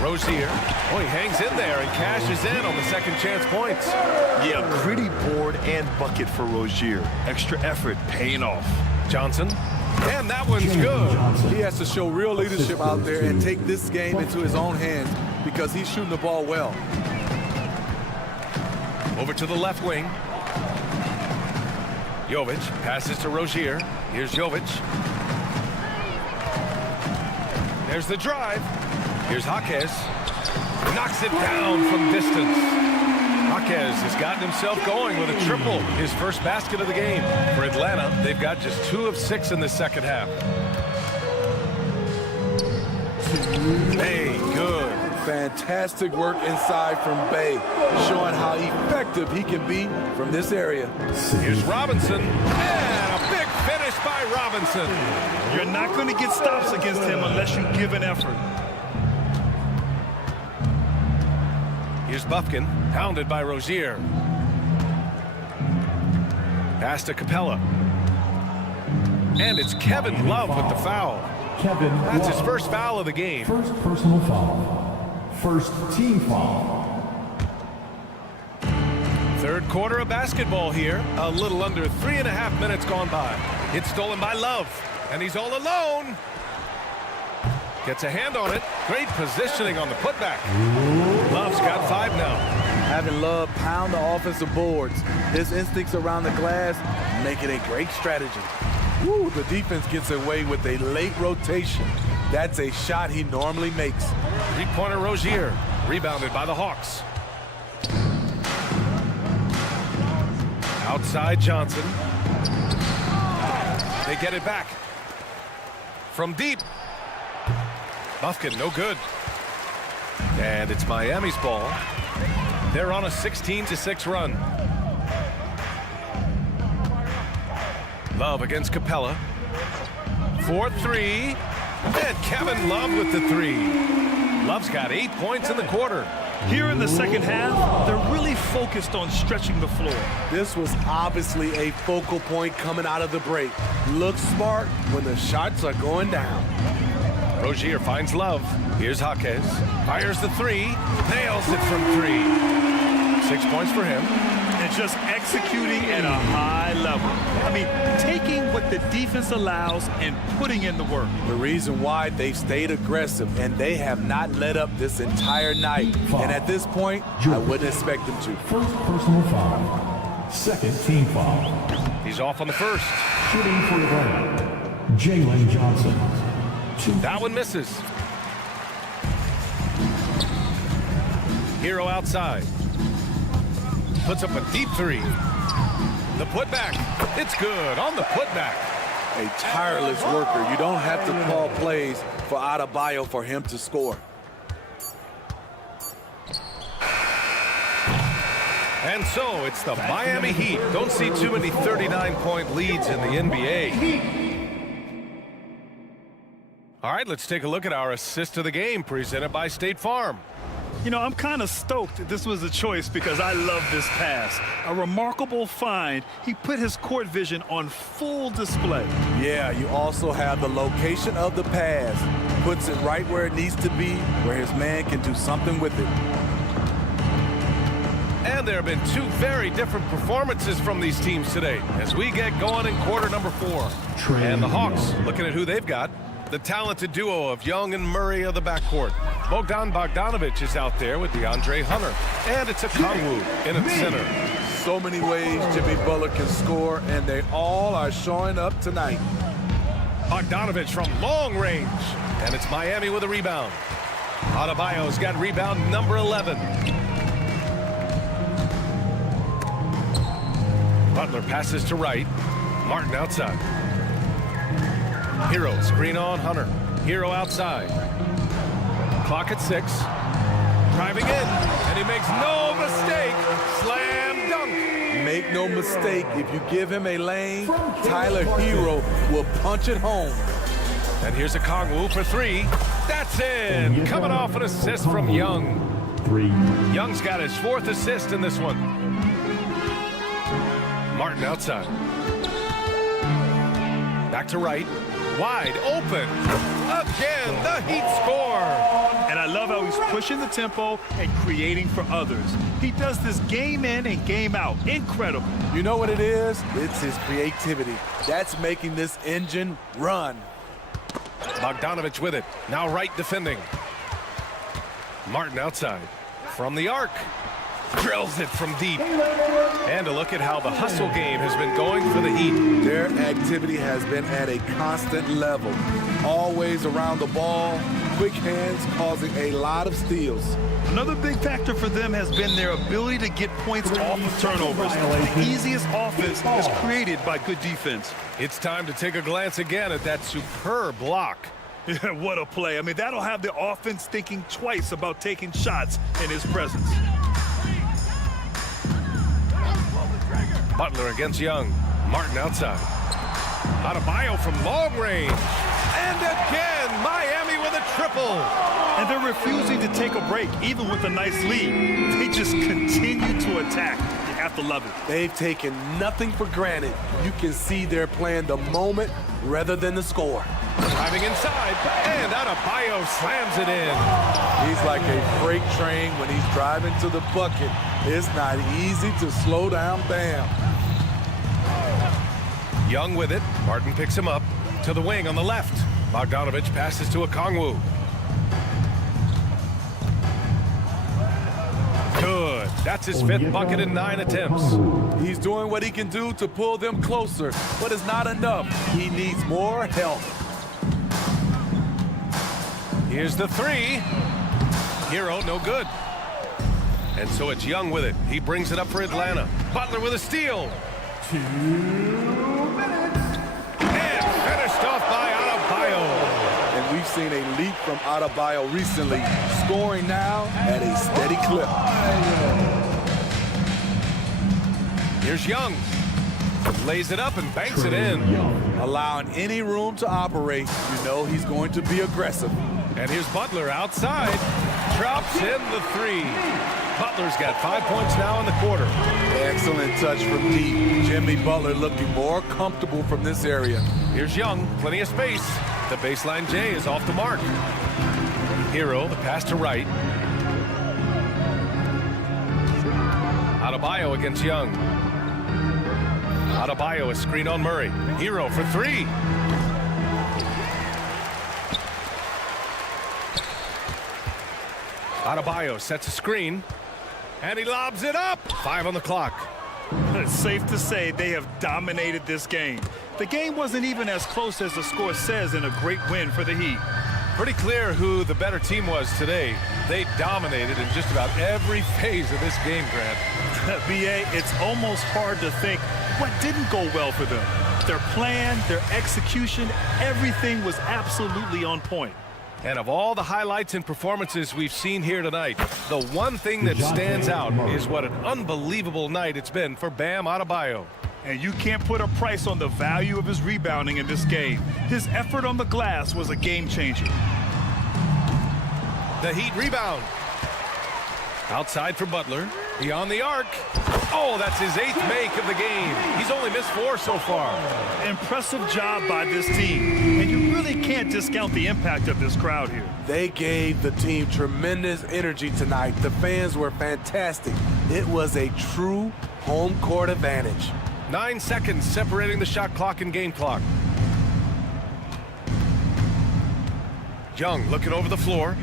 Rozier. Oh, he hangs in there and cashes in on the second chance points. Yeah, pretty board and bucket for Rozier. Extra effort paying off. Johnson. And that one's good. He has to show real leadership out there and take this game into his own hands because he's shooting the ball well. Over to the left wing. Jovic passes to Rozier. Here's Jovic. There's the drive. Here's Jaquez. Knocks it down from distance. Jaquez has gotten himself going with a triple, his first basket of the game. For Atlanta, they've got just 2 of 6 in the second half. Hey, good. Fantastic work inside from Bay, showing how effective he can be from this area. Here's Robinson. And a big finish by Robinson. You're not going to get stops against him unless you give an effort. Here's Bufkin, pounded by Rozier. Pass to Capella. And it's Kevin Love with the foul. That's his first foul of the game. First personal foul. First team foul. Third quarter of basketball here. A little under 3.5 minutes gone by. It's stolen by Love. And he's all alone. Gets a hand on it. Great positioning on the putback. Love's got 5 now. Having Love pound the offensive boards, his instincts around the glass make it a great strategy. Woo, the defense gets away with a late rotation. That's a shot he normally makes. 3-pointer Rozier, rebounded by the Hawks. Outside Johnson. They get it back. From deep. Bufkin, no good. And it's Miami's ball. They're on a 16-6 run. Love against Capella. 4-3. And Kevin Love with the 3. Love's got 8 points in the quarter. Here in the second half, they're really focused on stretching the floor. This was obviously a focal point coming out of the break. Looks smart when the shots are going down. Rozier finds Love. Here's Jaquez. Fires the 3. Nails it from 3. 6 points for him. And just executing at a high level. I mean, taking what the defense allows and putting in the work. The reason why they stayed aggressive, and they have not let up this entire night. And at this point, I wouldn't expect them to. First personal foul. Second team foul. He's off on the first. Shooting for Atlanta, Jalen Johnson. That one misses. Hero outside. Puts up a deep 3. The putback. It's good on the putback. A tireless worker. You don't have to call plays for Adebayo for him to score. And so it's the Miami Heat. Don't see too many 39-point leads in the NBA. All right, let's take a look at our assist of the game presented by State Farm. You know, I'm kind of stoked this was a choice because I love this pass. A remarkable find. He put his court vision on full display. Yeah, you also have the location of the pass. Puts it right where it needs to be, where his man can do something with it. And there have been 2 very different performances from these teams today as we get going in quarter number 4. And the Hawks, looking at who they've got, the talented duo of Young and Murray of the backcourt. Bogdan Bogdanovic is out there with DeAndre Hunter. And it's a Kongwu in its center. So many ways Jimmy Butler can score, and they all are showing up tonight. Bogdanovic from long range. And it's Miami with a rebound. Adebayo's got rebound number 11. Butler passes to right. Martin outside. Hero screen on Hunter. Hero outside. Clock at 6. Driving in, and he makes no mistake. Slam dunk. make no mistake, if you give him a lane, Tyler Hero will punch it home. And here's a Kongwu for three. That's in. Coming off an assist from Young. Young's got his 4th assist in this one. Martin outside. Back to right. Wide open. Again, the Heat score. And I love how he's pushing the tempo and creating for others. He does this game in and game out. Incredible. You know what it is? It's his creativity. That's making this engine run. Bogdanovich with it. Now right defending. Martin outside. From the arc. Drills it from deep. And a look at how the hustle game has been going for the Heat. Their activity has been at a constant level. Always around the ball. Quick hands causing a lot of steals. Another big factor for them has been their ability to get points off of turnovers. The easiest offense is created by good defense. It's time to take a glance again at that superb block. Yeah, what a play. I mean, that'll have the offense thinking twice about taking shots in his presence. Butler against Young. Martin outside. Adebayo from long range. And again, Miami with a triple. And they're refusing to take a break, even with a nice lead. They just continue to attack. You have to love it. They've taken nothing for granted. You can see they're playing the moment rather than the score. Driving inside, and Adebayo slams it in. He's like a freight train when he's driving to the bucket. It's not easy to slow down Bam. Young with it. Martin picks him up to the wing on the left. Bogdanovich passes to a Kongwu. Good. That's his 5th bucket in 9 attempts. He's doing what he can do to pull them closer, but it's not enough. He needs more help. Here's the 3. Hero, no good. And so it's Young with it. He brings it up for Atlanta. Butler with a steal. 2 minutes. And finished off by Adebayo. And we've seen a leap from Adebayo recently, scoring now at a steady clip. Here's Young. Lays it up and banks it in. Allowing any room to operate, you know he's going to be aggressive. And here's Butler outside. Drops in the 3. Butler's got 5 points now in the quarter. Excellent touch from deep. Jimmy Butler looking more comfortable from this area. Here's Young, plenty of space. The baseline J is off the mark. Hero, the pass to right. Adebayo against Young. Adebayo, a screen on Murray. Hero for 3. Adebayo sets a screen. And he lobs it up. 5 on the clock. It's safe to say they have dominated this game. The game wasn't even as close as the score says in a great win for the Heat. Pretty clear who the better team was today. They dominated in just about every phase of this game, Grant. B.A., it's almost hard to think what didn't go well for them. Their plan, their execution, everything was absolutely on point. And of all the highlights and performances we've seen here tonight, the one thing that stands out is what an unbelievable night it's been for Bam Adebayo. And you can't put a price on the value of his rebounding in this game. His effort on the glass was a game changer. The Heat rebound. Outside for Butler. Beyond the arc. Oh, that's his 8th make of the game. He's only missed 4 so far. Impressive job by this team. And you really can't discount the impact of this crowd here. They gave the team tremendous energy tonight. The fans were fantastic. It was a true home court advantage. 9 seconds separating the shot clock and game clock. Young looking over the floor.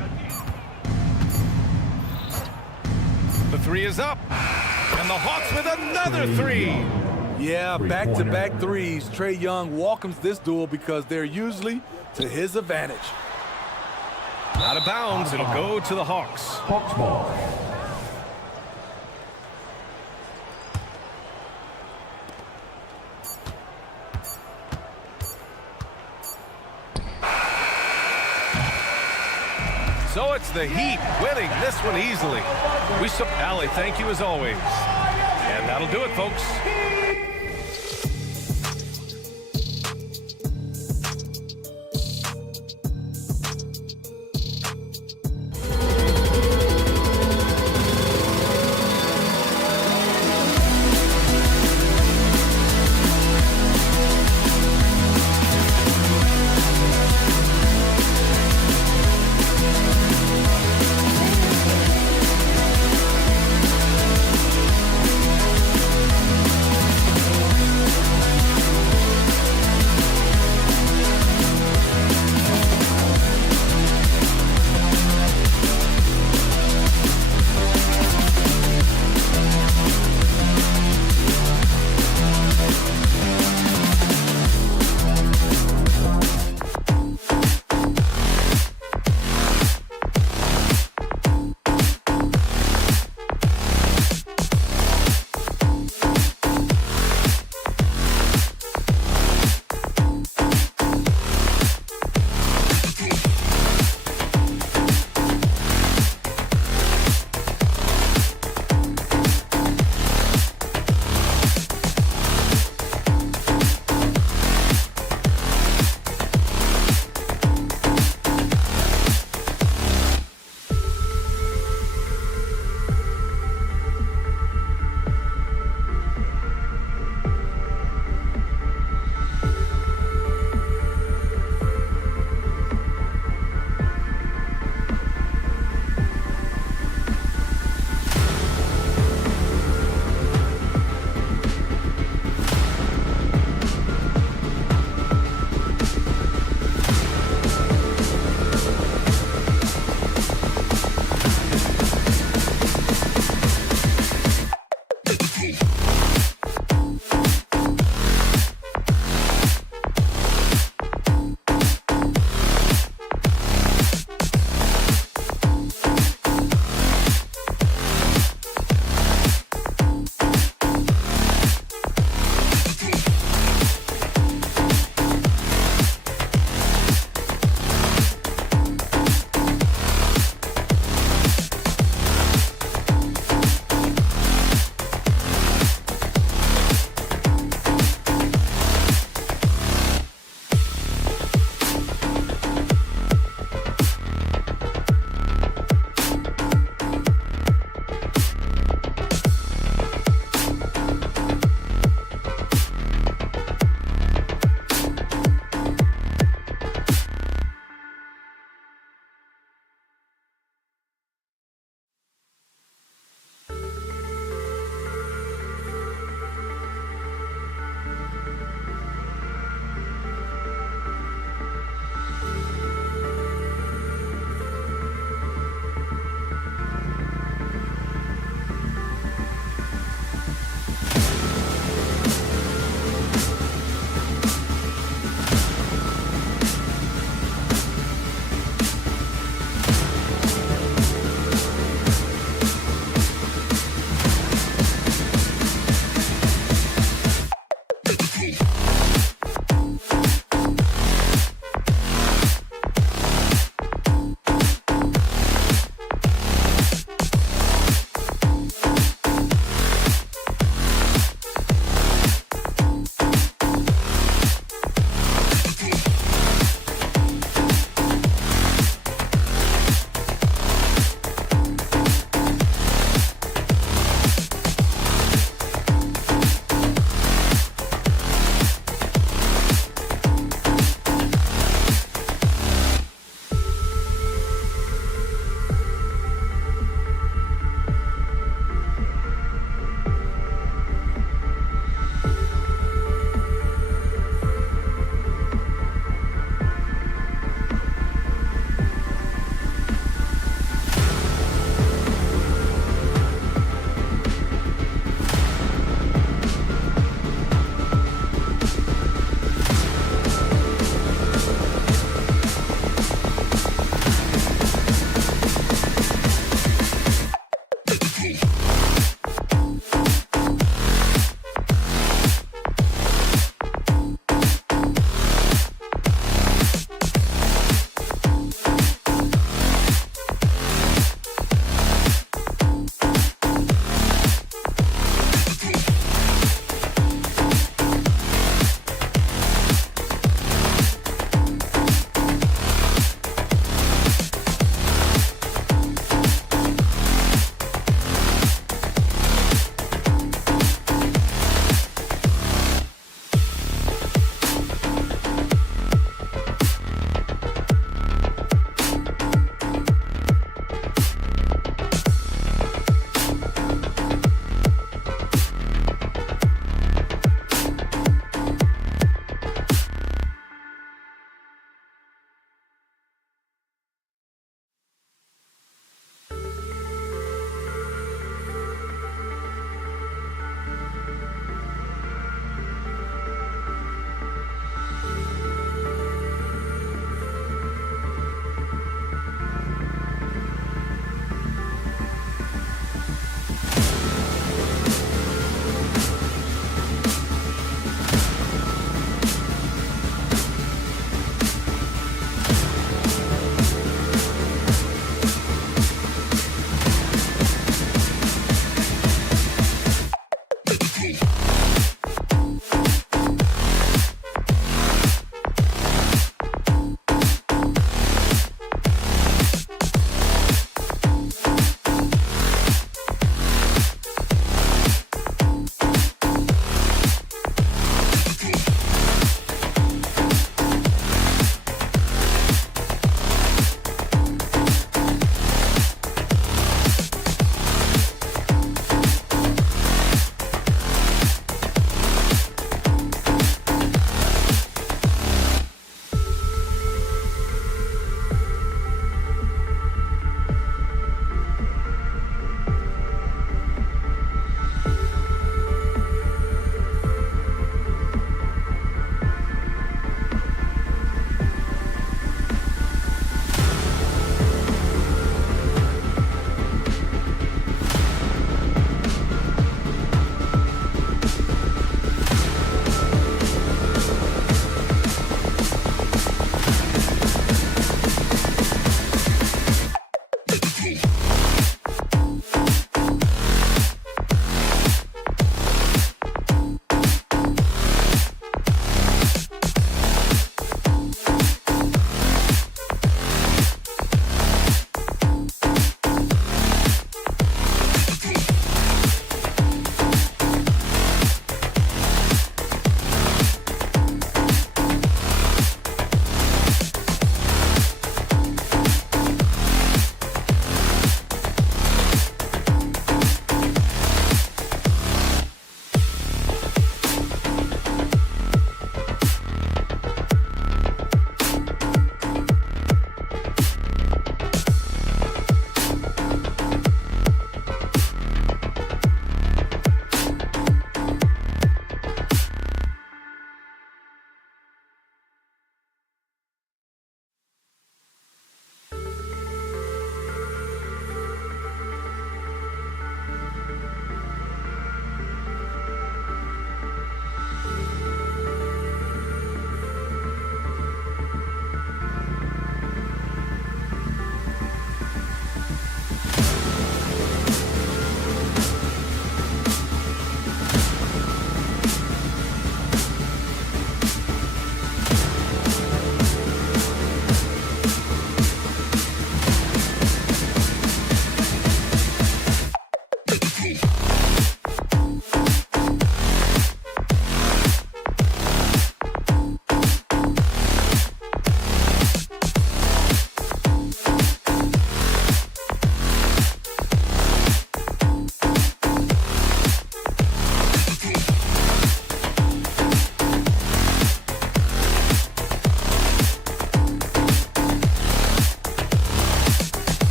The 3 is up. And the Hawks with another 3. Yeah, back-to-back threes. Trae Young welcomes this duel because they're usually to his advantage. Out of bounds, it'll go to the Hawks. Hawks ball. So it's the Heat winning this one easily. We saw Allie, thank you as always. And that'll do it, folks.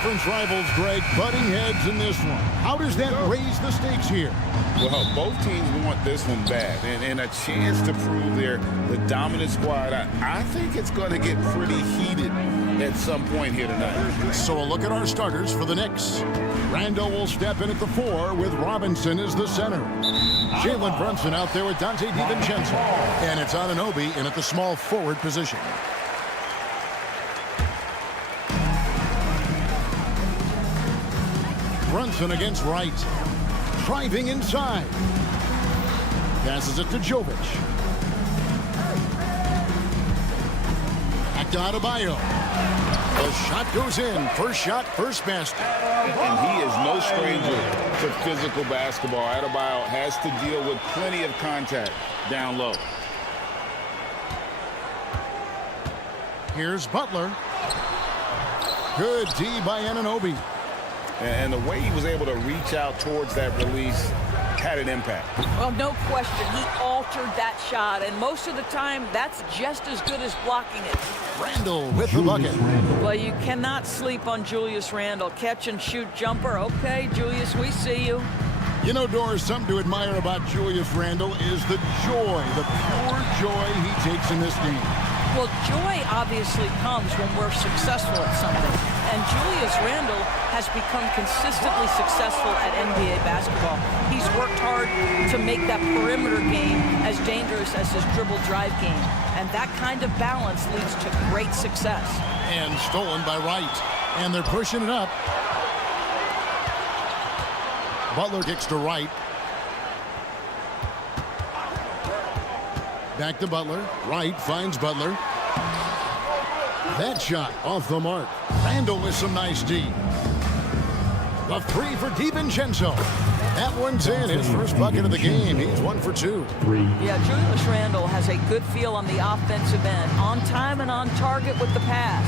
conference rivals, Greg, butting heads in this one. How does that raise the stakes here? Well, both teams want this one bad and a chance to prove they're the dominant squad. I think it's going to get pretty heated at some point here tonight. So a look at our starters for the Knicks. Randall will step in at the 4 with Robinson as the center. Jalen Brunson out there with Dante DiVincenzo. And it's Anunoby in at the small forward position. Brunson against Wright. Driving inside. Passes it to Jovic. Back to Adebayo. The shot goes in. First shot, first basket. And he is no stranger to physical basketball. Adebayo has to deal with plenty of contact down low. Here's Butler. Good D by Anunoby. And the way he was able to reach out towards that release had an impact. Well, no question. He altered that shot, and most of the time, that's just as good as blocking it. Randall with the bucket. Well, you cannot sleep on Julius Randle. Catch and shoot jumper. Okay, Julius, we see you. You know, Doris, something to admire about Julius Randle is the joy, the pure joy he takes in this game. Well, joy obviously comes when we're successful at something. And Julius Randle has become consistently successful at NBA basketball. He's worked hard to make that perimeter game as dangerous as his dribble drive game. And that kind of balance leads to great success. And stolen by Wright. And they're pushing it up. Butler kicks to Wright. Back to Butler. Wright finds Butler. That shot off the mark. Randall with some nice D. A 3 for DiVincenzo. That one's in. His first bucket of the game. He's 1 for 2. Yeah, Julius Randle has a good feel on the offensive end. On time and on target with the pass.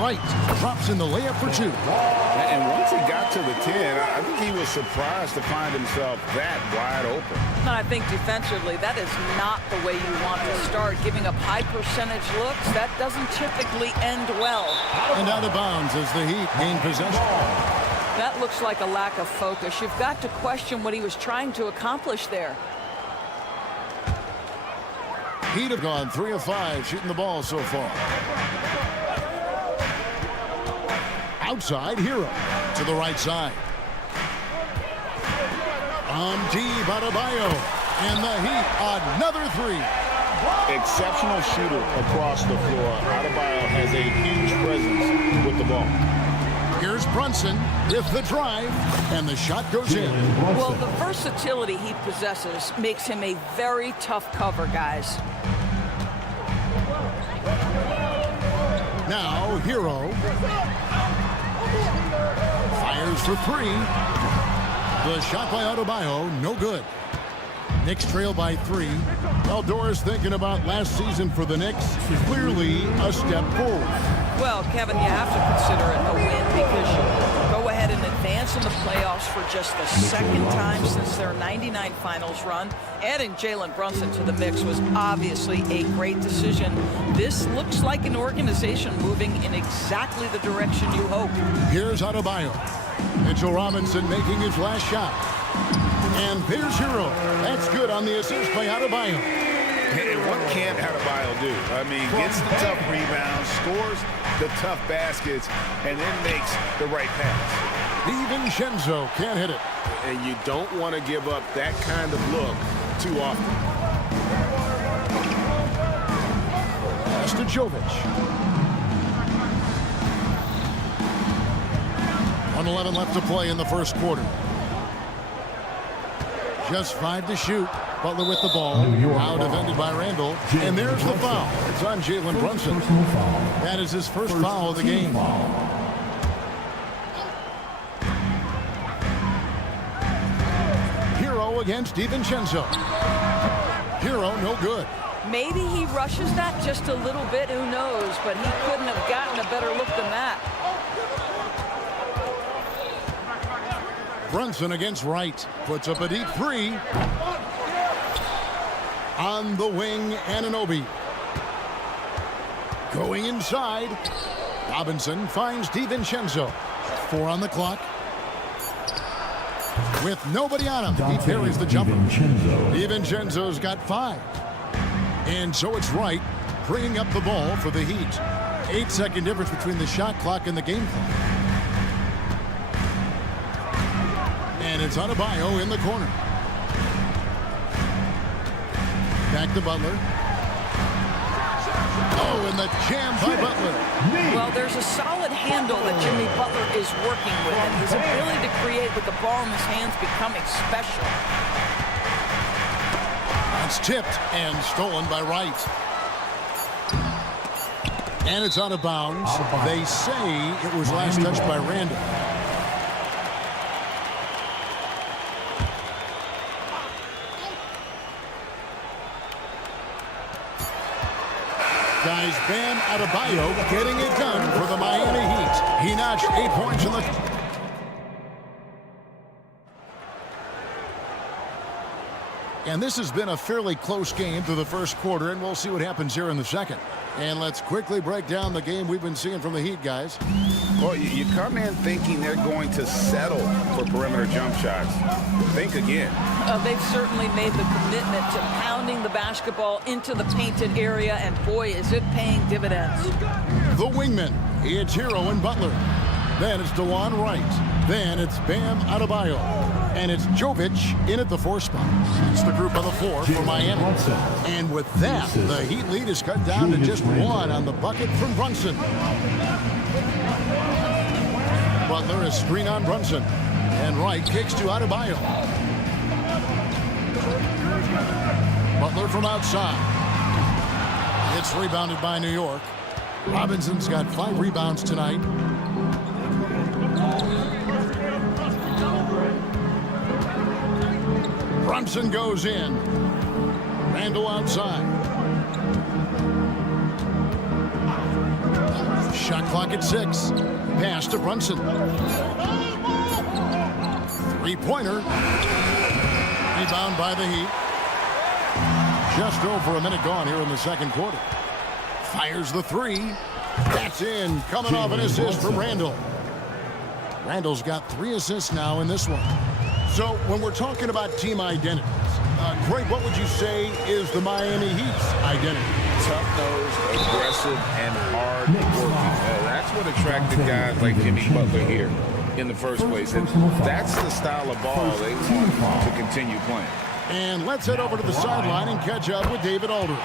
Wright drops in the layup for 2. And once he got to the 10, I think he was surprised to find himself that wide open. And I think defensively, that is not the way you want to start. Giving up high percentage looks, that doesn't typically end well. And out of bounds as the Heat gain possession. That looks like a lack of focus. You've got to question what he was trying to accomplish there. Heat have gone 3 of 5 shooting the ball so far. Outside, Hero to the right side. Deep, Adebayo. And the Heat, another 3. Exceptional shooter across the floor. Adebayo has a huge presence with the ball. Here's Brunson with the drive, and the shot goes in. Well, the versatility he possesses makes him a very tough cover, guys. Now, Hero fires for 3. The shot by Adebayo, no good. Knicks trail by 3. Well, Doris, thinking about last season for the Knicks, clearly a step forward. Well, Kevin, you have to consider it a win because you go ahead and advance in the playoffs for just the second time since their '99 finals run. Adding Jalen Brunson to the mix was obviously a great decision. This looks like an organization moving in exactly the direction you hope. Here's Adebayo. Mitchell Robinson making his last shot. And there's Hero. That's good on the assist by Adebayo. And what can Adebayo do? I mean, gets the tough rebounds, scores the tough baskets, and then makes the right pass. DiVincenzo can't hit it. And you don't want to give up that kind of look too often. Pass to Jovic. 1:11 left to play in the first quarter. Just 5 to shoot. Butler with the ball. Now defended by Randall. And there's the foul. It's on Jalen Brunson. That is his first foul of the game. Hero against DiVincenzo. Hero, no good. Maybe he rushes that just a little bit. Who knows? But he couldn't have gotten a better look than that. Brunson against Wright. Puts up a deep 3. On the wing, Anunoby. Going inside. Robinson finds DiVincenzo. 4 on the clock. With nobody on him, he parries the jumper. DiVincenzo's got 5. And so it's Wright bringing up the ball for the Heat. 8-second difference between the shot clock and the game clock. And it's Adebayo in the corner. Back to Butler. Oh, and the jam by Butler. Well, there's a solid handle that Jimmy Butler is working with, and his ability to create with the ball in his hands becoming special. That's tipped and stolen by Wright. And it's out of bounds. They say it was last touched by Randall. Guys, Bam Adebayo getting it done for the Miami Heat. He notched 8 points in the... And this has been a fairly close game through the first quarter, and we'll see what happens here in the second. And let's quickly break down the game we've been seeing from the Heat, guys. Well, you come in thinking they're going to settle for perimeter jump shots. Think again. They've certainly made the commitment to pounding the basketball into the painted area, and boy, is it paying dividends. The wingman, it's Hero and Butler. Then it's DeLon Wright. Then it's Bam Adebayo. And it's Jovic in at the 4 spot. It's the group of the 4 for Miami. And with that, the Heat lead is cut down to just 1 on the bucket from Brunson. Butler is screen on Brunson. And Wright kicks to Adebayo. Butler from outside. It's rebounded by New York. Robinson's got 5 rebounds tonight. Brunson goes in. Randall outside. Shot clock at 6. Pass to Brunson. 3-pointer. Rebound by the Heat. Just over a minute gone here in the second quarter. Fires the 3. That's in. Coming off an assist from Randall. Randall's got 3 assists now in this one. So when we're talking about team identities, Greg, what would you say is the Miami Heat's identity? Tough-nosed, aggressive, and hard-working. That's what attracted guys like Jimmy Butler here in the first place. And that's the style of ball they want to continue playing. And let's head over to the sideline and catch up with David Aldridge.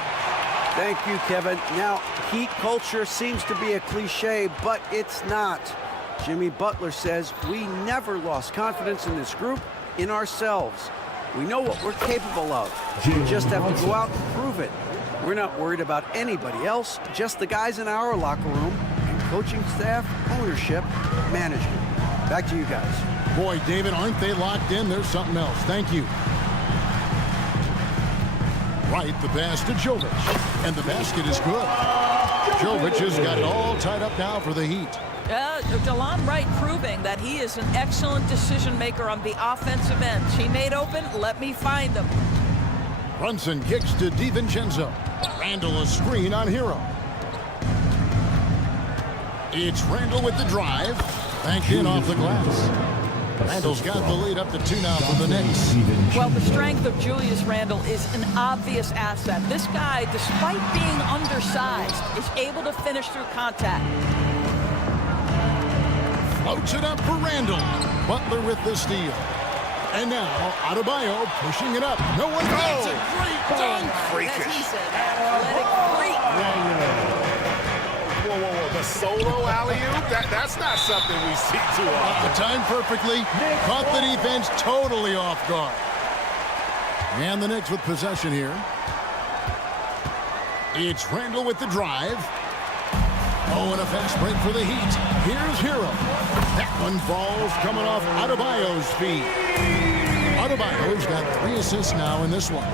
Thank you, Kevin. Now, Heat culture seems to be a cliche, but it's not. Jimmy Butler says we never lost confidence in this group, in ourselves. We know what we're capable of. We just have to go out and prove it. We're not worried about anybody else, just the guys in our locker room, and coaching staff, ownership, management. Back to you guys. Boy, David, aren't they locked in? There's something else. Thank you. Right, the pass to Jovic. And the basket is good. Jovic has got it all tied up now for the Heat. DeLon Wright proving that he is an excellent decision maker on the offensive end. Teammate open, let me find him. Brunson kicks to DiVincenzo. Randall a screen on Hero. It's Randall with the drive. Banked in off the glass. Randall's got the lead up to 2 now for the Knicks. Well, the strength of Julius Randle is an obvious asset. This guy, despite being undersized, is able to finish through contact. Floats it up for Randall. Butler with the steal. And now, Adebayo pushing it up. No one gets it. Great dunk. Freakish. Athletic freak. Whoa. The solo alley-oop? That's not something we see too often. Timed perfectly. Caught the defense totally off guard. And the Knicks with possession here. It's Randall with the drive. Oh, and a fast break for the Heat. Here's Hero. That one falls coming off Adebayo's feet. Adebayo's got 3 assists now in this one.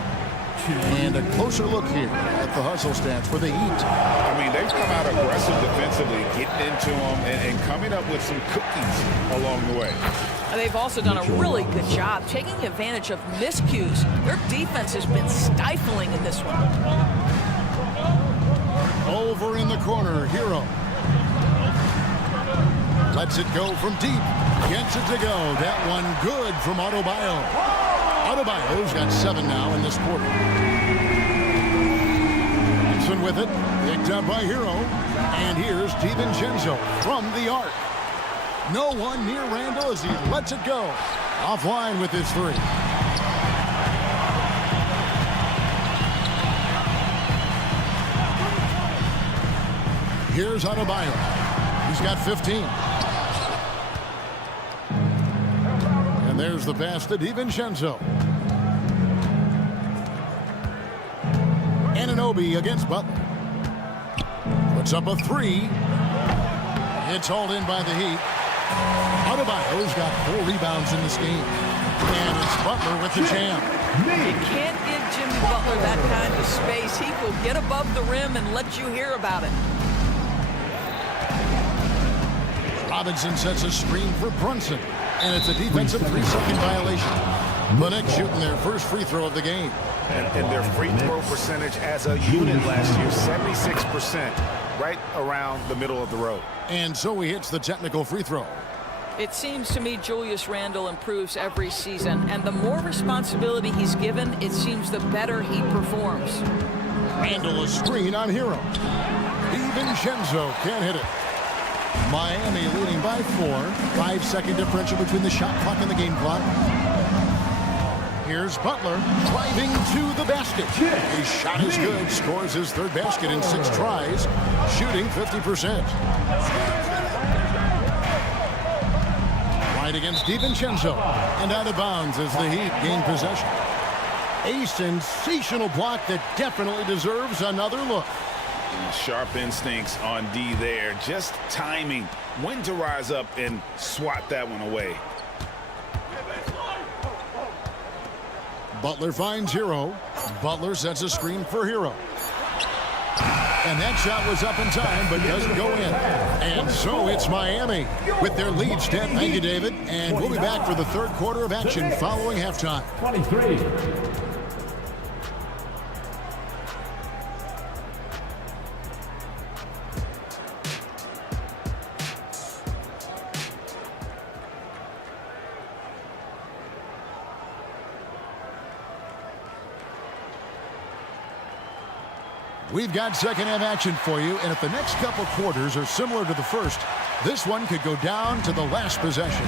And a closer look here at the hustle stats for the Heat. I mean, they've come out aggressive defensively, getting into them and coming up with some cookies along the way. They've also done a really good job taking advantage of miscues. Their defense has been stifling in this one. Over in the corner, Hero. Lets it go from deep. Gets it to go. That one good from Adebayo. Adebayo's got 7 now in this quarter. Johnson with it. Picked up by Hero. And here's DiVincenzo from the arc. No one near Randall as he lets it go. Offline with his 3. Here's Adebayo. He's got 15. And there's the pass to DiVincenzo. Anunoby against Butler. Puts up a 3. It's hauled in by the Heat. Adebayo's got 4 rebounds in this game. And it's Butler with the jam. You can't give Jimmy Butler that kind of space. He will get above the rim and let you hear about it. Robinson sets a screen for Brunson. And it's a defensive 3-second violation. The Knicks shooting their first free throw of the game. And their free throw percentage as a unit last year, 76%, right around the middle of the road. And so he hits the technical free throw. It seems to me Julius Randle improves every season, and the more responsibility he's given, it seems the better he performs. Randle a screen on Hero. DiVincenzo can't hit it. Miami leading by 4. 5-second differential between the shot clock and the game clock. Here's Butler driving to the basket. His shot is good. Scores his 3rd basket in 6 tries. Shooting 50%. Right against DiVincenzo. And out of bounds as the Heat gain possession. A sensational block that definitely deserves another look. Sharp instincts on D there. Just timing. When to rise up and swat that one away. Butler finds Hero. Butler sets a screen for Hero. And that shot was up in time, but doesn't go in. And so it's Miami with their lead step. Thank you, David. And we'll be back for the 3rd quarter of action following halftime. 23. We've got second half action for you, and if the next couple quarters are similar to the first, this one could go down to the last possession.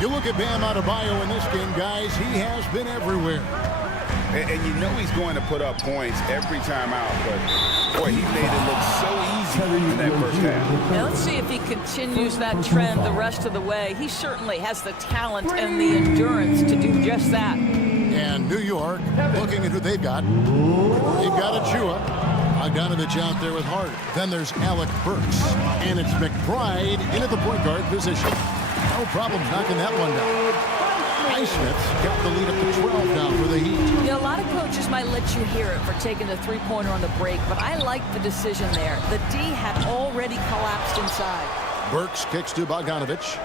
You look at Bam Adebayo in this game, guys, he has been everywhere. And you know he's going to put up points every time out, but boy, he made it look so easy in that first half. Now let's see if he continues that trend the rest of the way. He certainly has the talent and the endurance to do just that. And New York, looking at who they've got. They've got Achua. Bogdanovich out there with Hart. Then there's Alec Burks. And it's McBride in at the point guard position. No problems knocking that one down. Highsmith's got the lead up to 12 now for the Heat. You know, a lot of coaches might let you hear it for taking the 3-pointer on the break, but I like the decision there. The D had already collapsed inside. Burks kicks to Bogdanovich.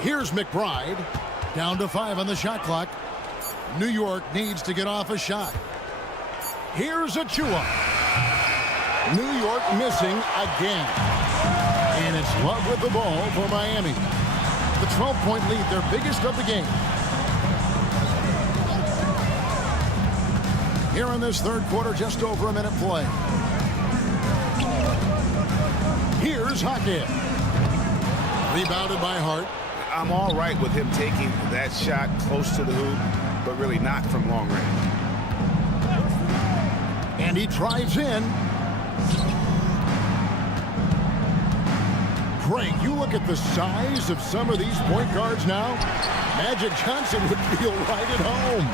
Here's McBride. Down to 5 on the shot clock. New York needs to get off a shot. Here's Achua. New York missing again. And it's Love with the ball for Miami. The 12-point lead, their biggest of the game. Here in this 3rd quarter, just over a minute play. Here's Hackett. Rebounded by Hart. I'm all right with him taking that shot close to the hoop, but really not from long range. And he drives in. Greg, you look at the size of some of these point guards now. Magic Johnson would feel right at home.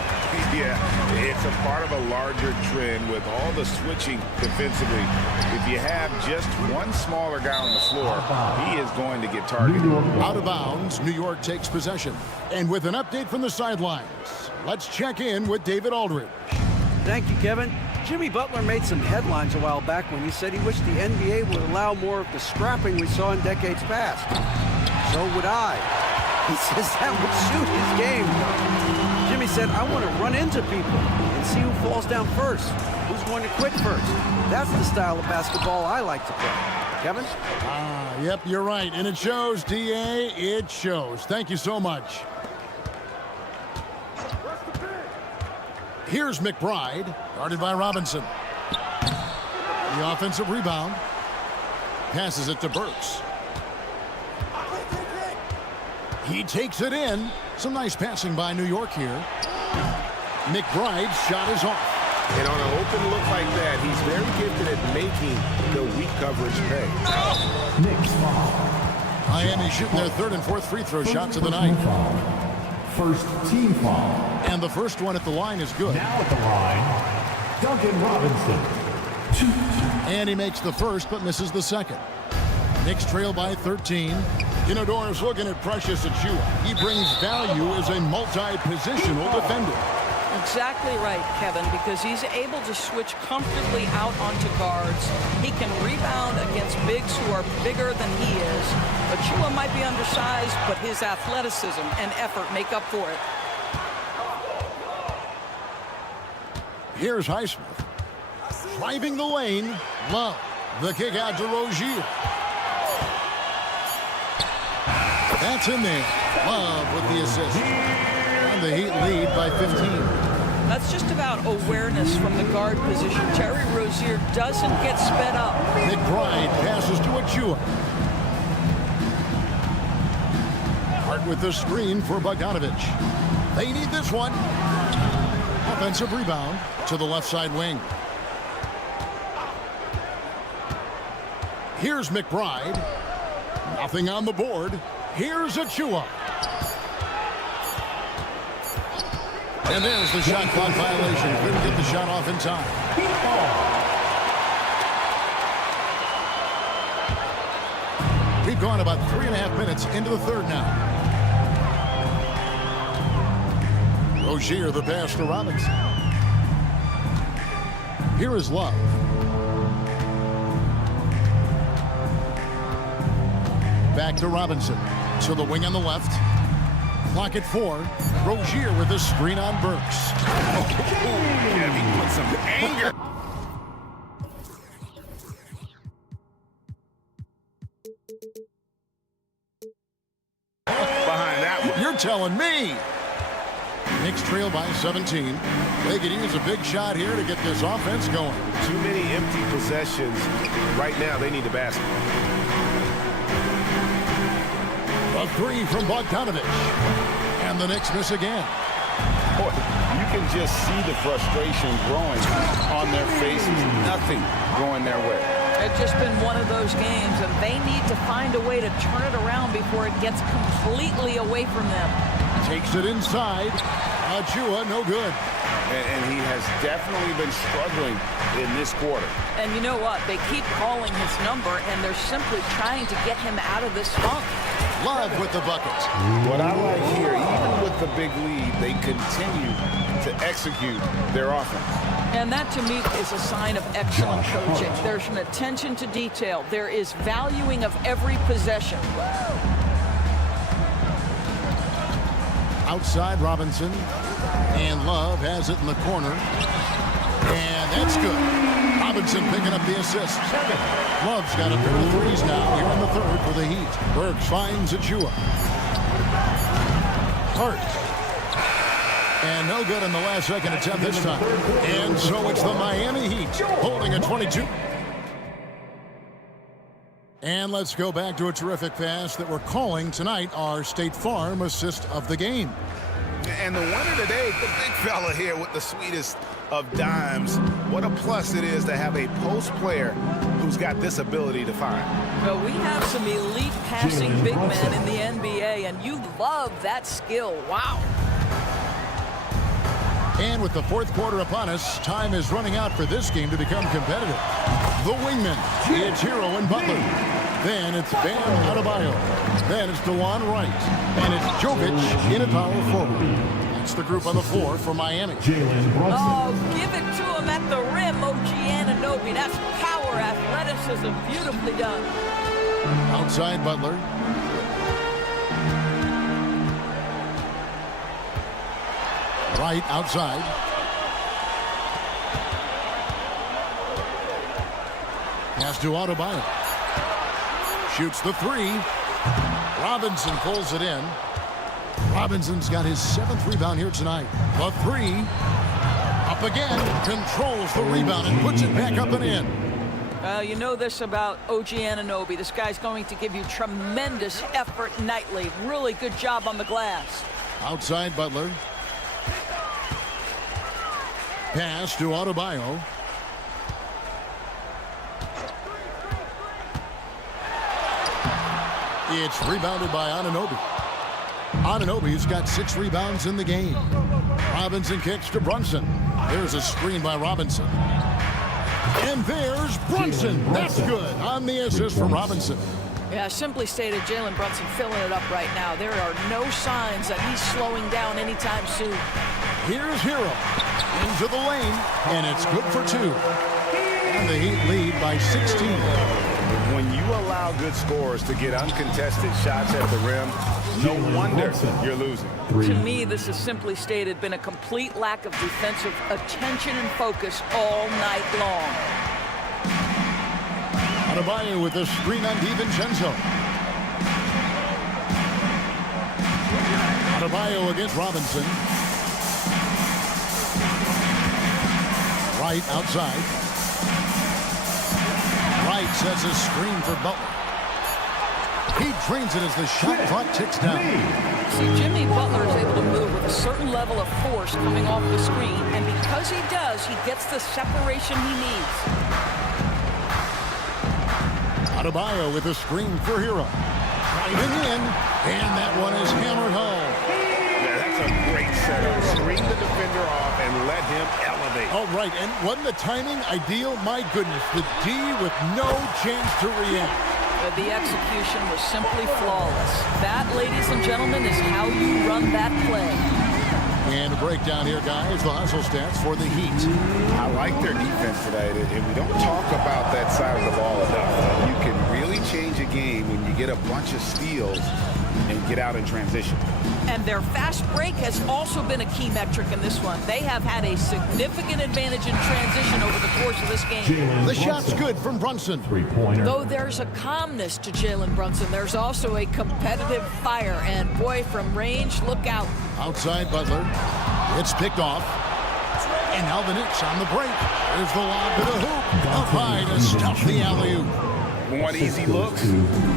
Yeah, it's a part of a larger trend with all the switching defensively. If you have just one smaller guy on the floor, he is going to get targeted. Out of bounds, New York takes possession. And with an update from the sidelines, let's check in with David Aldridge. Thank you, Kevin. Jimmy Butler made some headlines a while back when he said he wished the NBA would allow more of the scrapping we saw in decades past. So would I. He says that would suit his game. Jimmy said, I want to run into people and see who falls down first, who's going to quit first. That's the style of basketball I like to play. Kevin? Yep, you're right. And it shows, D.A. It shows. Thank you so much. Here's McBride, guarded by Robinson. The offensive rebound. Passes it to Burks. He takes it in. Some nice passing by New York here. McBride's shot is off. And on an open look like that, he's very gifted at making the weak coverage pay. Knicks foul. Miami shooting their third and fourth free throw shots of the night. First team foul. And the first one at the line is good. Now at the line, Duncan Robinson. And he makes the first but misses the second. Knicks trail by 13. Inodor's looking at Precious Achiuwa. He brings value as a multi-positional defender. Exactly right, Kevin, because he's able to switch comfortably out onto guards. He can rebound against bigs who are bigger than he is. Achiuwa might be undersized, but his athleticism and effort make up for it. Here's Highsmith. Driving the lane. Love. The kick out to Rozier. That's in there. Love with the assist. And the Heat lead by 15. That's just about awareness from the guard position. Terry Rozier doesn't get sped up. McBride passes to Achiuwa. Hart with the screen for Bogdanovich. They need this one. Offensive rebound to the left side wing. Here's McBride. Nothing on the board. Here's Achiuwa. And there's the shot clock violation. Couldn't get the shot off in time. We've gone about 3.5 minutes into the third now. Rozier the pass to Robinson. Here is Love. Back to Robinson. To the wing on the left. Clock at 4. Rozier with a screen on Burks. Yeah, he put some anger. Behind that one. You're telling me. Knicks trail by 17. They could use a big shot here to get this offense going. Too many empty possessions. Right now, they need the basket. A three from Bogdanovich. And the Knicks miss again. Boy, you can just see the frustration growing on their faces. Nothing going their way. It's just been one of those games, and they need to find a way to turn it around before it gets completely away from them. Takes it inside. Achiuwa, no good. And he has definitely been struggling in this quarter. And you know what? They keep calling his number, and they're simply trying to get him out of this funk. Love with the bucket. What I like here, even with the big lead, they continue to execute their offense. And that, to me, is a sign of excellent coaching. There's an attention to detail. There is valuing of every possession. Outside Robinson. And Love has it in the corner. And that's good. Robinson picking up the assist. Love's got a pair of threes now here in the third for the Heat. Burks finds Achiuwa. Hart. And no good in the last second attempt this time. And so it's the Miami Heat holding a 22. And let's go back to a terrific pass that we're calling tonight our State Farm assist of the game. And the winner today, the big fella here with the sweetest of dimes. What a plus it is to have a post player who's got this ability to find. Well, we have some elite passing big men in the NBA, and you love that skill. Wow. And with the fourth quarter upon us, time is running out for this game to become competitive. The wingmen, it's Hero and Butler. Then it's Bam Adebayo. Then it's DeJuan Wright. And it's Jokic in a power forward. That's the group on the floor for Miami. Oh, give it to him at the rim, OG Anunoby. That's power, athleticism, beautifully done. Outside Butler. Right outside. Pass to Adebayo. Shoots the three. Robinson pulls it in. Robinson's got his 7th rebound here tonight. The three. Up again. Controls the rebound and puts it back up and in. You know this about OG Anunoby. This guy's going to give you tremendous effort nightly. Really good job on the glass. Outside Butler. Pass to Adebayo. It's rebounded by Anunoby. Anunoby's got 6 rebounds in the game. Robinson kicks to Brunson. There's a screen by Robinson. And there's Brunson. That's good on the assist from Robinson. Yeah, simply stated, Jalen Brunson filling it up right now. There are no signs that he's slowing down anytime soon. Here's Hero into the lane, and it's good for 2. And the Heat lead by 16. When you allow good scorers to get uncontested shots at the rim, no wonder you're losing. To me, this has simply stated been a complete lack of defensive attention and focus all night long. Adebayo with a screen on DiVincenzo. Adebayo against Robinson. Wright outside. Wright sets a screen for Butler. He drains it as the shot clock ticks down. See, Jimmy Butler is able to move with a certain level of force coming off the screen, and because he does, he gets the separation he needs. Adebayo with a screen for Hero. Driving in, and that one is hammered home. Yeah, that's a great setup. Screen the defender off and let him elevate. All right, and wasn't the timing ideal? My goodness, the D with no chance to react. But the execution was simply flawless. That, ladies and gentlemen, is how you run that play. And a breakdown here, guys. The hustle stats for the Heat. I like their defense tonight, and we don't talk about that side of the ball enough. You can really change a game when you get a bunch of steals and get out in transition. And their fast break has also been a key metric in this one. They have had a significant advantage in transition over the course of this game. The shot's good from Brunson. Though there's a calmness to Jalen Brunson, there's also a competitive fire. And boy, from range, look out. Outside Butler. It's picked off. And now the Knicks on the break. There's the lob to the hoop. Up high to stop the alley-oop. Want easy looks?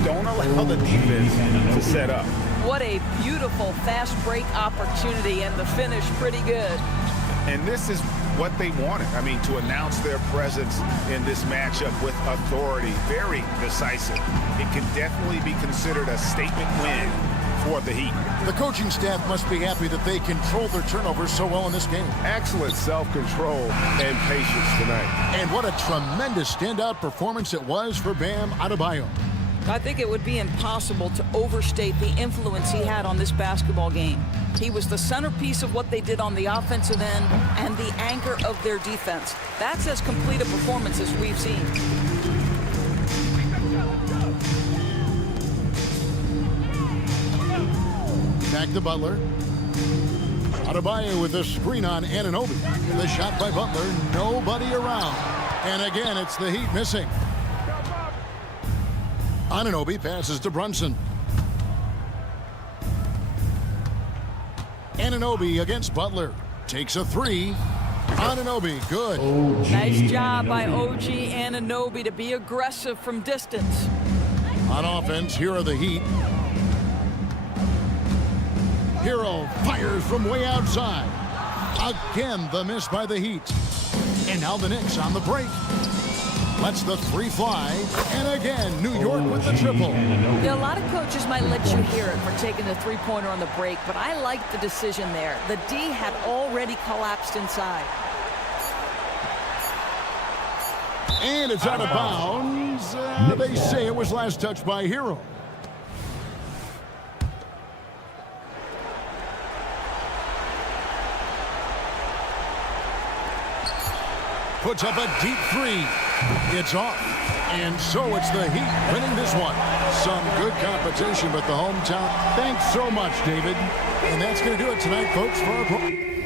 Don't allow the defense to set up. What a beautiful fast break opportunity, and the finish pretty good. And this is what they wanted. I mean, to announce their presence in this matchup with authority, very decisive. It can definitely be considered a statement win for the Heat. The coaching staff must be happy that they controlled their turnovers so well in this game. Excellent self-control and patience tonight. And what a tremendous standout performance it was for Bam Adebayo. I think it would be impossible to overstate the influence he had on this basketball game. He was the centerpiece of what they did on the offensive end and the anchor of their defense. That's as complete a performance as we've seen. Back to Butler. Adebayo with a screen on Anunoby. The shot by Butler, nobody around. And again, it's the Heat missing. Anunoby passes to Brunson. Anunoby against Butler. Takes a three. Anunoby, good. Nice job by OG Anunoby to be aggressive from distance. On offense, here are the Heat. Hero fires from way outside. Again, the miss by the Heat. And now the Knicks on the break. Lets the three fly. And again, New York with the triple. Yeah, a lot of coaches might let you hear it for taking the three-pointer on the break, but I like the decision there. The D had already collapsed inside. And it's out of bounds. They say it was last touched by Hero. Puts up a deep three. It's off. And so it's the Heat winning this one. Some good competition, but the hometown. Thanks so much, David. And that's going to do it tonight, folks, for our program.